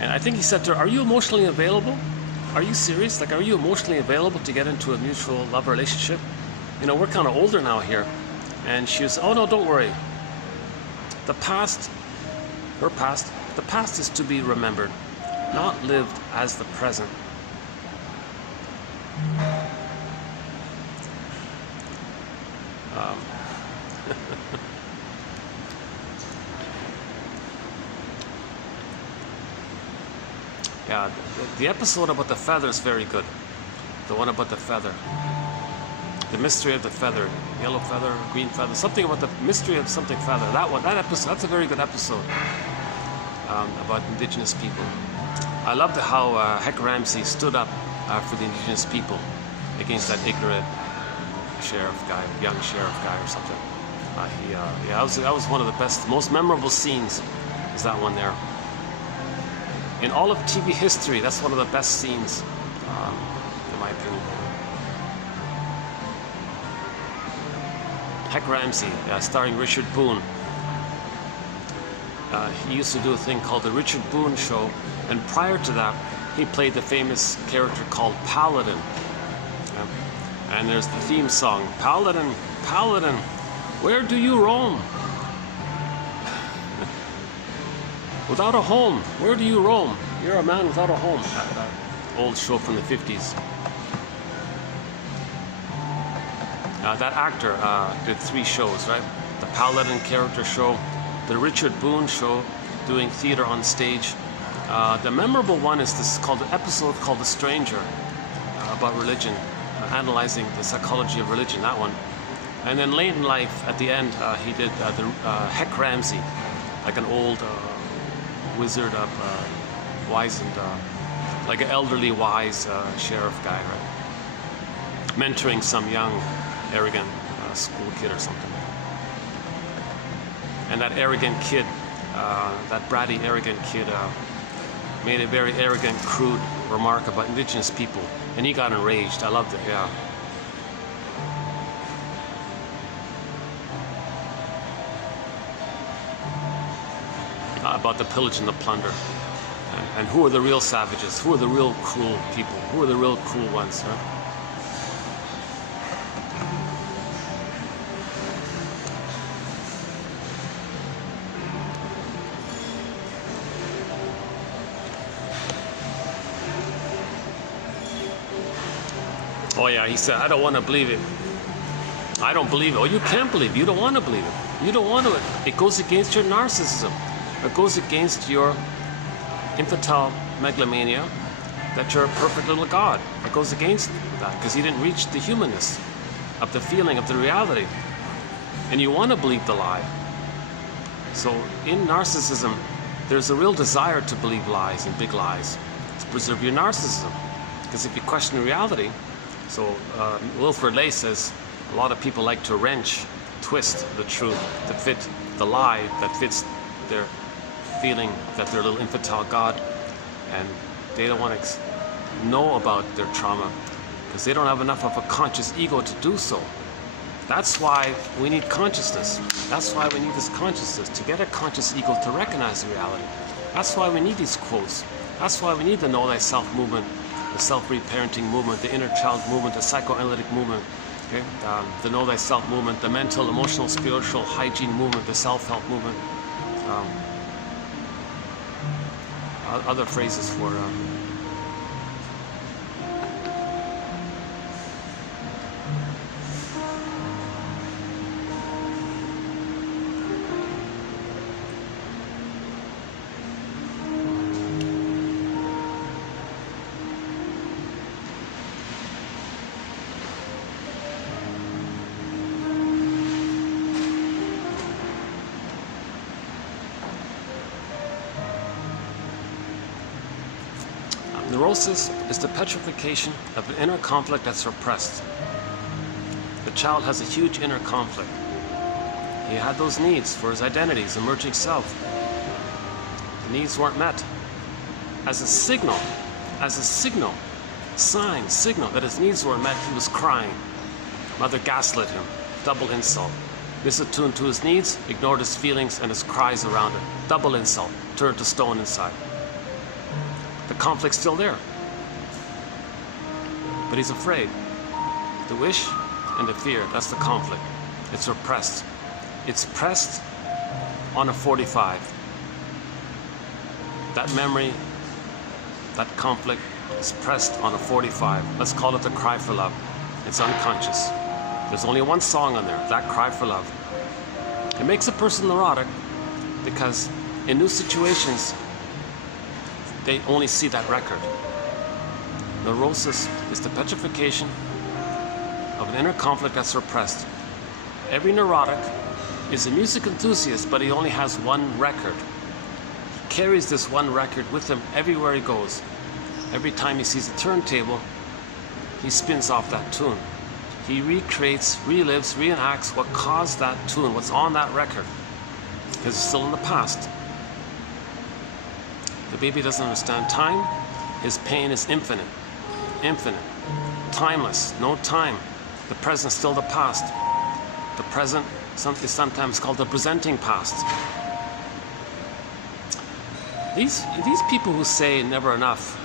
And I think he said to her, are you emotionally available? Are you serious? Like, are you emotionally available to get into a mutual love relationship? You know, we're kind of older now here. And she was, oh no, don't worry. The past, her past, the past is to be remembered, not lived as the present. Yeah, the episode about the feather is very good. The one about the feather. The mystery of the feather. Yellow feather, green feather. Something about the mystery of something feather. That episode, that's a very good episode about indigenous people. I loved how Heck Ramsey stood up for the indigenous people against that ignorant sheriff guy, young sheriff guy or something. That was one of the best, most memorable scenes, is that one there. In all of TV history, that's one of the best scenes, in my opinion. Heck Ramsey, starring Richard Boone. He used to do a thing called the Richard Boone Show, and prior to that, he played the famous character called Paladin. And there's the theme song, Paladin, Paladin, where do you roam? Without a home, where do you roam? You're a man without a home. That old show from the 50s. That actor did 3 shows, right? The Paladin character show, the Richard Boone show, doing theater on stage. The memorable one is this episode called The Stranger, about religion, analyzing the psychology of religion, that one. And then late in life, at the end, he did the Heck Ramsey, like an old wizard, wizened, like an elderly wise sheriff guy, right? Mentoring some young, arrogant school kid or something. And that arrogant kid, that bratty, arrogant kid, made a very arrogant, crude remark about indigenous people, and he got enraged. I loved it, yeah. About the pillage and the plunder, and who are the real savages? Who are the real cruel people? Who are the real cruel ones? Huh? Oh yeah, he said, I don't want to believe it. I don't believe it. Oh, you can't believe it. You don't want to believe it. You don't want to. It goes against your narcissism. It goes against your infantile megalomania that you're a perfect little god. It goes against that because you didn't reach the humanness of the feeling of the reality. And you want to believe the lie. So in narcissism, there's a real desire to believe lies and big lies to preserve your narcissism. Because if you question reality, so Wilfred Lay says a lot of people like to wrench, twist the truth to fit the lie that fits their feeling that they're a little infantile god, and they don't want to know about their trauma because they don't have enough of a conscious ego to do so. That's why we need consciousness. That's why we need this consciousness, to get a conscious ego to recognize reality. That's why we need these quotes. That's why we need the Know Thyself movement, the self-reparenting movement, the inner child movement, the psychoanalytic movement, okay? The Know Thyself movement, the mental, emotional, spiritual hygiene movement, the self-help movement. Other phrases for neurosis is the petrification of an inner conflict that's repressed. The child has a huge inner conflict. He had those needs for his identity, his emerging self. The needs weren't met. As a signal, signal that his needs weren't met, he was crying. Mother gaslit him, double insult. Misattuned to his needs, ignored his feelings and his cries around it. Double insult, turned to stone inside. The conflict's still there. But he's afraid. The wish and the fear, that's the conflict. It's repressed. It's pressed on a 45. That memory, that conflict is pressed on a 45. Let's call it the cry for love. It's unconscious. There's only one song on there, that cry for love. It makes a person neurotic because in new situations, they only see that record. Neurosis is the petrification of an inner conflict that's repressed. Every neurotic is a music enthusiast, but he only has one record. He carries this one record with him everywhere he goes. Every time he sees a turntable, he spins off that tune. He recreates, relives, reenacts what caused that tune, what's on that record, because it's still in the past. The baby doesn't understand time. His pain is infinite, timeless, no time. The present's still the past. The present is sometimes called the presenting past. These people who say never enough,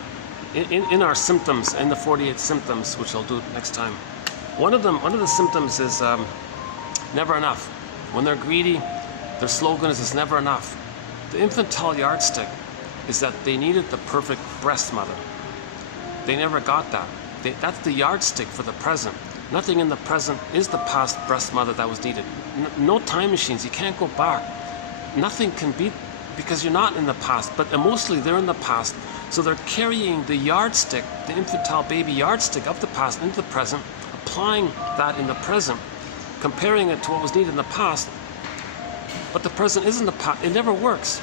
in our symptoms, in the 48 symptoms, which I'll do next time, one of the symptoms is never enough. When they're greedy, their slogan is, it's never enough. The infantile yardstick is that they needed the perfect breast mother. They never got that. That's the yardstick for the present. Nothing in the present is the past breast mother that was needed. No time machines, you can't go back. Nothing can be, because you're not in the past, but emotionally they're in the past. So they're carrying the yardstick, the infantile baby yardstick of the past into the present, applying that in the present, comparing it to what was needed in the past. But the present isn't the past, it never works.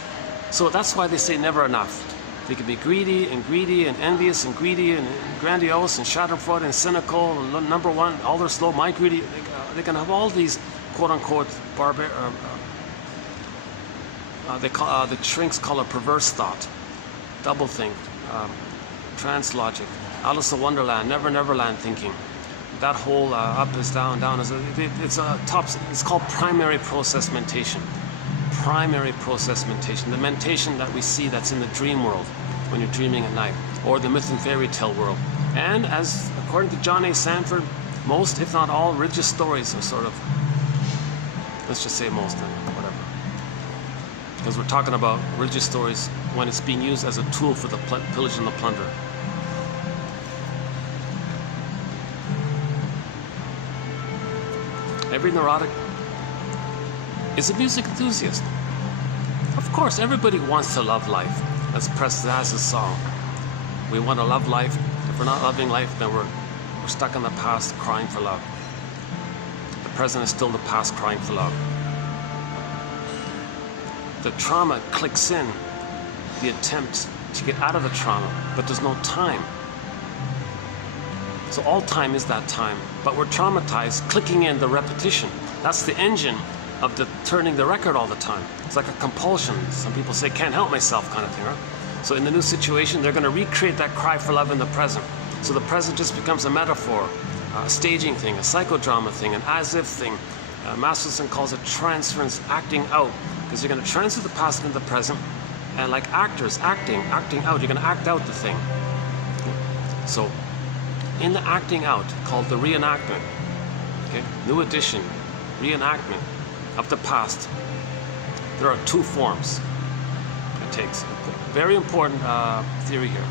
So that's why they say never enough. They can be greedy and envious and greedy and grandiose and schadenfreude and cynical and number one, all their slow, my greedy. They can have all these quote-unquote the shrinks call it perverse thought, doublethink, translogic, Alice in Wonderland, Neverland thinking. That whole up is down, down is it's called primary process mentation. Primary process mentation, the mentation that we see that's in the dream world when you're dreaming at night, or the myth and fairy tale world. And as according to John A. Sanford, most, if not all, religious stories are sort of, let's just say most, whatever. Because we're talking about religious stories when it's being used as a tool for the pillage and the plunder. Every neurotic is a music enthusiast. Of course, everybody wants to love life. As Preston has his song. We want to love life. If we're not loving life, then we're stuck in the past crying for love. The present is still the past crying for love. The trauma clicks in, the attempt to get out of the trauma, but there's no time. So all time is that time, but we're traumatized, clicking in the repetition. That's the engine of the turning the record all the time. It's like a compulsion. Some people say, can't help myself kind of thing, right? So in the new situation, they're going to recreate that cry for love in the present. So the present just becomes a metaphor, a staging thing, a psychodrama thing, an as-if thing. Masterson calls it transference, acting out, because you're going to transfer the past into the present, and like actors, acting out, you're going to act out the thing. So in the acting out, called the reenactment, okay, new edition, reenactment of the past, there are two forms it takes. Very important theory here.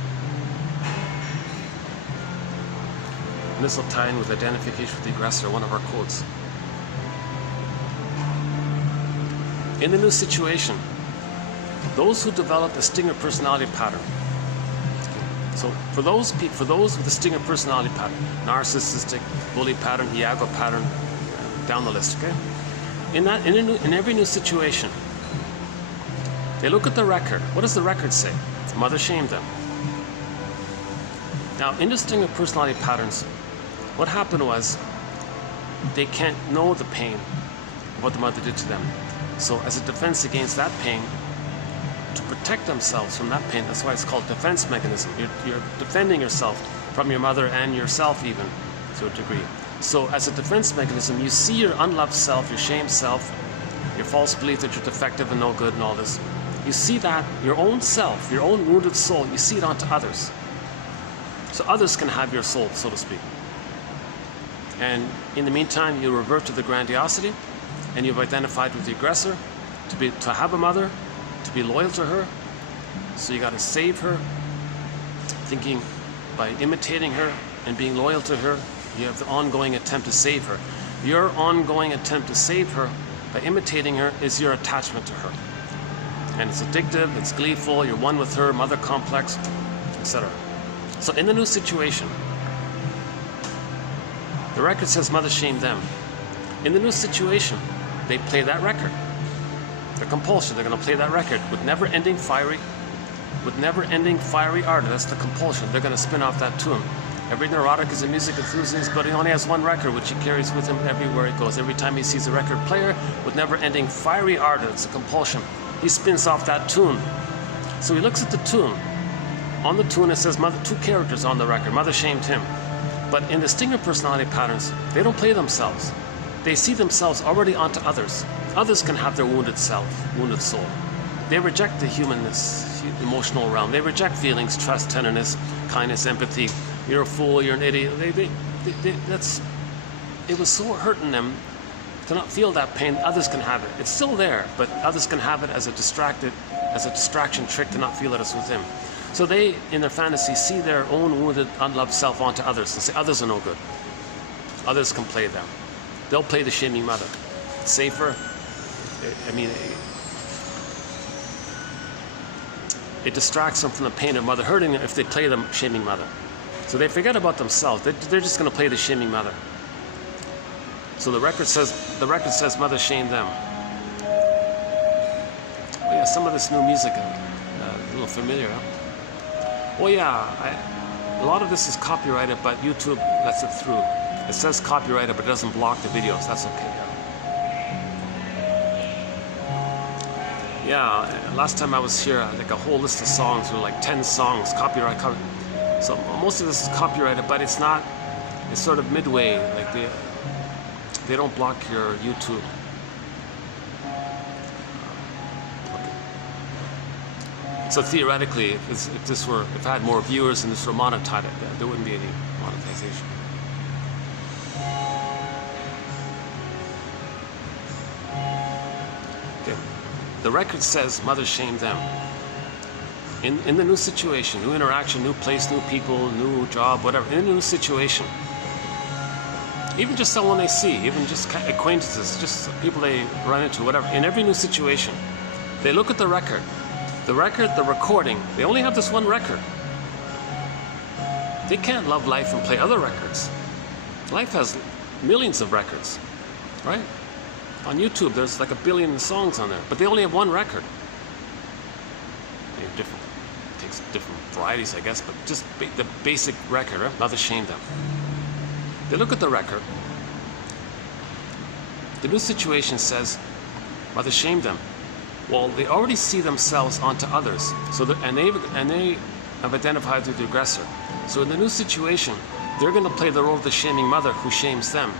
And this will tie in with identification with the aggressor, one of our codes. In the new situation, those who develop a stinger personality pattern. So for those with the stinger personality pattern, narcissistic, bully pattern, Iago pattern, down the list, okay? In every new situation, they look at the record. What does the record say? Mother shamed them. Now, in the stinger personality patterns, what happened was they can't know the pain of what the mother did to them. So as a defense against that pain, to protect themselves from that pain, that's why it's called defense mechanism. You're defending yourself from your mother and yourself even, to a degree. So as a defense mechanism, you see your unloved self, your shamed self, your false belief that you're defective and no good and all this. You see that, your own self, your own wounded soul, you see it onto others. So others can have your soul, so to speak. And in the meantime, you revert to the grandiosity, and you've identified with the aggressor, to have a mother, to be loyal to her. So you got to save her, thinking by imitating her and being loyal to her, you have the ongoing attempt to save her. Your ongoing attempt to save her by imitating her is your attachment to her. And it's addictive, it's gleeful, you're one with her, mother complex, etc. So in the new situation, the record says mother shamed them. In the new situation, they play that record. The compulsion, they're going to play that record with never-ending fiery ardor. That's the compulsion. They're going to spin off that tune. Every neurotic is a music enthusiast, but he only has one record, which he carries with him everywhere he goes. Every time he sees a record player with never-ending fiery ardor, it's a compulsion. He spins off that tune. So he looks at the tune. On the tune it says mother, two characters on the record. Mother shamed him. But in the stinger personality patterns, they don't play themselves. They see themselves already onto others. Others can have their wounded self, wounded soul. They reject the humanness, emotional realm. They reject feelings, trust, tenderness, kindness, empathy. You're a fool, you're an idiot. It was so hurting them to not feel that pain. Others can have it. It's still there, but others can have it as a distraction trick to not feel it as with them. So they, in their fantasy, see their own wounded, unloved self onto others and say, others are no good. Others can play them. They'll play the shaming mother. It's safer. I mean, it distracts them from the pain of mother hurting them if they play the shaming mother. So they forget about themselves. They're just going to play the shaming mother. So the record says mother shamed them. Oh yeah, some of this new music, a little familiar, huh? Oh yeah, a lot of this is copyrighted, but YouTube lets it through. It says copyrighted, but it doesn't block the videos. That's okay. Yeah, last time I was here, like a whole list of songs, there were like 10 songs, copyright. So most of this is copyrighted, but it's not. It's sort of midway, like they don't block your YouTube. So theoretically, if I had more viewers and this were monetized, there wouldn't be any monetization. Okay. The record says mother shamed them. In the new situation, new interaction, new place, new people, new job, whatever, in a new situation, even just someone they see, even just acquaintances, just people they run into, whatever, in every new situation, they look at the record, the recording, they only have this one record. They can't love life and play other records. Life has millions of records, right? On YouTube, there's like 1 billion songs on there, but they only have one record. Takes different varieties, I guess, but just the basic record, right? Mother shamed them. They look at the record. The new situation says mother shamed them. Well, they already see themselves onto others, and they have identified with the aggressor. So in the new situation, they're going to play the role of the shaming mother who shames them.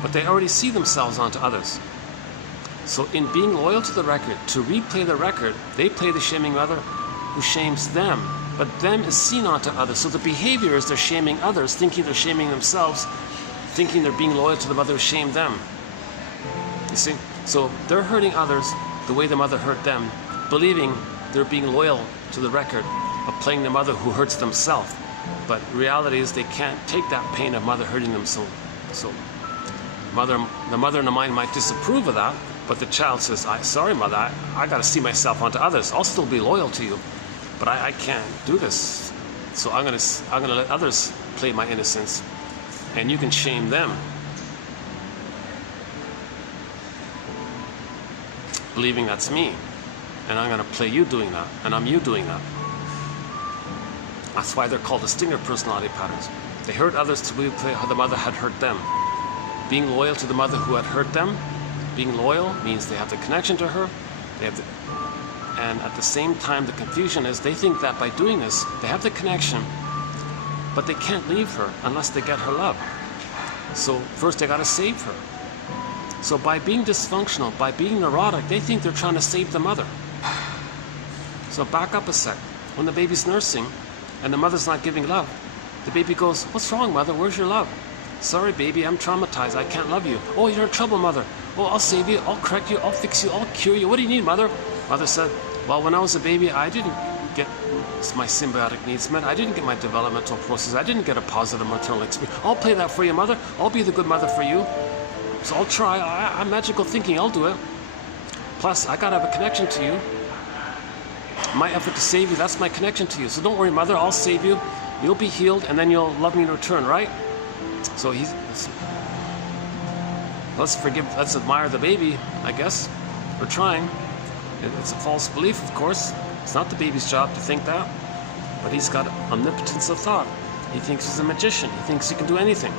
But they already see themselves onto others. So in being loyal to the record, to replay the record, they play the shaming mother who shames them. But them is seen onto others. So the behavior is they're shaming others, thinking they're shaming themselves, thinking they're being loyal to the mother who shamed them. You see? So they're hurting others the way the mother hurt them, believing they're being loyal to the record of playing the mother who hurts themselves. But reality is they can't take that pain of mother hurting them. So the mother in the mind might disapprove of that, but the child says, sorry mother, I got to see myself onto others. I'll still be loyal to you, but I can't do this. So I'm gonna let others play my innocence, and you can shame them, believing that's me, and I'm gonna play you doing that, and I'm you doing that. That's why they're called the stinger personality patterns. They hurt others to believe how the mother had hurt them. Being loyal to the mother who had hurt them, being loyal means they have the connection to her, and at the same time the confusion is they think that by doing this, they have the connection, but they can't leave her unless they get her love. So first they gotta save her. So by being dysfunctional, by being neurotic, they think they're trying to save the mother. So back up a sec. When the baby's nursing and the mother's not giving love, the baby goes, "What's wrong, mother? Where's your love?" "Sorry, baby, I'm traumatized. I can't love you." "Oh, you're in trouble, mother." "Oh, I'll save you. I'll correct you. I'll fix you. I'll cure you. What do you need, mother?" Mother said, "Well, when I was a baby, I didn't get my symbiotic needs met. I didn't get my developmental process. I didn't get a positive maternal experience. I'll play that for you, mother. I'll be the good mother for you. So I'll try. I'm magical thinking. I'll do it. Plus, I gotta have a connection to you. My effort to save you, that's my connection to you. So don't worry, mother. I'll save you. You'll be healed, and then you'll love me in return, right?" So let's admire the baby, I guess. We're trying. It's a false belief, of course. It's not the baby's job to think that, but he's got omnipotence of thought. He thinks he's a magician. He thinks he can do anything.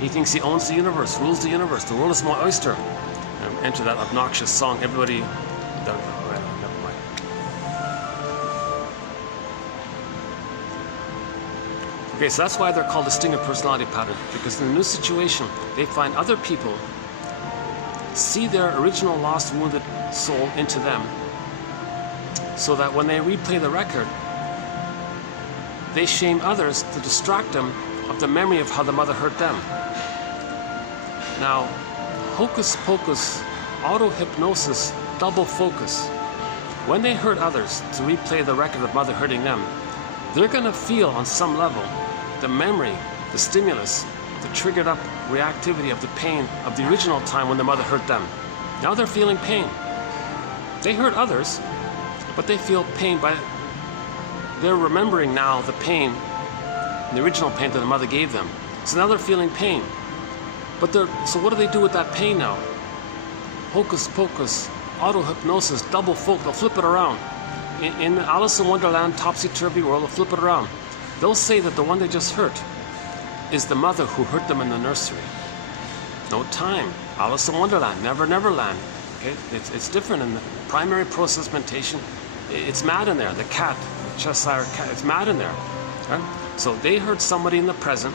He thinks he owns the universe, rules the universe. The world is my oyster. Enter that obnoxious song. Everybody. Never mind. Okay, so that's why they're called a stinger personality pattern, because in a new situation, they find other people see their original lost, wounded soul into them, so that when they replay the record, they shame others to distract them of the memory of how the mother hurt them. Now, hocus pocus, auto-hypnosis, double focus. When they hurt others to replay the record of mother hurting them, they're going to feel on some level the memory, the stimulus, the triggered up reactivity of the pain of the original time when the mother hurt them. Now they're feeling pain. They hurt others, but they feel pain by, they're remembering now the pain, the original pain that the mother gave them. So now they're feeling pain. But so what do they do with that pain now? Hocus pocus, auto-hypnosis, double focus, they'll flip it around. In Alice in Wonderland, topsy-turvy world, they'll flip it around. They'll say that the one they just hurt is the mother who hurt them in the nursery. No time. Alice in Wonderland, Never Neverland. Okay? It's different in the primary process mentation. It's mad in there. The cat, the Cheshire cat, it's mad in there. Right? So they hurt somebody in the present.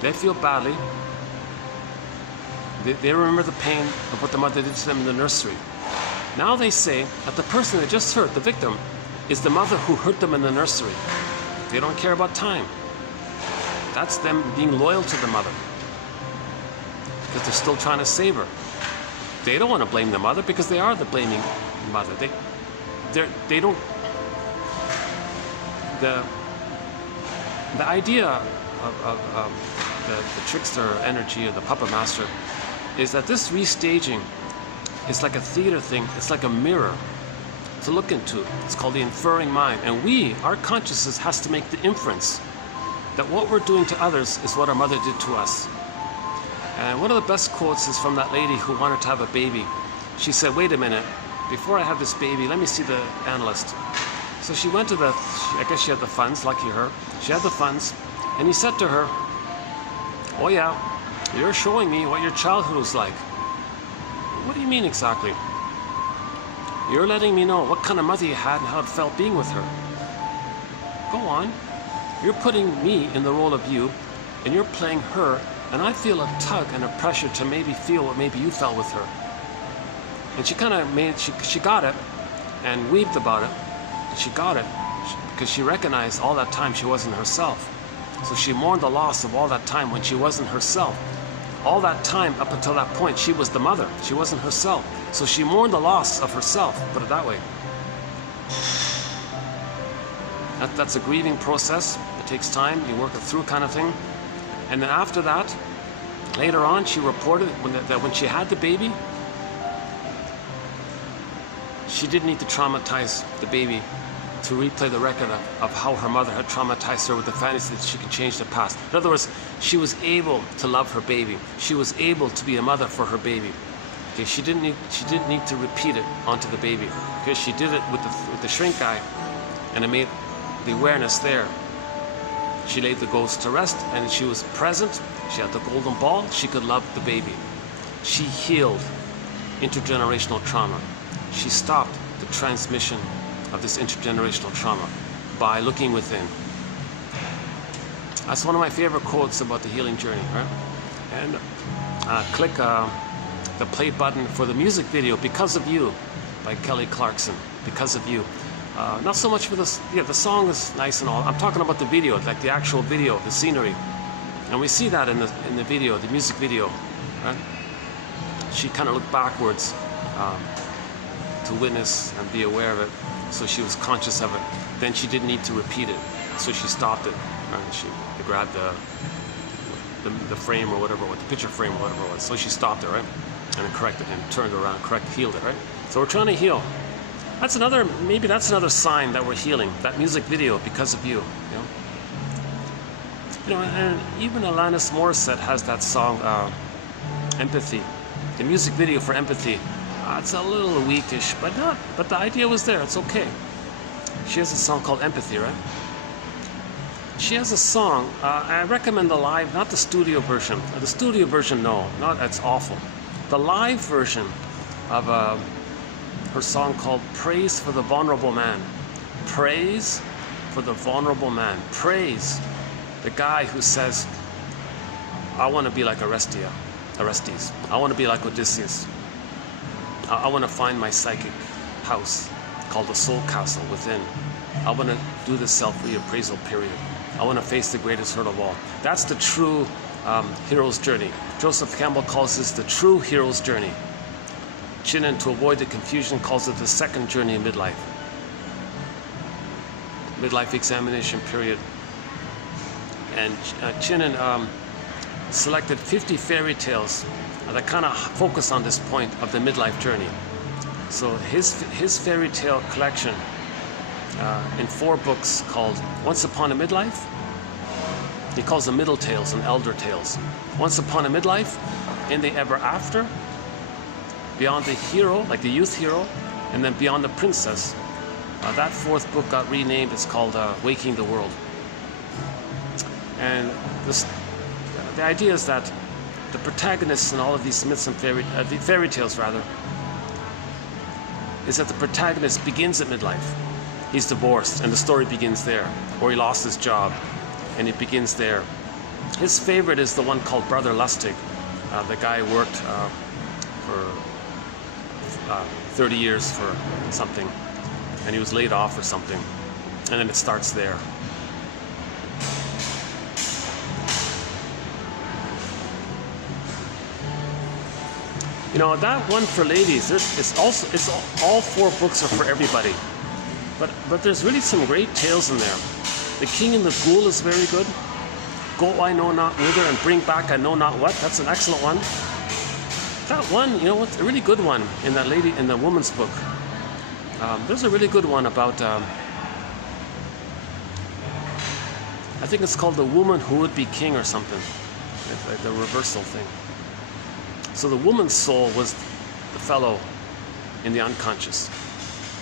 They feel badly. They remember the pain of what the mother did to them in the nursery. Now they say that the person they just hurt, the victim, is the mother who hurt them in the nursery. They don't care about time. That's them being loyal to the mother, because they're still trying to save her. They don't want to blame the mother because they are the blaming mother. They don't. The idea of the trickster energy or the puppet master is that this restaging is like a theater thing. It's like a mirror to look into. It's called the inferring mind, and our consciousness has to make the inference that what we're doing to others is what our mother did to us. And one of the best quotes is from that lady who wanted to have a baby. She said, wait a minute, before I have this baby, let me see the analyst. So she went to I guess she had the funds, lucky her. She had the funds, and he said to her, oh yeah, you're showing me what your childhood was like. What do you mean exactly? You're letting me know what kind of mother you had and how it felt being with her. Go on. You're putting me in the role of you, and you're playing her, and I feel a tug and a pressure to maybe feel what maybe you felt with her. And she kind of she got it and weeped about it. She got it because she recognized all that time she wasn't herself. So she mourned the loss of all that time when she wasn't herself. All that time up until that point, she was the mother. She wasn't herself. So she mourned the loss of herself, put it that way. That's a grieving process. It takes time. You work it through, kind of thing. And then after that, later on, she reported that when she had the baby, she didn't need to traumatize the baby to replay the record of how her mother had traumatized her with the fantasy that she could change the past. In other words, she was able to love her baby. She was able to be a mother for her baby. Okay, she didn't need to repeat it onto the baby, because she did it with the shrink eye, and it made the awareness there. She laid the ghost to rest, and she was present. She had the golden ball. She could love the baby. She healed intergenerational trauma. She stopped the transmission of this intergenerational trauma by looking within. That's one of my favorite quotes about the healing journey, right? And click the play button for the music video "Because of You" by Kelly Clarkson. Because of You. Not so much for this. Yeah, the song is nice and all. I'm talking about the video, like the actual video, the scenery, and we see that in the video, the music video, right? She kind of looked backwards to witness and be aware of it, so she was conscious of it. Then she didn't need to repeat it, so she stopped it. Right? She grabbed the frame or whatever, the picture frame or whatever it was. So she stopped it, right, and then corrected and turned around, healed it, right? So we're trying to heal. Maybe that's another sign that we're healing. That music video, Because of You. And even Alanis Morissette has that song, Empathy. The music video for Empathy. It's a little weakish, but the idea was there. It's okay. She has a song called Empathy, right? She has a song. I recommend the live, not the studio version. The studio version, no, it's awful. The live version of her song called Praise for the Vulnerable Man. Praise for the vulnerable man. Praise the guy who says, I want to be like Orestes. I want to be like Odysseus. I want to find my psychic house called the soul castle within. I want to do the self-reappraisal period. I want to face the greatest hurt of all. That's the true hero's journey. Joseph Campbell calls this the true hero's journey. Chinnen, to avoid the confusion, calls it the second journey in midlife. Midlife examination period. And Chinnen selected 50 fairy tales that kind of focus on this point of the midlife journey. So his fairy tale collection in 4 books called Once Upon a Midlife. He calls them middle tales and elder tales. Once Upon a Midlife, In the Ever After, Beyond the Hero, like the youth hero, and then Beyond the Princess. That 4th book got renamed. It's called Waking the World. And the idea is that the protagonists in all of these myths and the fairy tales rather, is that the protagonist begins at midlife. He's divorced and the story begins there, or he lost his job and it begins there. His favorite is the one called Brother Lustig. The guy worked for 30 years for something and he was laid off or something, and then it starts there. You know, that one for ladies, all 4 books are for everybody. But there's really some great tales in there. The King and the Ghoul is very good. Go I know not whither and bring back I know not what. That's an excellent one. That one, you know what's a really good one in the woman's book. There's a really good one about I think it's called The Woman Who Would Be King or something. Like the reversal thing. So the woman's soul was the fellow in the unconscious,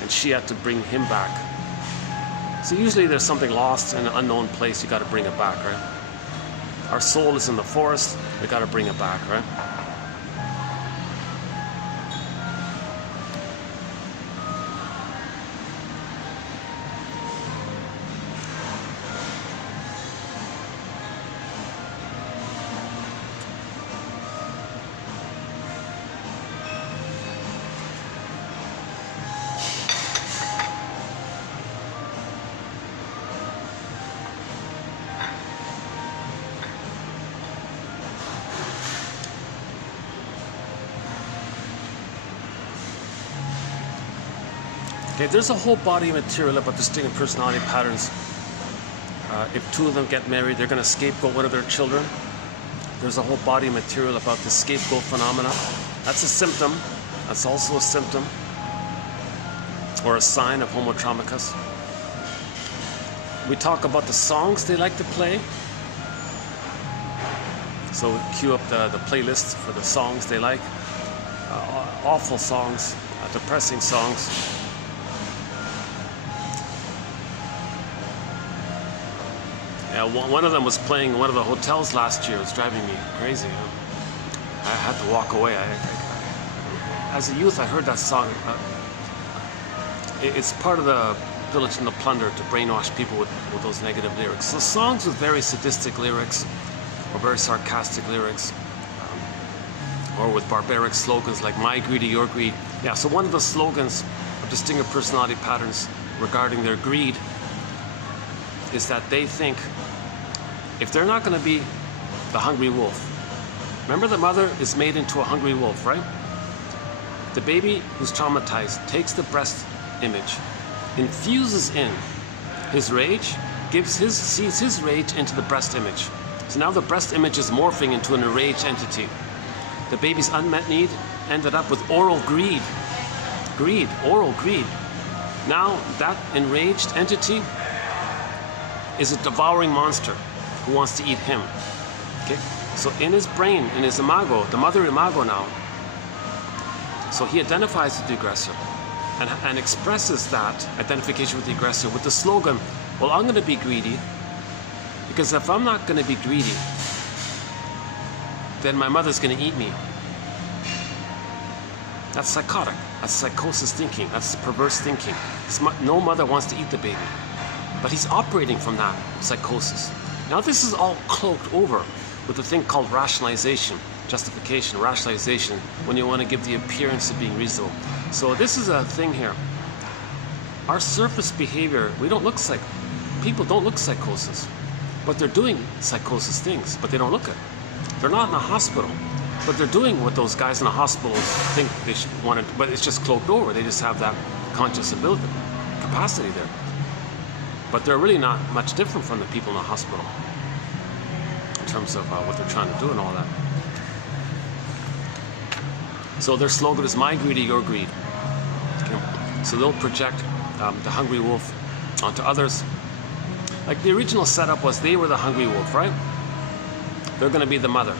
and she had to bring him back. So usually there's something lost in an unknown place, you got to bring it back, right? Our soul is in the forest, we got to bring it back, right? Okay, there's a whole body of material about distinct personality patterns. If 2 of them get married, they're going to scapegoat one of their children. There's a whole body of material about the scapegoat phenomena. That's a symptom. That's also a symptom or a sign of homotraumicus. We talk about the songs they like to play. So we cue up the playlist for the songs they like. Awful songs, depressing songs. One of them was playing in one of the hotels last year. It was driving me crazy. I had to walk away. As a youth, I heard that song. It's part of the Pillage and the Plunder to brainwash people with those negative lyrics. So songs with very sadistic lyrics or very sarcastic lyrics, or with barbaric slogans like "My greedy, your greed." Yeah. So one of the slogans of distinctive personality patterns regarding their greed is that they think if they're not going to be the hungry wolf, remember the mother is made into a hungry wolf, right? The baby who's traumatized takes the breast image, infuses in his rage, sees his rage into the breast image. So now the breast image is morphing into an enraged entity. The baby's unmet need ended up with oral greed. Oral greed. Now that enraged entity is a devouring monster who wants to eat him. Okay? So in his brain, in his imago, the mother imago now, so he identifies with the aggressor and expresses that identification with the aggressor with the slogan, well, I'm going to be greedy, because if I'm not going to be greedy, then my mother's going to eat me. That's psychotic. That's psychosis thinking. That's perverse thinking. No mother wants to eat the baby. But he's operating from that psychosis. Now this is all cloaked over with a thing called rationalization. justification, rationalization, when you want to give the appearance of being reasonable. So this is a thing here. Our surface behavior, people don't look psychosis, but they're doing psychosis things, but they don't look it. They're not in a hospital, but they're doing what those guys in the hospitals think they should want to, but it's just cloaked over. They just have that conscious ability, capacity there. But they're really not much different from the people in the hospital in terms of what they're trying to do and all that. So their slogan is "My greedy, your greed." Okay. So they'll project the hungry wolf onto others. Like the original setup was they were the hungry wolf, right? They're going to be the mother.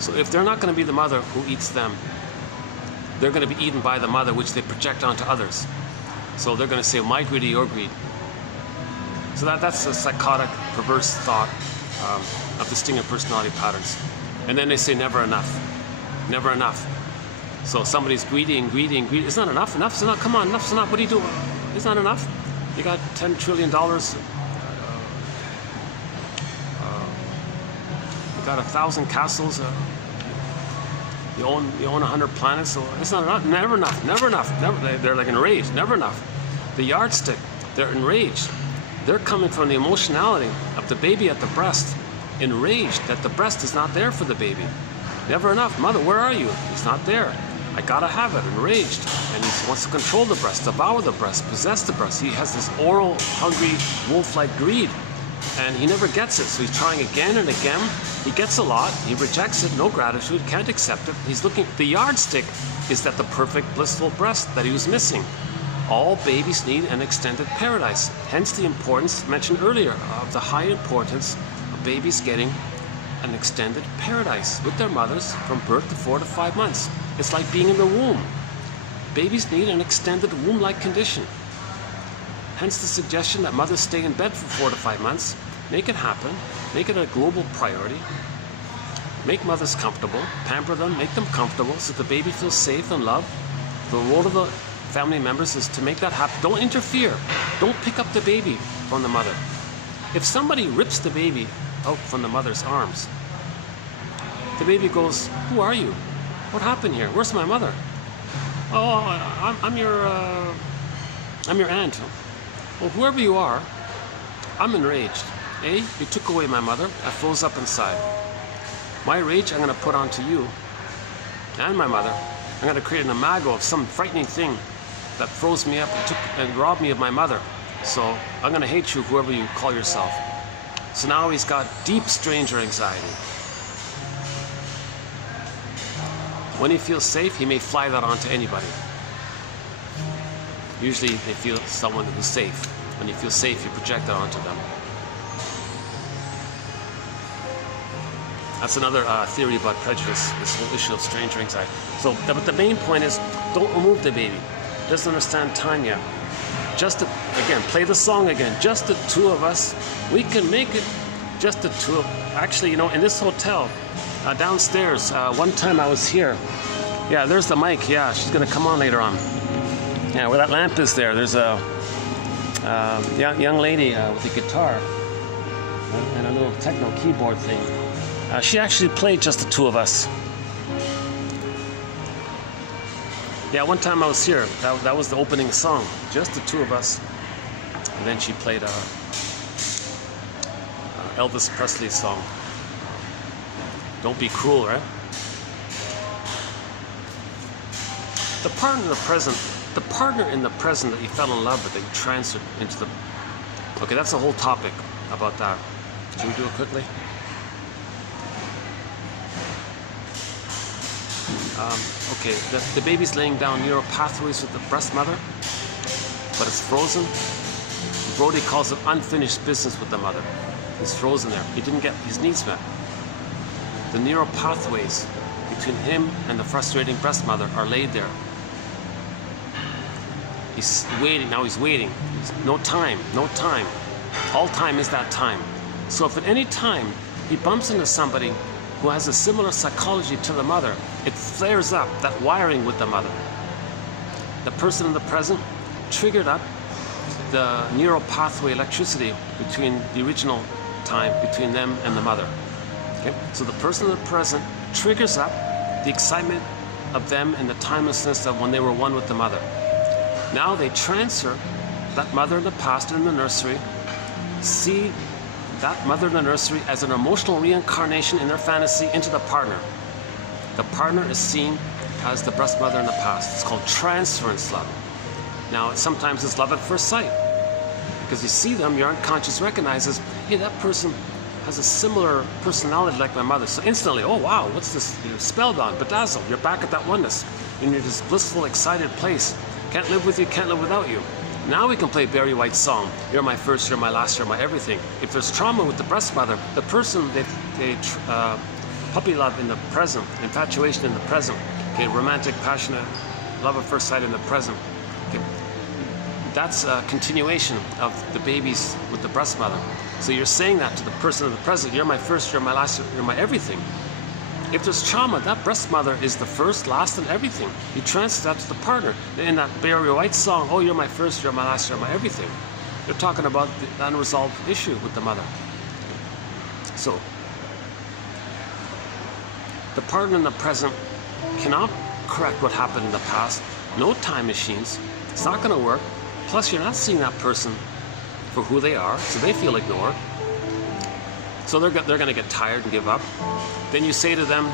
So if they're not going to be the mother who eats them, they're going to be eaten by the mother, which they project onto others. So they're going to say, "My greedy, your greed." So that's a psychotic, perverse thought of distinctive personality patterns. And then they say, "Never enough, never enough." So somebody's greedy and greedy and greedy. It's not enough. Enough's enough. Come on, enough's enough. What are you doing? It's not enough. You got $10 trillion. You got 1,000 castles. You own 100 planets. So it's not enough. Never enough. Never enough. Never. They're like enraged. Never enough. The yardstick. They're enraged. They're coming from the emotionality of the baby at the breast, enraged that the breast is not there for the baby. Never enough. Mother, where are you? He's not there. I gotta have it. Enraged. And he wants to control the breast, devour the breast, possess the breast. He has this oral, hungry, wolf-like greed. And he never gets it. So he's trying again and again. He gets a lot. He rejects it. No gratitude. Can't accept it. He's looking. The yardstick is that the perfect, blissful breast that he was missing. All babies need an extended paradise. Hence the importance mentioned earlier of the high importance of babies getting an extended paradise with their mothers from birth to 4 to 5 months. It's like being in the womb. Babies need an extended womb-like condition. Hence the suggestion that mothers stay in bed for 4 to 5 months. Make it happen. Make it a global priority. Make mothers comfortable. Pamper them. Make them comfortable so the baby feels safe and loved. The role of the family members is to make that happen. Don't interfere. Don't pick up the baby from the mother. If somebody rips the baby out from the mother's arms, the baby goes, "Who are you? What happened here? Where's my mother?" "Oh, I'm your aunt." "Well, whoever you are, I'm enraged. You took away my mother. I froze up inside. My rage I'm going to put onto you and my mother. I'm going to create an imago of some frightening thing that froze me up and robbed me of my mother. So I'm going to hate you, whoever you call yourself." So now he's got deep stranger anxiety. When he feels safe, he may fly that onto anybody. Usually they feel someone who's safe. When you feel safe, you project that onto them. That's another theory about prejudice, this whole issue of stranger anxiety. So, but the main point is, don't remove the baby. Doesn't understand time yet. Again, play the song again. Just the two of us. We can make it. Just the two of. Actually, in this hotel, downstairs. One time I was here. Yeah, there's the mic. Yeah, she's gonna come on later on. Yeah, where that lamp is there. There's a young lady with a guitar and a little techno keyboard thing. She actually played Just the Two of Us. Yeah, one time I was here. That was the opening song, Just the Two of Us. And then she played Elvis Presley song. Don't Be Cruel, right? The partner in the present that you fell in love with, that you transferred into the... Okay, that's a whole topic about that. Should we do it quickly? Okay, the baby's laying down neural pathways with the breast mother, but it's frozen. Brody calls it unfinished business with the mother. He's frozen there. He didn't get his needs met. The neural pathways between him and the frustrating breast mother are laid there. He's waiting. Now he's waiting. No time. No time. All time is that time. So if at any time he bumps into somebody who has a similar psychology to the mother, it flares up, that wiring with the mother. The person in the present triggered up the neural pathway electricity between the original time between them and the mother. Okay? So the person in the present triggers up the excitement of them and the timelessness of when they were one with the mother. Now they transfer that mother in the past in the nursery, see that mother in the nursery as an emotional reincarnation in their fantasy into the partner. The partner is seen as the breast mother in the past. It's called transference love. Now, sometimes it's love at first sight, because you see them, your unconscious recognizes, hey, that person has a similar personality like my mother. So instantly, oh wow, what's this? You're spellbound, bedazzled. You're back at that oneness. And you're this blissful, excited place. Can't live with you, can't live without you. Now we can play Barry White's song, you're my first, you're my last, you're my everything. If there's trauma with the breast mother, the person, puppy love in the present, infatuation in the present, okay, romantic, passionate, love at first sight in the present. Okay. That's a continuation of the babies with the breast mother. So you're saying that to the person in the present, you're my first, you're my last, you're my everything. If there's trauma, that breast mother is the first, last, and everything. You transfer that to the partner. In that Barry White song, oh, you're my first, you're my last, you're my everything. You're talking about the unresolved issue with the mother. So, the partner in the present cannot correct what happened in the past. No time machines. It's not going to work. Plus, you're not seeing that person for who they are, so they feel ignored. So they're going to get tired and give up. Then you say to them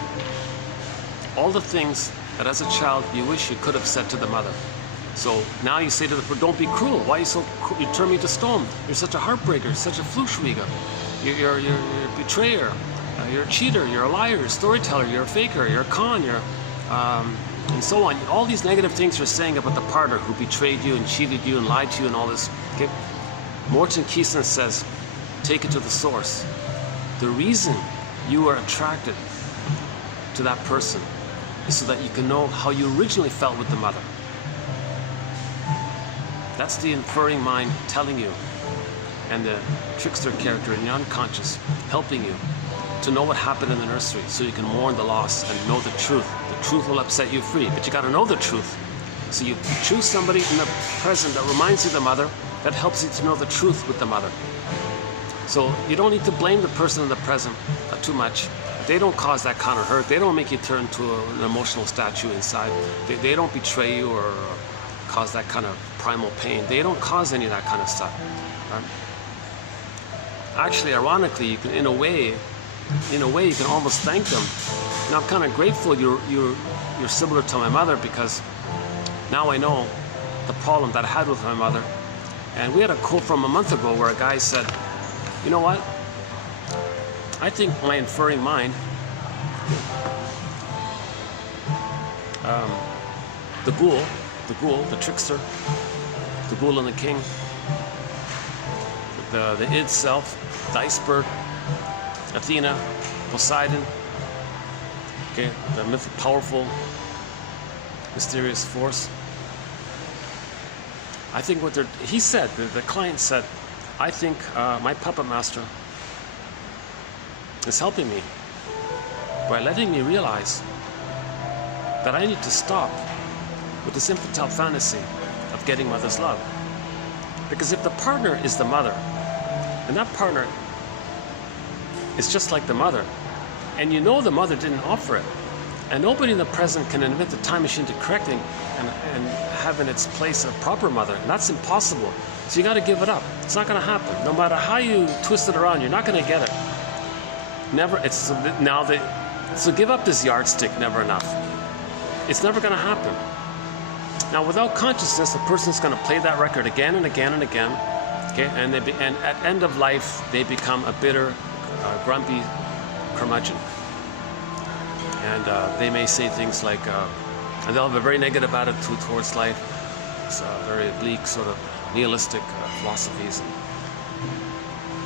all the things that as a child you wish you could have said to the mother. So now you say to them, don't be cruel. Why are you so cruel? You turn me to stone. You're such a heartbreaker, such a fluschwieger. You're a betrayer. You're a cheater. You're a liar. You're a storyteller. You're a faker. You're a con. And so on. All these negative things you're saying about the partner who betrayed you and cheated you and lied to you and all this. Okay? Morton Keeson says, take it to the source. The reason you are attracted to that person is so that you can know how you originally felt with the mother. That's the inferring mind telling you, and the trickster character in your unconscious helping you to know what happened in the nursery so you can mourn the loss and know the truth. The truth will upset you free, but you got to know the truth. So you choose somebody in the present that reminds you of the mother, that helps you to know the truth with the mother. So you don't need to blame the person in the present too much. They don't cause that kind of hurt. They don't make you turn to an emotional statue inside. They don't betray you or cause that kind of primal pain. They don't cause any of that kind of stuff. Right? Actually, ironically, you can, in a way, you can almost thank them. And I'm kind of grateful you're similar to my mother, because now I know the problem that I had with my mother. And we had a quote from a month ago where a guy said, you know what? I think my inferring mind, the ghoul, the trickster, the ghoul and the king, the id self, the iceberg, Athena, Poseidon, okay, the myth, powerful, mysterious force. I think what he said, the client said, I think my puppet master is helping me by letting me realize that I need to stop with this infantile fantasy of getting mother's love. Because if the partner is the mother, and that partner is just like the mother, and you know the mother didn't offer it, and nobody in the present can invent the time machine to correcting and have in its place a proper mother, and that's impossible. So you got to give it up. It's not going to happen. No matter how you twist it around, you're not going to get it. Never. It's now so give up this yardstick. Never enough. It's never going to happen. Now, without consciousness, a person's going to play that record again and again and again. Okay, and at end of life, they become a bitter, grumpy curmudgeon, and they may say things like, and they'll have a very negative attitude towards life. It's very bleak, sort of nihilistic philosophies.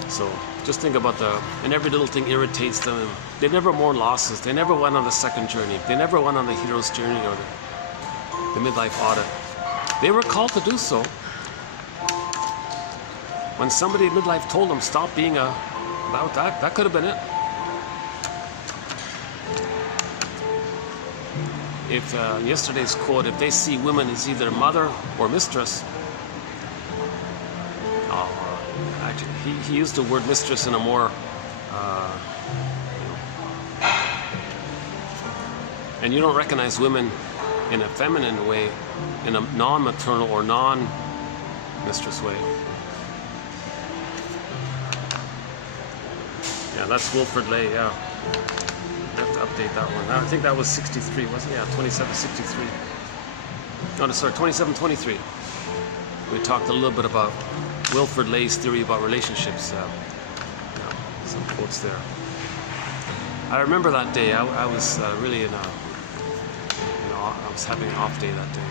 So just think about and every little thing irritates them. They never mourn losses. They never went on the second journey. They never went on the hero's journey or the midlife audit. They were called to do so. When somebody in midlife told them, stop being about that could have been it. If yesterday's quote, if they see women as either mother or mistress, Actually, he used the word mistress in a more, and you don't recognize women in a feminine way, in a non-maternal or non-mistress way. Yeah, that's Wilfred Lay, yeah. I have to update that one. I think that was 63, wasn't it? Yeah, 2763. No, sorry, 2723. We talked a little bit about Wilfred Lay's theory about relationships. Some quotes there. I remember that day. I was really in a, I was having an off day that day.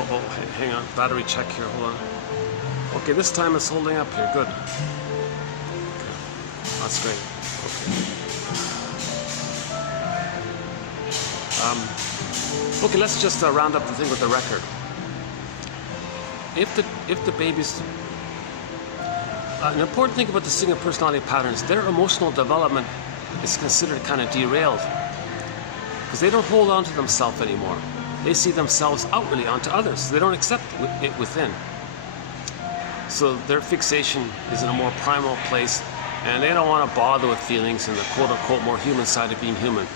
Oh, hang on. Battery check here. Hold on. Okay, this time it's holding up here. Good. Okay. That's great. Okay. Okay, let's just round up the thing with the record. If the babies, an important thing about the single personality patterns, their emotional development is considered kind of derailed because they don't hold on to themselves anymore. They see themselves outwardly onto others. They don't accept it within. So their fixation is in a more primal place, and they don't want to bother with feelings in the quote-unquote more human side of being human.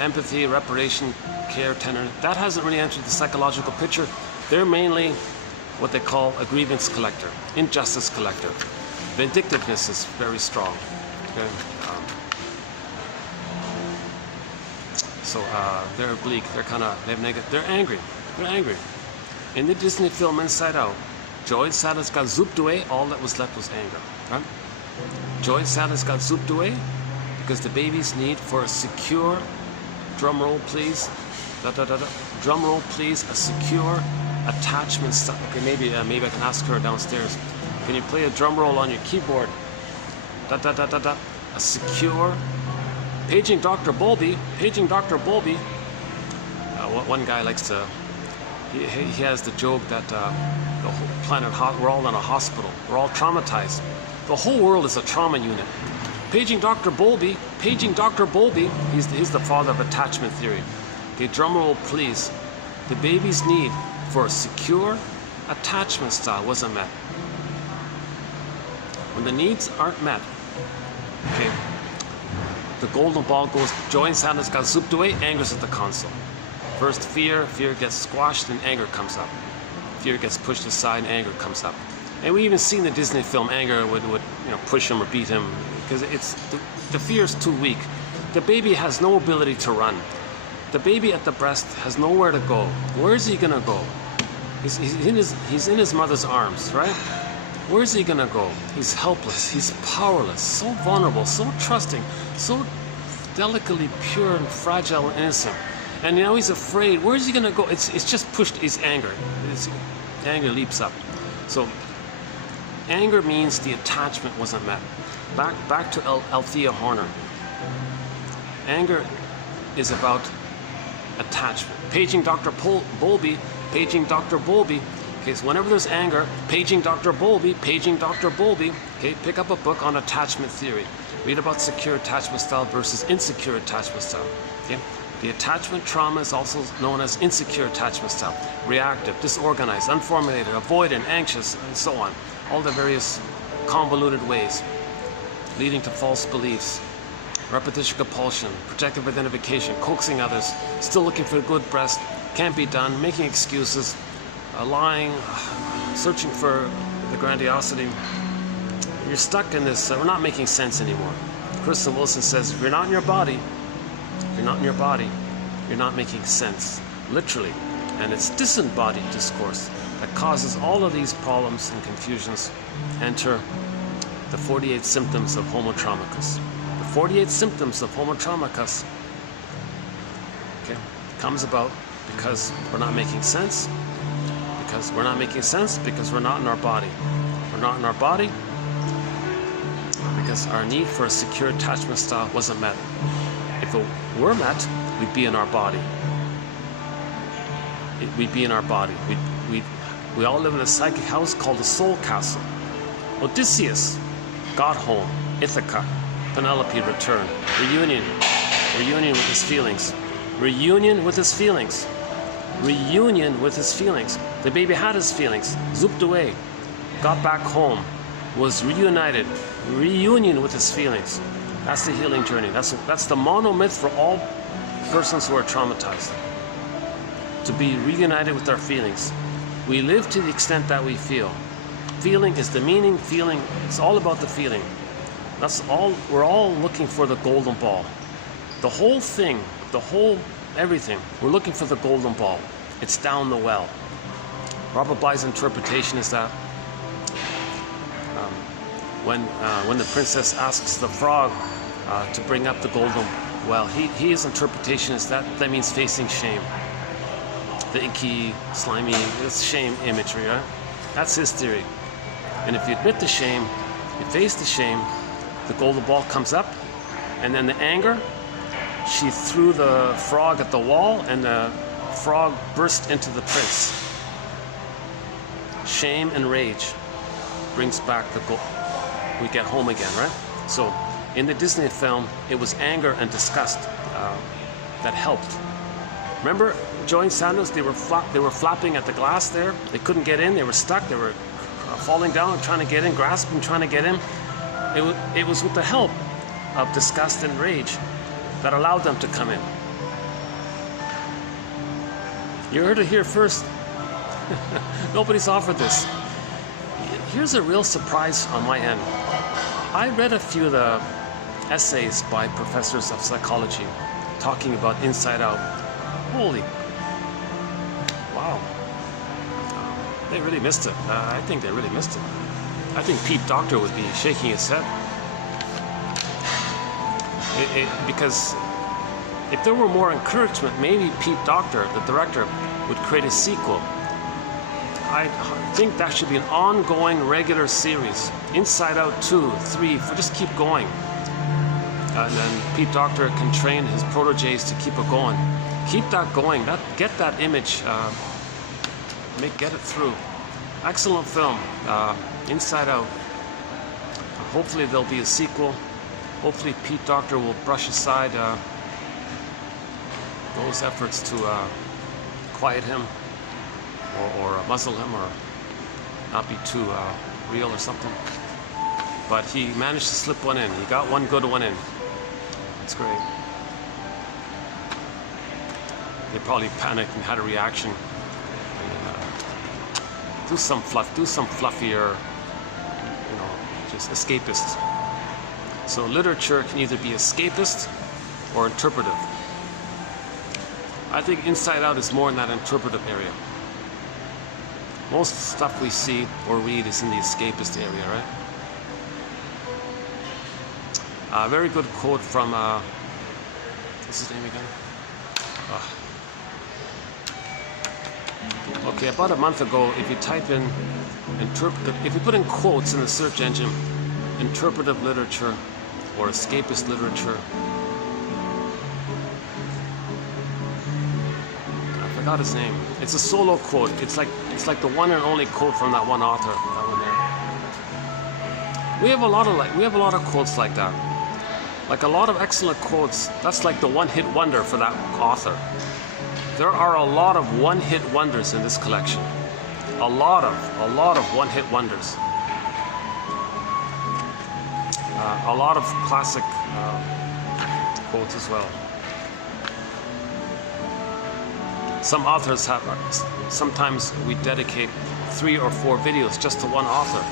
Empathy, reparation, care, tenderness, that hasn't really entered the psychological picture. They're mainly what they call a grievance collector, injustice collector. Vindictiveness is very strong. Okay? So they're bleak. They're kind of, they have negative. They're angry. They're angry. In the Disney film Inside Out, joy and sadness got zooped away. All that was left was anger. Right? Joy and sadness got zooped away because the baby's need for a secure, drum roll please, drum roll please, a secure attachment style. Okay, maybe I can ask her downstairs. Can you play a drum roll on your keyboard? A secure. Paging Dr. Bowlby. Paging Dr. Bowlby. One guy likes to. He has the joke that the whole planet, we're all in a hospital. We're all traumatized. The whole world is a trauma unit. Paging Dr. Bowlby. Paging Dr. Bowlby. He's the father of attachment theory. Okay, drum roll, please. The baby's need for a secure attachment style wasn't met. When the needs aren't met, okay, the golden ball goes, joy and sadness got zooped away, anger's at the console. First fear gets squashed and anger comes up. Fear gets pushed aside and anger comes up. And we even see in the Disney film anger would push him or beat him because it's the fear is too weak. The baby has no ability to run. The baby at the breast has nowhere to go. Where is he gonna go? He's in his mother's arms, right? Where is he gonna go? He's helpless, he's powerless, so vulnerable, so trusting, so delicately pure and fragile and innocent. And now he's afraid. Where is he gonna go? It's just pushed his anger. Anger leaps up. So anger means the attachment wasn't met. Back to Althea Horner. Anger is about attachment. Paging Dr. Bowlby, paging Dr. Bowlby. Okay, so whenever there's anger, paging Dr. Bowlby, paging Dr. Bowlby. Okay, pick up a book on attachment theory. Read about secure attachment style versus insecure attachment style. Okay, the attachment trauma is also known as insecure attachment style. Reactive, disorganized, unformulated, avoidant, anxious, and so on. All the various convoluted ways leading to false beliefs. Repetition compulsion, protective identification, coaxing others, still looking for a good breast, can't be done, making excuses, lying, searching for the grandiosity. You're stuck in this, we're not making sense anymore. Kristen Wilson says, if you're not in your body, you're not making sense, literally. And it's disembodied discourse that causes all of these problems and confusions. Enter the 48 symptoms of Homo traumacus. 48 symptoms of Homo traumacus, okay, comes about because we're not making sense, because we're not in our body. We're not in our body because our need for a secure attachment style wasn't met. If it were met, we'd be in our body. We'd be in our body. We all live in a psychic house called the soul castle. Odysseus got home. Ithaca. Penelope returned. Reunion with his feelings. Reunion with his feelings. reunion with his feelings. The baby had his feelings, zooped away, got back home, was reunited, reunion with his feelings. That's the healing journey. That's the monomyth for all persons who are traumatized. To be reunited with our feelings. We live to the extent that we feel. Feeling is the meaning, feeling, it's all about the feeling. That's all, we're all looking for the golden ball. The whole thing, the whole everything, we're looking for the golden ball. It's down the well. Robert Bly's interpretation is that when the princess asks the frog to bring up the golden well, his interpretation is that means facing shame. The icky, slimy, it's shame imagery, right? That's his theory. And if you admit the shame, you face the shame, the golden ball comes up, and then the anger, she threw the frog at the wall, and the frog burst into the prince. Shame and rage brings back the goal. We get home again, right? So in the Disney film, it was anger and disgust that helped. Remember, Joey and Sanders, they were flapping at the glass there. They couldn't get in. They were stuck. They were falling down, trying to get in, grasping, trying to get in. It was with the help of disgust and rage that allowed them to come in. You heard it here first. Nobody's offered this. Here's a real surprise on my end. I read a few of the essays by professors of psychology talking about Inside Out. Holy, wow. They really missed it. I think they really missed it. I think Pete Docter would be shaking his head. Because if there were more encouragement, maybe Pete Docter, the director, would create a sequel. I think that should be an ongoing, regular series. Inside Out 2, 3, just keep going. And then Pete Docter can train his proteges to keep it going. Keep that going. Get that image. Get it through. Excellent film. Inside Out. Hopefully there'll be a sequel. Hopefully Pete Docter will brush aside those efforts to quiet him or muzzle him or not be too real or something. But he managed to slip one in. He got one good one in. That's great. They probably panicked and had a reaction. And, do some fluffier, just escapist. So literature can either be escapist or interpretive. I think Inside Out is more in that interpretive area. Most stuff we see or read is in the escapist area, right? A very good quote from, what's his name again? Okay, about a month ago, if you type in if you put in quotes in the search engine, interpretive literature or escapist literature, I forgot his name. It's a solo quote. It's like the one and only quote from that one author. That one there. We have a lot of quotes like that. Like a lot of excellent quotes. That's like the one-hit wonder for that author. There are a lot of one-hit wonders in this collection. A lot of one-hit wonders. A lot of classic quotes as well. Some authors have, sometimes we dedicate 3 or 4 videos just to one author.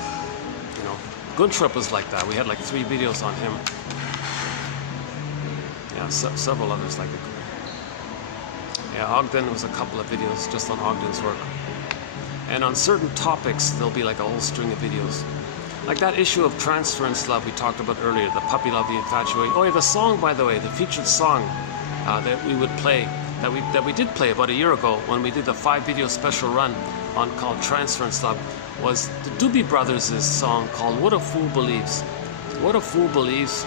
Guntrup was like that. We had like 3 videos on him. Yeah, several others like it. Yeah, Ogden was a couple of videos just on Ogden's work. And on certain topics, there'll be like a whole string of videos. Like that issue of Transference Love we talked about earlier, the Puppy Love, the Infatuation. Oh yeah, the song, by the way, the featured song that we would play, that we did play about a year ago when we did the 5-video special run on called Transference Love, was the Doobie Brothers' song called What a Fool Believes. What a Fool Believes.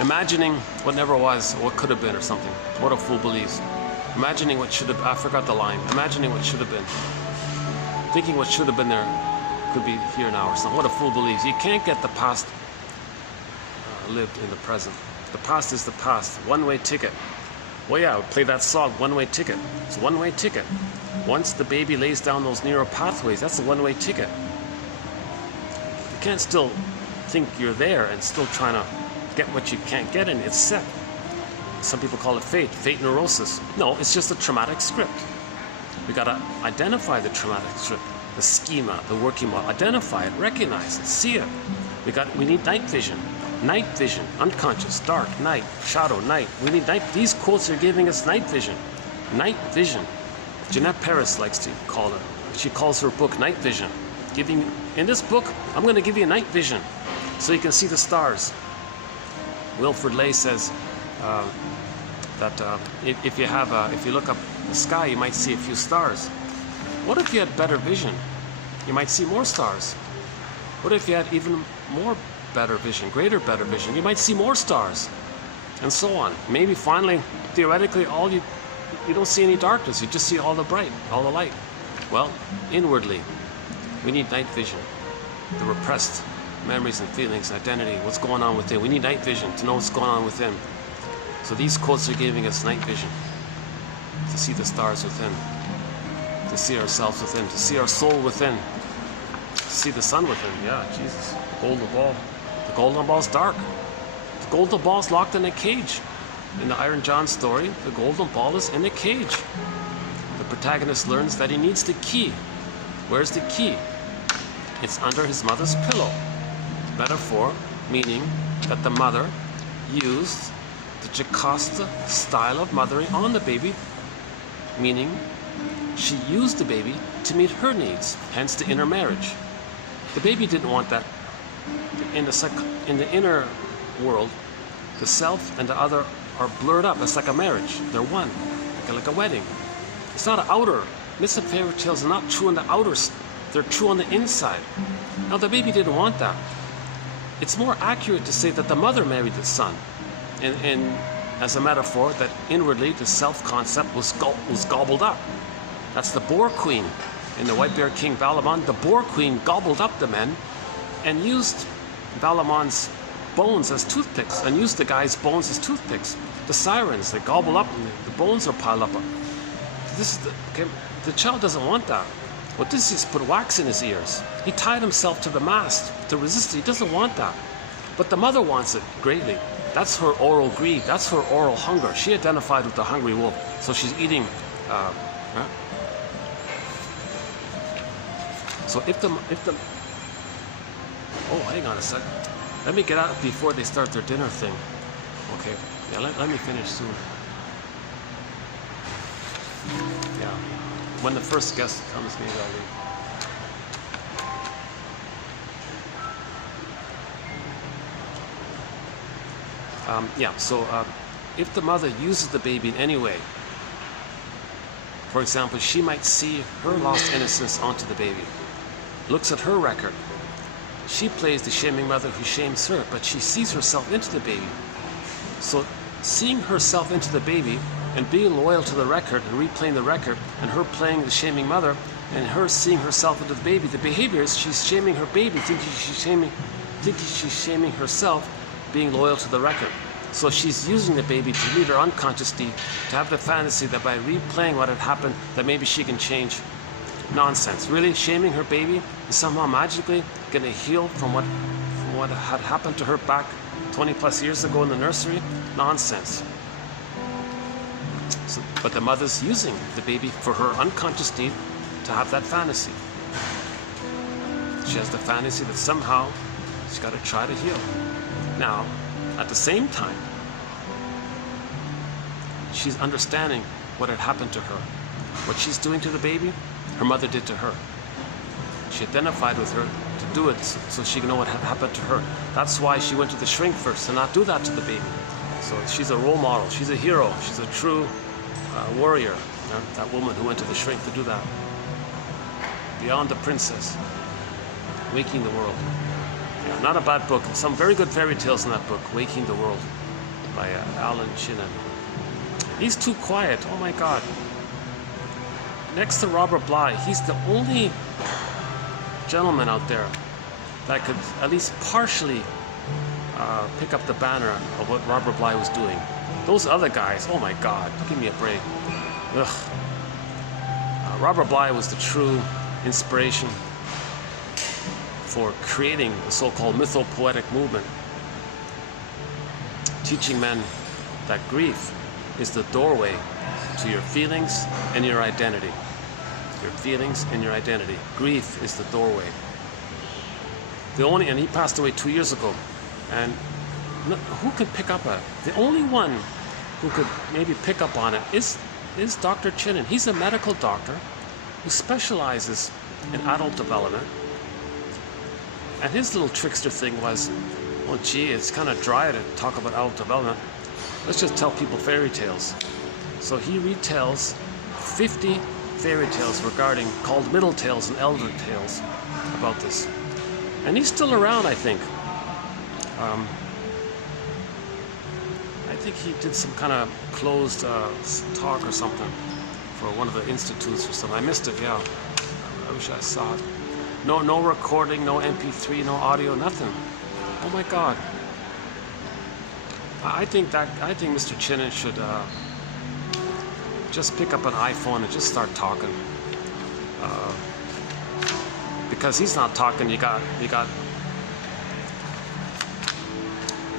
Imagining what never was, what could have been or something. What a fool believes. Imagining what should have, I forgot the line. Imagining what should have been. Thinking what should have been there could be here now or something. What a fool believes. You can't get the past lived in the present. The past is the past. One-way ticket. Well, yeah, we play that song, One-Way Ticket. It's a one-way ticket. Once the baby lays down those neural pathways, that's a one-way ticket. You can't still think you're there and still trying to get what you can't get in. It's set. Some people call it fate neurosis. No, it's just a traumatic script. We got to identify the traumatic script, the schema, the working model. Identify it, recognize it, see it. We need night vision. Night vision, unconscious, dark, night, shadow, night. We need night. These quotes are giving us night vision. Night vision. Jeanette Paris likes to call it. She calls her book Night Vision. In this book, I'm going to give you night vision so you can see the stars. Wilfred Lay says that if you look up the sky, you might see a few stars. What if you had better vision? You might see more stars. What if you had even more better vision, greater better vision? You might see more stars, and so on. Maybe finally, theoretically, you don't see any darkness. You just see all the bright, all the light. Well, inwardly, we need night vision. The repressed memories and feelings, identity, what's going on within. We need night vision to know what's going on within. So these quotes are giving us night vision to see the stars within, to see ourselves within, to see our soul within, to see the sun within. Yeah, Jesus. The golden ball. The golden ball's dark. The golden ball's locked in a cage. In the Iron John story, the golden ball is in a cage. The protagonist learns that he needs the key. Where's the key? It's under his mother's pillow. Metaphor, meaning that the mother used the Jocasta style of mothering on the baby, meaning she used the baby to meet her needs, hence the inner marriage. The baby didn't want that. In the inner world, the self and the other are blurred up. It's like a marriage. They're one, like a wedding. It's not an outer. Myths and fairy tales are not true on the outer. They're true on the inside. Now, the baby didn't want that. It's more accurate to say that the mother married the son, and as a metaphor, that inwardly the self-concept was gobbled up. That's the boar queen in the White Bear King Valamon. The boar queen gobbled up the men and used Valamon's bones as toothpicks, and used the guy's bones as toothpicks. The sirens, they gobble up and the bones are piled up. The child doesn't want that. What this is, put wax in his ears. He tied himself to the mast to resist it. He doesn't want that. But the mother wants it greatly. That's her oral greed. That's her oral hunger. She identified with the hungry wolf. So she's eating. So if the oh, hang on a sec. Let me get out before they start their dinner thing. Okay. Yeah, let me finish soon. Yeah. When the first guest comes, maybe I'll leave. If the mother uses the baby in any way, for example, she might see her lost innocence onto the baby, looks at her record. She plays the shaming mother who shames her, but she sees herself into the baby. So seeing herself into the baby and being loyal to the record and replaying the record, and her playing the shaming mother and her seeing herself into the baby, the behavior is she's shaming her baby, thinking she's shaming herself, being loyal to the record. So she's using the baby to meet her unconscious need, to have the fantasy that by replaying what had happened, that maybe she can change. Nonsense. Really, shaming her baby is somehow magically going to heal from what had happened to her back 20 plus years ago in the nursery? Nonsense. But the mother's using the baby for her unconscious need to have that fantasy. She has the fantasy that somehow she's got to try to heal. Now, at the same time, she's understanding what had happened to her. What she's doing to the baby, her mother did to her. She identified with her to do it so she can know what had happened to her. That's why she went to the shrink first, to not do that to the baby. So she's a role model. She's a hero. She's a true warrior. That woman who went to the shrink to do that. Beyond the Princess. Waking the World. Yeah, not a bad book. Some very good fairy tales in that book. Waking the World by Alan Shinnon. He's too quiet. Oh my God. Next to Robert Bly, he's the only gentleman out there that could at least partially pick up the banner of what Robert Bly was doing. Those other guys, oh my God, give me a break. Ugh. Robert Bly was the true inspiration for creating the so-called mythopoetic movement, teaching men that grief is the doorway to your feelings and your identity. Your feelings and your identity. Grief is the doorway. And he passed away 2 years ago. And who could pick up on it? The only one who could maybe pick up on it is Dr. Chinen. He's a medical doctor who specializes in adult development. And his little trickster thing was, well, gee, it's kind of dry to talk about adult development. Let's just tell people fairy tales. So he retells 50 fairy tales called middle tales and elder tales about this. And he's still around, I think. I think he did some kind of closed talk or something for one of the institutes or something. I missed it, yeah. I wish I saw it. No recording, no MP3, no audio, nothing. Oh my God. I think Mr. Chinen should just pick up an iPhone and just start talking. Because he's not talking, you got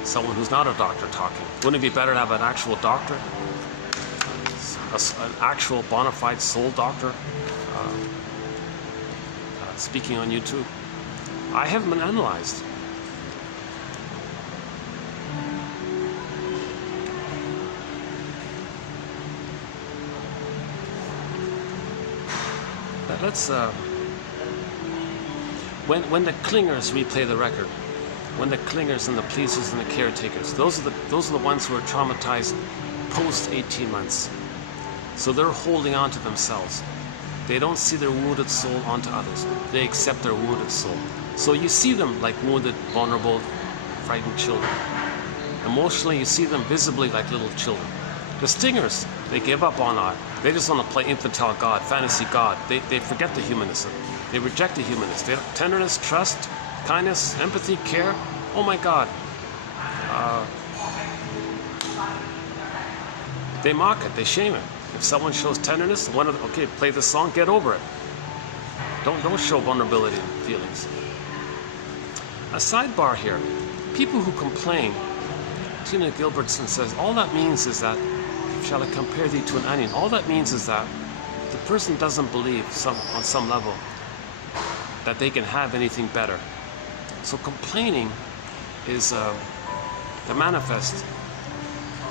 someone who's not a doctor talking. Wouldn't it be better to have an actual doctor? An actual bona fide soul doctor speaking on YouTube? I haven't been analyzed. Let's when the clingers replay the record, when the clingers and the pleasers and the caretakers, those are the ones who are traumatized post 18 months. So they're holding on to themselves. They don't see their wounded soul onto others. They accept their wounded soul. So you see them like wounded, vulnerable, frightened children. Emotionally, you see them visibly like little children. The stingers, they give up on art. They just want to play infantile God, fantasy God. They forget the humanism. They reject the humanist. Tenderness, trust, kindness, empathy, care. Oh my God. They mock it. They shame it. If someone shows tenderness, okay, play this song, get over it. Don't show vulnerability and feelings. A sidebar here. People who complain, Tina Gilbertson says, all that means is that, shall I compare thee to an onion? All that means is that the person doesn't believe on some level that they can have anything better. So complaining is the manifest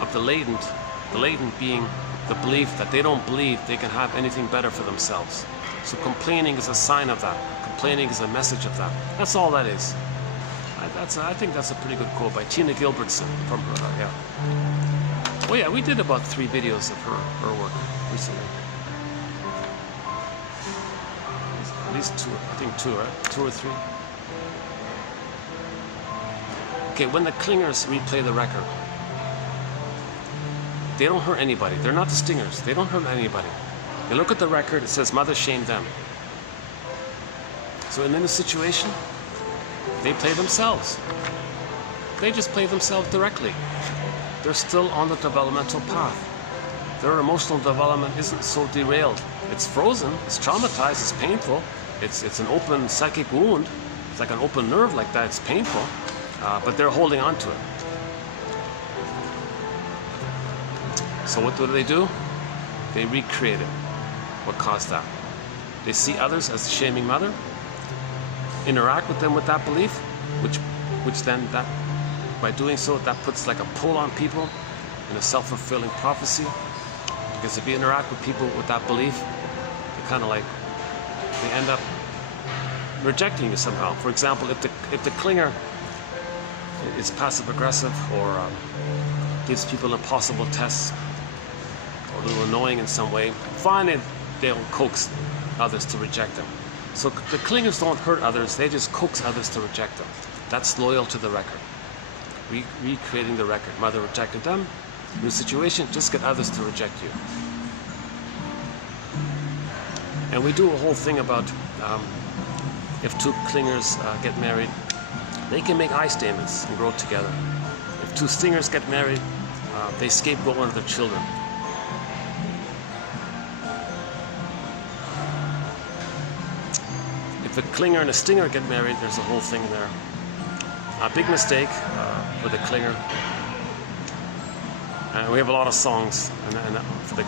of the latent being the belief that they don't believe they can have anything better for themselves. So complaining is a sign of that. Complaining is a message of that. That's all that is. I think that's a pretty good quote by Tina Gilbertson from her, yeah. Oh yeah, we did about 3 videos of her work recently. At least 2, I think 2, right? 2 or 3. Okay, when the clingers replay the record, they don't hurt anybody. They're not the stingers. They don't hurt anybody. They look at the record, it says mother shamed them. So in this situation, they play themselves. They just play themselves directly. They're still on the developmental path. Their emotional development isn't so derailed. It's frozen, it's traumatized, it's painful. It's an open psychic wound. It's like an open nerve like that, it's painful. But they're holding on to it. So what do? They recreate it. What caused that? They see others as the shaming mother, interact with them with that belief, which then by doing so, that puts like a pull on people in a self-fulfilling prophecy. Because if you interact with people with that belief, they kind of like, they end up rejecting you somehow. For example, if the clinger is passive-aggressive or gives people impossible tests or a little annoying in some way, finally they'll coax others to reject them. So the clingers don't hurt others, they just coax others to reject them. That's loyal to the record. Recreating the record. Mother rejected them, new situation, just get others to reject you. And we do a whole thing about if 2 clingers get married, They can make eye statements and grow together. If two stingers get married, they scapegoat one of their children. If a clinger and a stinger get married, there's a whole thing there. A big mistake for the clinger. And we have a lot of songs for the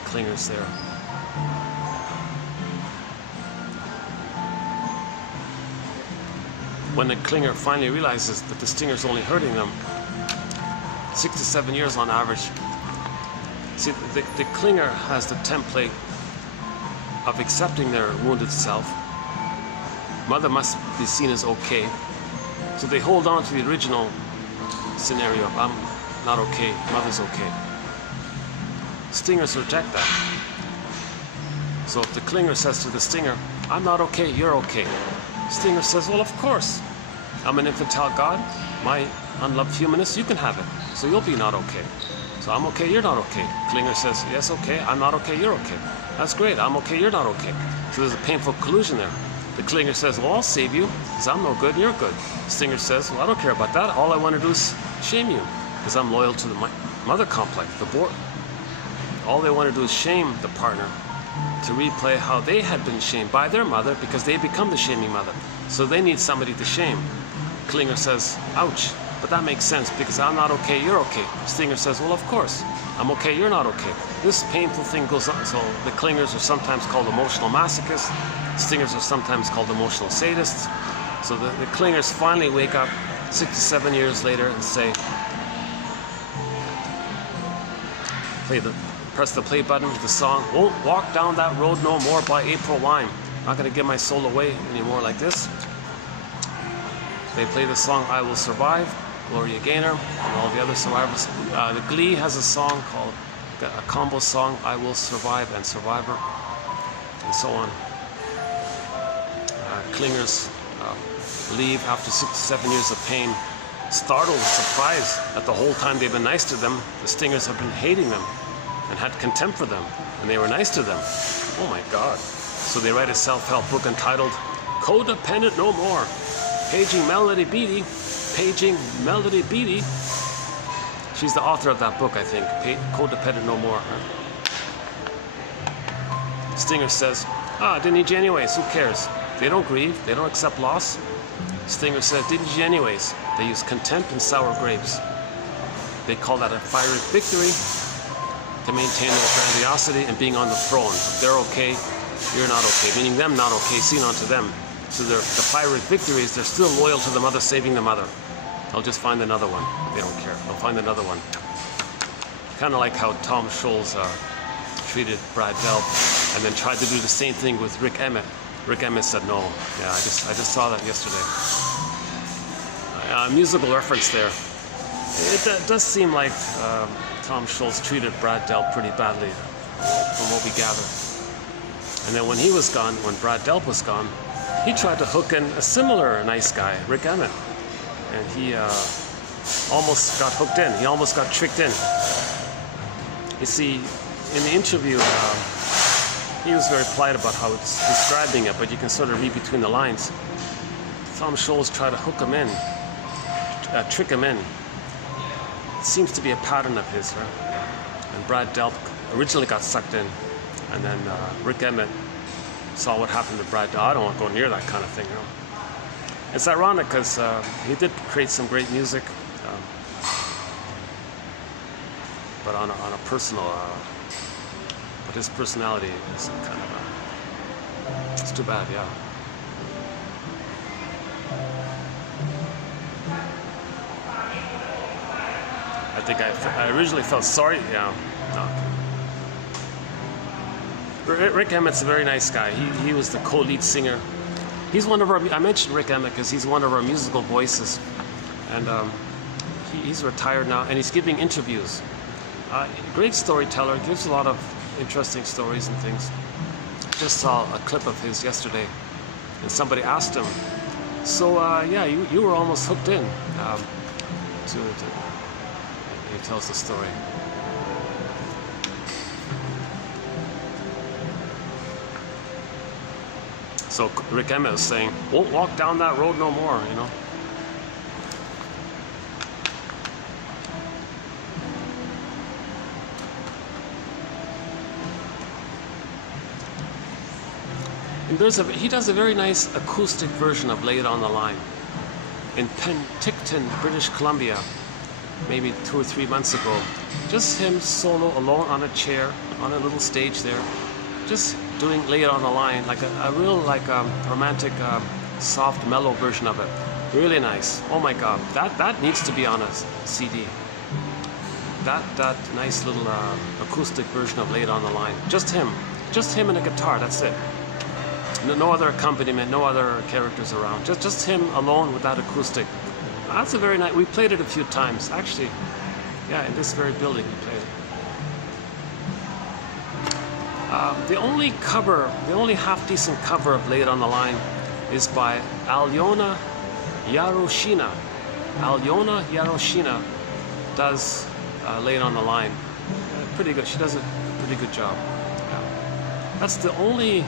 clingers there. When the clinger finally realizes that the stinger's only hurting them, 6 to 7 years on average. See, the clinger has the template of accepting their wounded self. Mother must be seen as okay. So they hold on to the original scenario of, I'm not okay, mother's okay. Stingers reject that. So if the clinger says to the stinger, I'm not okay, you're okay. Stinger says, well, of course. I'm an infantile God, my unloved humanist, you can have it. So you'll be not okay. So I'm okay, you're not okay. Clinger says, yes, okay, I'm not okay, you're okay. That's great, I'm okay, you're not okay. So there's a painful collusion there. The clinger says, well, I'll save you, because I'm no good and you're good. Stinger says, well, I don't care about that. All I want to do is shame you, because I'm loyal to the mother complex, the board. All they want to do is shame the partner to replay how they had been shamed by their mother because they become the shaming mother. So they need somebody to shame. Clinger says, ouch, but that makes sense because I'm not okay, you're okay. Stinger says, well, of course, I'm okay, you're not okay. This painful thing goes on. So the clingers are sometimes called emotional masochists. Stingers are sometimes called emotional sadists. So the clingers finally wake up 6 to 7 years later and say, press the play button, the song, Won't Walk Down That Road No More by April Wine. I'm not going to give my soul away anymore like this. They play the song I Will Survive, Gloria Gaynor, and all the other survivors. The Glee has a song called, a combo song, I Will Survive and Survivor, and so on. Clingers leave after 6 to 7 years of pain, startled, surprised that the whole time they've been nice to them, the stingers have been hating them and had contempt for them, and they were nice to them. Oh my God. So they write a self-help book entitled Codependent No More. Paging Melody Beattie. Paging Melody Beattie. She's the author of that book, I think. Codependent No More. Stinger says, didn't need you anyways, who cares? They don't grieve, they don't accept loss. Stinger said, didn't you anyways? They use contempt and sour grapes. They call that a fiery victory to maintain their grandiosity and being on the throne. If they're okay, you're not okay. Meaning them not okay, seen onto them. So the fiery victory is they're still loyal to the mother, saving the mother. They'll just find another one. They don't care. They'll find another one. Kind of like how Tom Scholes treated Brad Delp and then tried to do the same thing with Rick Emmett. Rick Emmett said no. Yeah, I just saw that yesterday. Musical reference there. It does seem like Tom Scholes treated Brad Delp pretty badly, from what we gather. And then when he was gone, when Brad Delp was gone, he tried to hook in a similar nice guy, Rick Emmett, and he almost got hooked in. He almost got tricked in. You see, in the interview, he was very polite about how it's describing it, but you can sort of read between the lines. Tom Scholes tried to hook him in, trick him in. It seems to be a pattern of his, right? And Brad Delp originally got sucked in, and then Rick Emmett saw what happened to Brad Delp. I don't want to go near that kind of thing, you know. It's ironic because he did create some great music, but on a personal. But his personality is kind of it's too bad, yeah. I think I originally felt sorry, yeah. No. Rick Emmett's a very nice guy. He was the co-lead singer. He's one of our. I mentioned Rick Emmett because he's one of our musical voices, and he's retired now, and he's giving interviews. Great storyteller, gives a lot of interesting stories and things. Just saw a clip of his yesterday, and somebody asked him, so yeah, you were almost hooked in he tells the story. So Rick Emmett was saying, won't walk down that road no more, you know. He does a very nice acoustic version of Lay It on the Line in Penticton, British Columbia, maybe 2 or 3 months ago. Just him solo alone on a chair on a little stage there, just doing Lay It on the Line, like a real romantic, soft, mellow version of it. Really nice. Oh my God, that needs to be on a CD. That nice little acoustic version of Lay It on the Line. Just him and a guitar. That's it. No other accompaniment, no other characters around. Just him alone with that acoustic. That's a very nice. We played it a few times, actually. Yeah, in this very building we played it. The only half-decent cover of Lay It on the Line is by Alyona Yaroshina. Alyona Yaroshina does Lay It on the Line. Pretty good. She does a pretty good job. Yeah. That's the only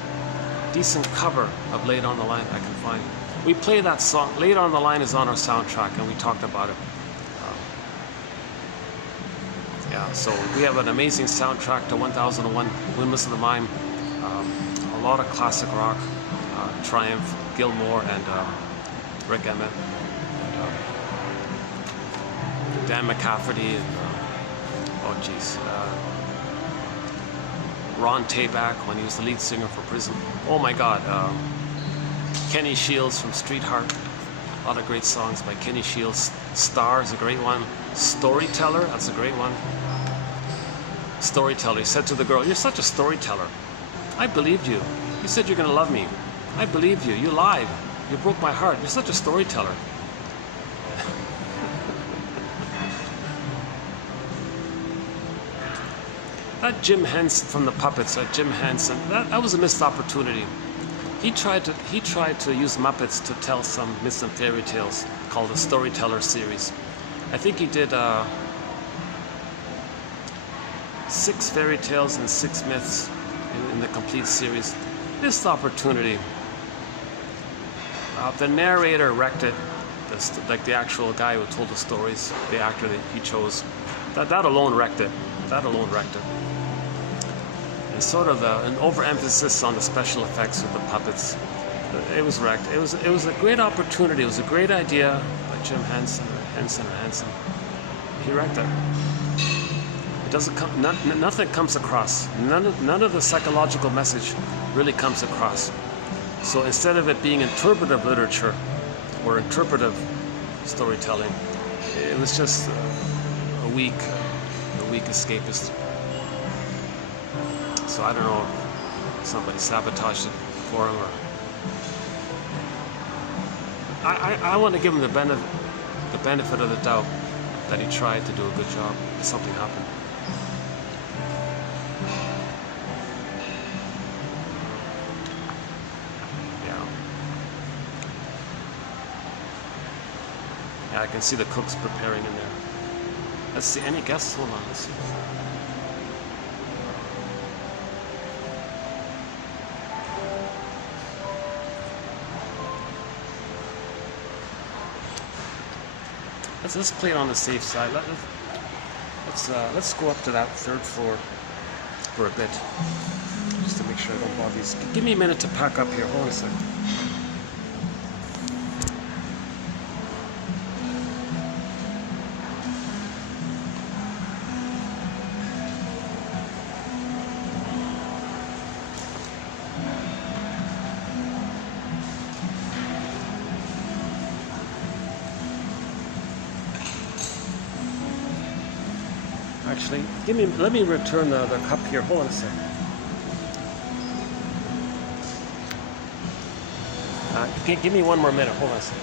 decent cover of Lay It on the Line I can find. We play that song. Lay It on the Line is on our soundtrack, and we talked about it. Yeah, so we have an amazing soundtrack to 1001 Windmills of the Mime. A lot of classic rock, Triumph, Gilmore, and Rick Emmett, and Dan McCafferty, and oh geez, Ron Tabak when he was the lead singer for Prism. Oh my God, Kenny Shields from Streetheart. A lot of great songs by Kenny Shields. Star is a great one. Storyteller, that's a great one. Storyteller, he said to the girl, "You're such a storyteller. I believed you. You said you're going to love me. I believed you. You lied. You broke my heart. You're such a storyteller." That Jim Henson from the Puppets, Jim Henson, that was a missed opportunity. He tried to use Muppets to tell some myths and fairy tales called the Storyteller series. I think he did 6 fairy tales and 6 myths in the complete series. Missed opportunity. The narrator wrecked it, like the actual guy who told the stories, the actor that he chose. That alone wrecked it. That alone wrecked it. And sort of an overemphasis on the special effects with the puppets. It was wrecked. It was a great opportunity. It was a great idea by Jim Henson. He wrecked it. It doesn't come. Nothing comes across. None of the psychological message really comes across. So instead of it being interpretive literature or interpretive storytelling, it was just a weak escapist. So I don't know if somebody sabotaged it for him, or I want to give him the benefit of the doubt that he tried to do a good job. Something happened. Yeah, I can see the cooks preparing in there. Let's see, any guests? Hold on, let's see. Let's play it on the safe side. Let's go up to that 3rd floor for a bit, just to make sure I don't bother these. Give me a minute to pack up here. Hold on a second. Actually, let me return the cup here. Hold on a second. Give me 1 more minute. Hold on a second.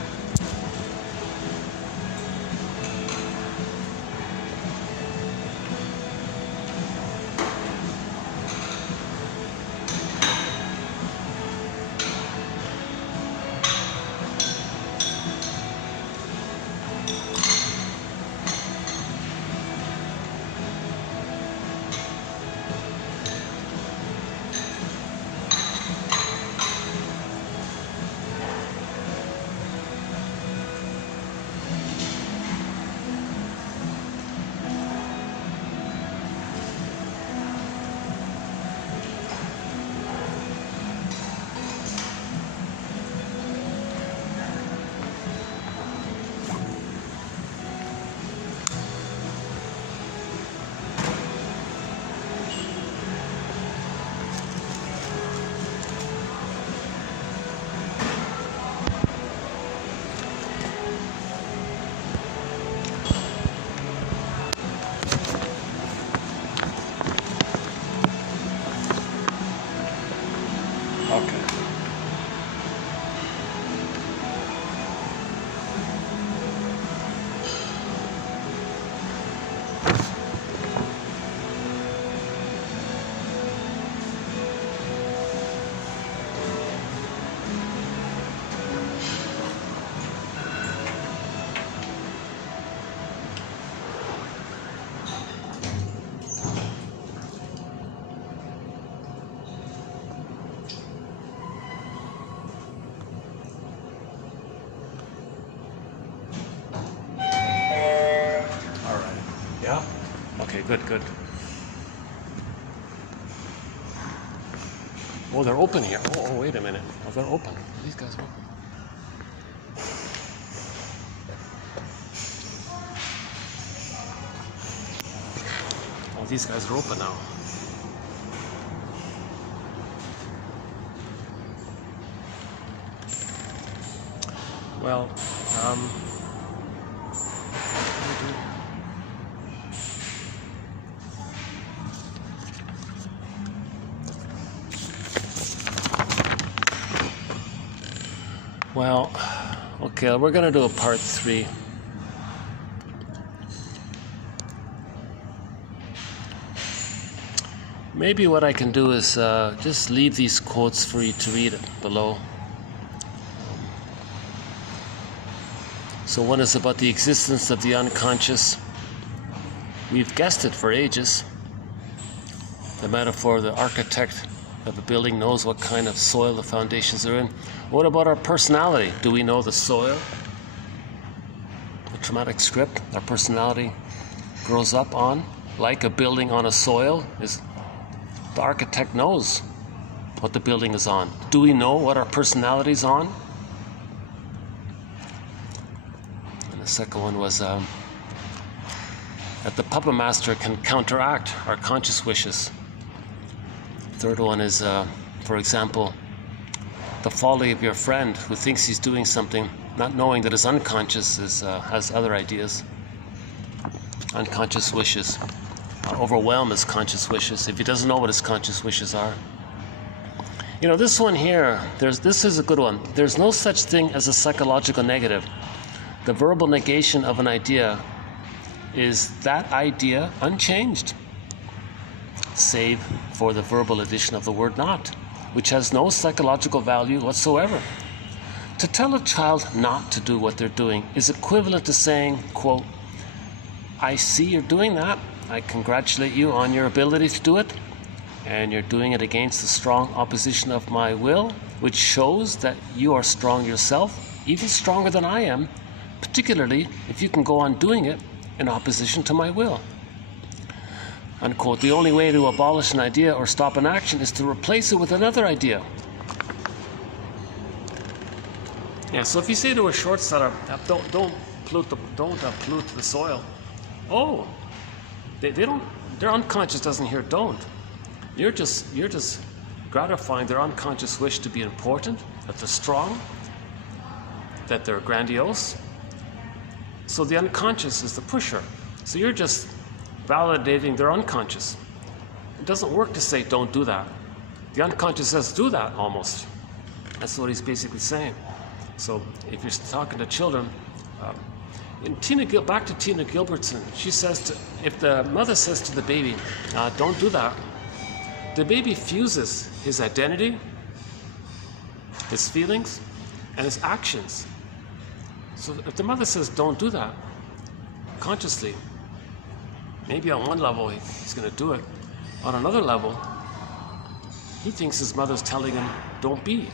Yeah? Okay, good, good. Oh, they're open here. Oh, wait a minute. Oh, they're open. Are these guys open? Oh, these guys are open now. Well, okay, we're going to do a part 3. Maybe what I can do is just leave these quotes for you to read below. So one is about the existence of the unconscious. We've guessed it for ages. The metaphor, the architect of a building knows what kind of soil the foundations are in. What about our personality? Do we know the soil? The traumatic script our personality grows up on, like a building on a soil, is the architect knows what the building is on. Do we know what our personality is on? And the second one was that the puppet master can counteract our conscious wishes. Third one is, for example, the folly of your friend who thinks he's doing something, not knowing that his unconscious has other ideas. Unconscious wishes overwhelm his conscious wishes if he doesn't know what his conscious wishes are. You know, this one here, this is a good one. There's no such thing as a psychological negative. The verbal negation of an idea is that idea unchanged, save for the verbal addition of the word not, which has no psychological value whatsoever. To tell a child not to do what they're doing is equivalent to saying, quote, I see you're doing that. I congratulate you on your ability to do it, and you're doing it against the strong opposition of my will, which shows that you are strong yourself, even stronger than I am, particularly if you can go on doing it in opposition to my will. Unquote. The only way to abolish an idea or stop an action is to replace it with another idea. Yeah, so if you say to a short seller, don't pollute the soil. Oh, they don't. Their unconscious doesn't hear don't. You're just gratifying their unconscious wish to be important, that they're strong, that they're grandiose. So the unconscious is the pusher. So you're just validating their unconscious. It doesn't work to say don't do that. The unconscious says do that almost. That's what he's basically saying. So if you're talking to children, back to Tina Gilbertson, she says if the mother says to the baby, don't do that, the baby fuses his identity, his feelings, and his actions. So if the mother says don't do that, consciously, maybe on one level he's going to do it. On another level, he thinks his mother's telling him don't be.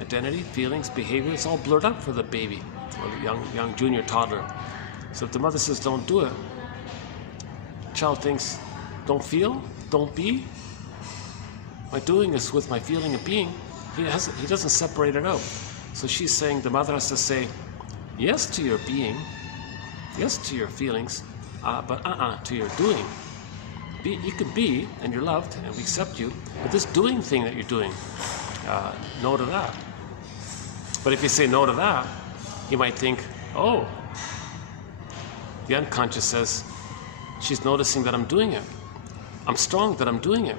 Identity, feelings, behavior, it's all blurred up for the baby or the young junior toddler. So if the mother says don't do it, the child thinks don't feel, don't be. My doing is with my feeling and being. He doesn't separate it out. So she's saying the mother has to say yes to your being, yes to your feelings, but to your doing. You can be, and you're loved, and we accept you, but this doing thing that you're doing, no to that. But if you say no to that, you might think, oh, the unconscious says, she's noticing that I'm doing it. I'm strong that I'm doing it.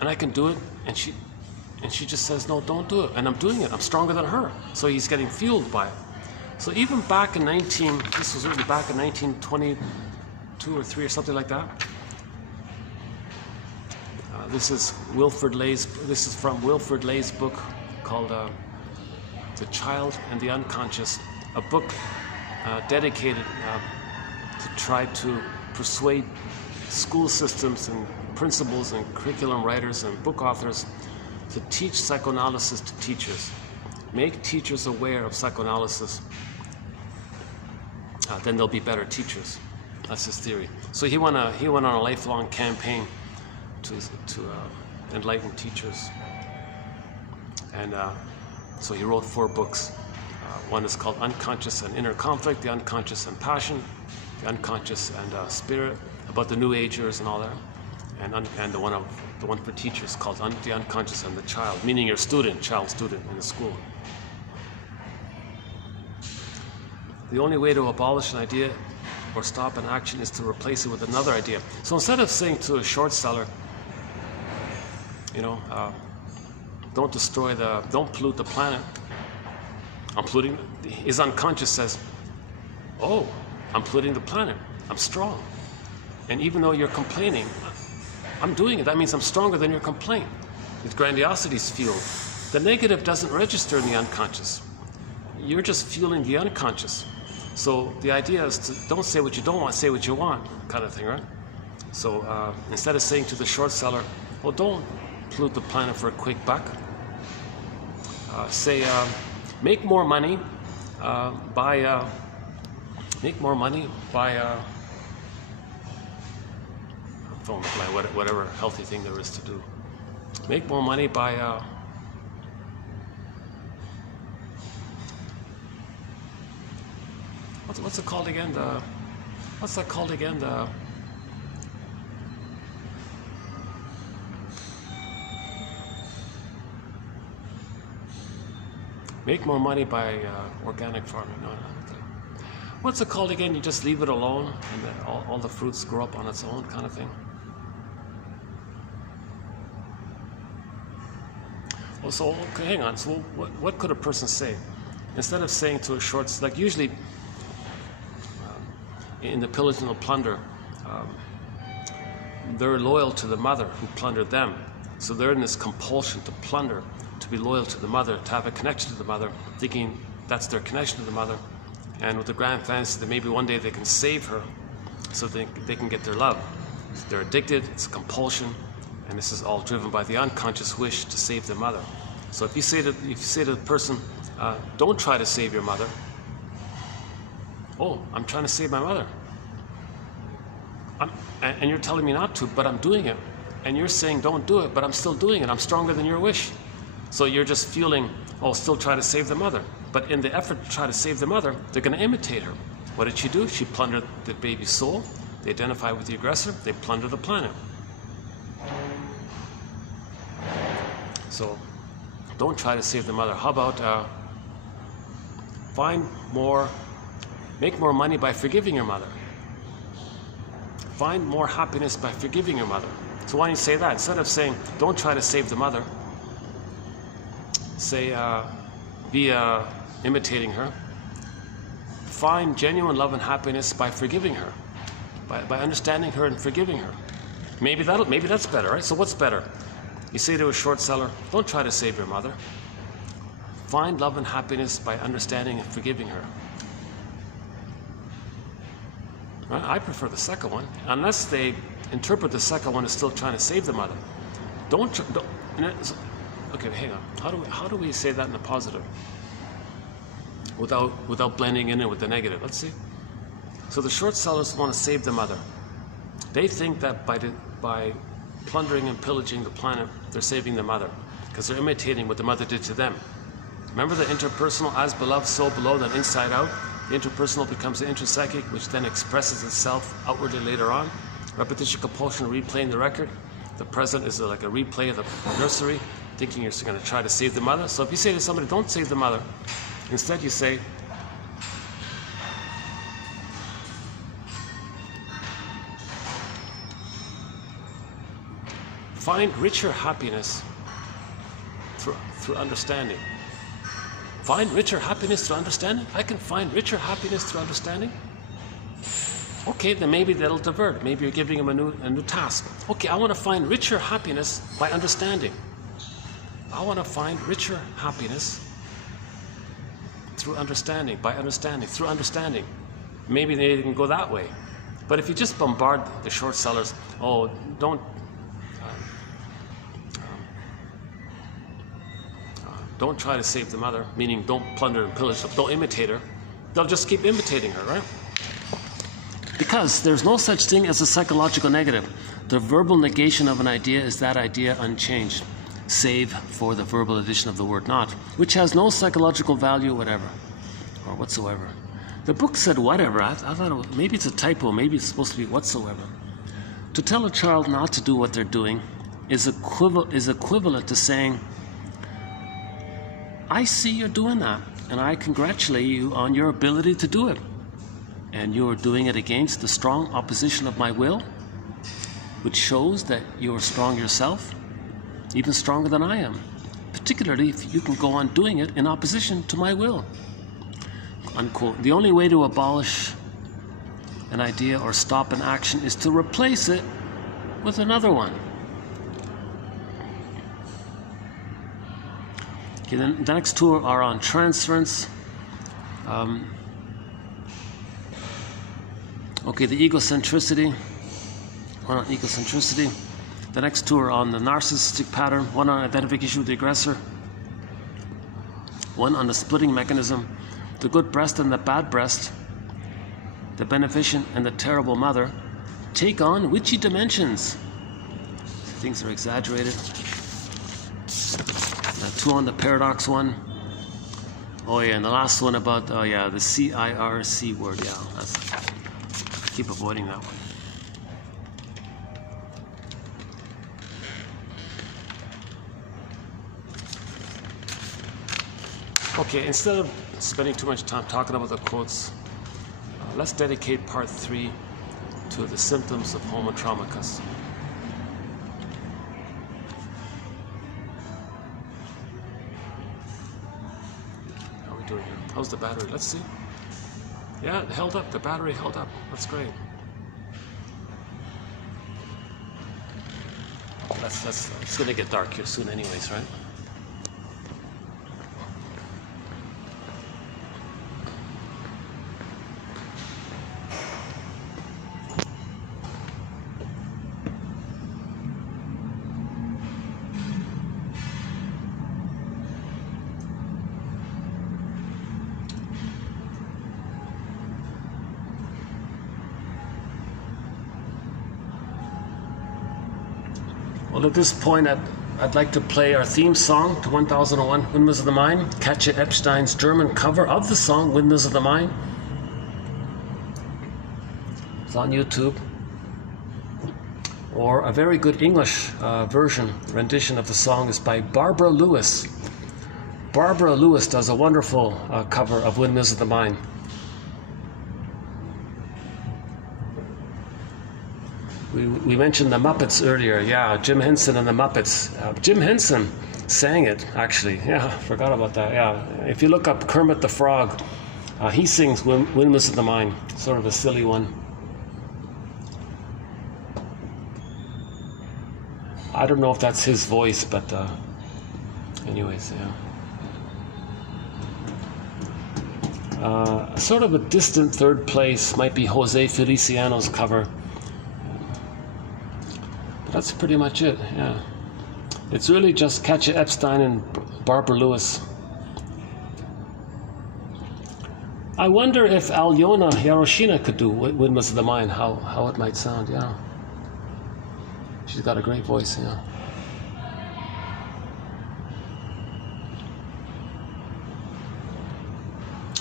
And I can do it, and she just says, no, don't do it. And I'm doing it. I'm stronger than her. So he's getting fueled by it. So even back in this was written back in 1922 or 3 or something like that. This is from Wilfrid Lay's book called The Child and the Unconscious, a book dedicated to try to persuade school systems and principals and curriculum writers and book authors to teach psychoanalysis to teachers. Make teachers aware of psychoanalysis, then they'll be better teachers. That's his theory. So he went on a lifelong campaign to enlighten teachers, and so he wrote 4 books. One is called Unconscious and Inner Conflict, The Unconscious and Passion, The Unconscious and Spirit, about the New Agers and all that, and the one for teachers called The Unconscious and the Child, meaning your child student in the school. The only way to abolish an idea or stop an action is to replace it with another idea. So instead of saying to a short seller, don't pollute the planet, I'm polluting, his unconscious says, oh, I'm polluting the planet, I'm strong. And even though you're complaining, I'm doing it. That means I'm stronger than your complaint. It's grandiosity's fuel. The negative doesn't register in the unconscious. You're just fueling the unconscious. So the idea is to don't say what you don't want, say what you want, kind of thing, right? So instead of saying to the short seller, well, don't pollute the planet for a quick buck, say, make more money by whatever healthy thing there is to do. Make more money by what's it called again? What's that called again? Make more money by organic farming. No. What's it called again? You just leave it alone and then all the fruits grow up on its own, kind of thing. Well, so okay, hang on. So what could a person say? Instead of saying to a short, like usually in the pillage and the plunder, they're loyal to the mother who plundered them. So they're in this compulsion to plunder, to be loyal to the mother, to have a connection to the mother, thinking that's their connection to the mother. And with the grand fantasy that maybe one day they can save her so they can get their love. They're addicted, it's a compulsion, and this is all driven by the unconscious wish to save their mother. So if you say to the person, don't try to save your mother. Oh, I'm trying to save my mother. And you're telling me not to, but I'm doing it. And you're saying don't do it, but I'm still doing it. I'm stronger than your wish. So you're just fueling, oh, still try to save the mother. But in the effort to try to save the mother, they're going to imitate her. What did she do? She plundered the baby's soul. They identify with the aggressor. They plunder the planet. So don't try to save the mother. How about make more money by forgiving your mother. Find more happiness by forgiving your mother. So why don't you say that? Instead of saying, don't try to save the mother, say, be imitating her. Find genuine love and happiness by forgiving her, by understanding her and forgiving her. Maybe that's better, right? So what's better? You say to a short seller, don't try to save your mother. Find love and happiness by understanding and forgiving her. I prefer the second one, unless they interpret the second one as still trying to save the mother. Okay, hang on. How do we say that in the positive without blending in it with the negative? Let's see. So the short sellers want to save the mother. They think that by plundering and pillaging the planet, they're saving the mother because they're imitating what the mother did to them. Remember the interpersonal, as beloved, so below, then inside out. The interpersonal becomes the intrapsychic, which then expresses itself outwardly later on. Repetition, compulsion, replaying the record. The present is like a replay of the nursery, thinking you're going to try to save the mother. So if you say to somebody, don't save the mother, instead you say, find richer happiness through understanding. Find richer happiness through understanding? I can find richer happiness through understanding? Okay, then maybe that'll divert. Maybe you're giving him a new task. Okay, I want to find richer happiness by understanding. I want to find richer happiness through understanding, by understanding, through understanding. Maybe they can go that way. But if you just bombard the short sellers, oh, don't try to save the mother, meaning don't plunder and pillage, don't imitate her. They'll just keep imitating her, right? Because there's no such thing as a psychological negative. The verbal negation of an idea is that idea unchanged, save for the verbal addition of the word not, which has no psychological value whatever, or whatsoever. The book said whatever. I thought maybe it's a typo, maybe it's supposed to be whatsoever. To tell a child not to do what they're doing is equivalent to saying, I see you're doing that, and I congratulate you on your ability to do it. And you are doing it against the strong opposition of my will, which shows that you are strong yourself, even stronger than I am, particularly if you can go on doing it in opposition to my will. Unquote. The only way to abolish an idea or stop an action is to replace it with another one. Okay, then the next two are on transference. Okay, the egocentricity, one on egocentricity. The next two are on the narcissistic pattern, one on identification with the aggressor, one on the splitting mechanism, the good breast and the bad breast, the beneficent and the terrible mother, take on witchy dimensions. Things are exaggerated. Two on the paradox one. Oh yeah, and the last one about, oh yeah, the CIRC word, yeah, keep avoiding that one. Okay, instead of spending too much time talking about the quotes, let's dedicate part 3 to the symptoms of homo traumacus. How are we doing here? How's the battery? Let's see. Yeah, it held up. The battery held up. That's great. It's going to get dark here soon anyways, right? Well, at this point, I'd like to play our theme song to 1001, Windmills of the Mind, Katja Epstein's German cover of the song Windmills of the Mind. It's on YouTube. Or a very good English rendition of the song is by Barbara Lewis. Barbara Lewis does a wonderful cover of Windmills of the Mind. We mentioned the Muppets earlier. Yeah, Jim Henson and the Muppets. Jim Henson sang it, actually. Yeah, forgot about that. Yeah, if you look up Kermit the Frog, he sings Windmills of the Mind. Sort of a silly one. I don't know if that's his voice, but anyways, yeah. Sort of a distant third place might be Jose Feliciano's cover. That's pretty much it, yeah. It's really just Katja Epstein and Barbara Lewis. I wonder if Alyona Yaroshina could do Windmills of the Mind, how it might sound, yeah. She's got a great voice, yeah.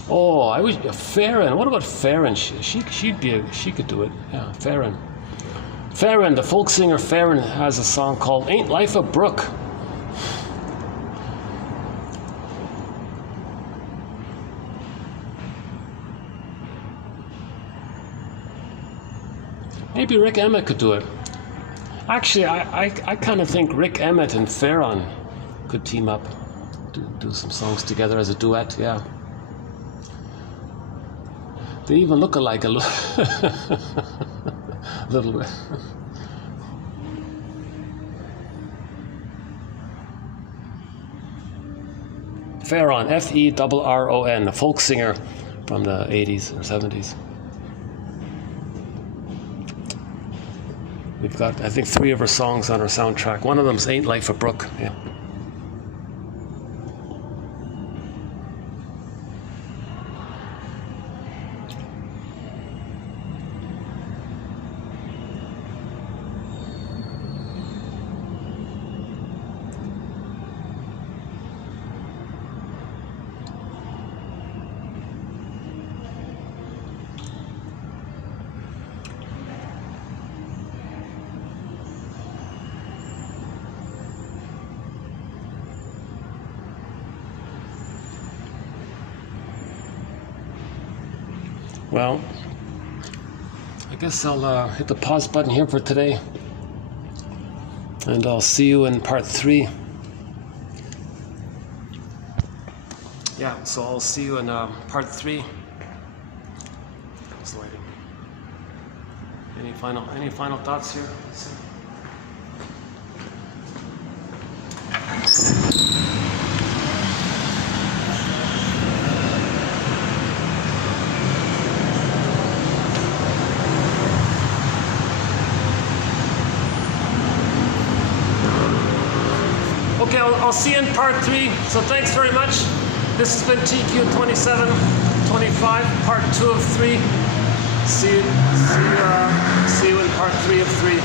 Oh, I wish Farron. What about Farron? She could do it, yeah. Farron. Farron, the folk singer Farron, has a song called Ain't Life a Brook. Maybe Rick Emmett could do it. Actually, I kind of think Rick Emmett and Farron could team up, do some songs together as a duet, yeah. They even look alike a little bit. Farron, F-E-R-R-O-N, a folk singer from the 80s or 70s. We've got, I think, 3 of her songs on her soundtrack. One of them's Ain't Life a Brook. Yeah. Well, I guess I'll hit the pause button here for today. And I'll see you in part 3. Yeah, so I'll see you in part 3. How's the lighting? Any final thoughts here? Okay, I'll see you in part 3. So thanks very much. This has been TQ2725, part 2 of 3. See you in part 3 of 3.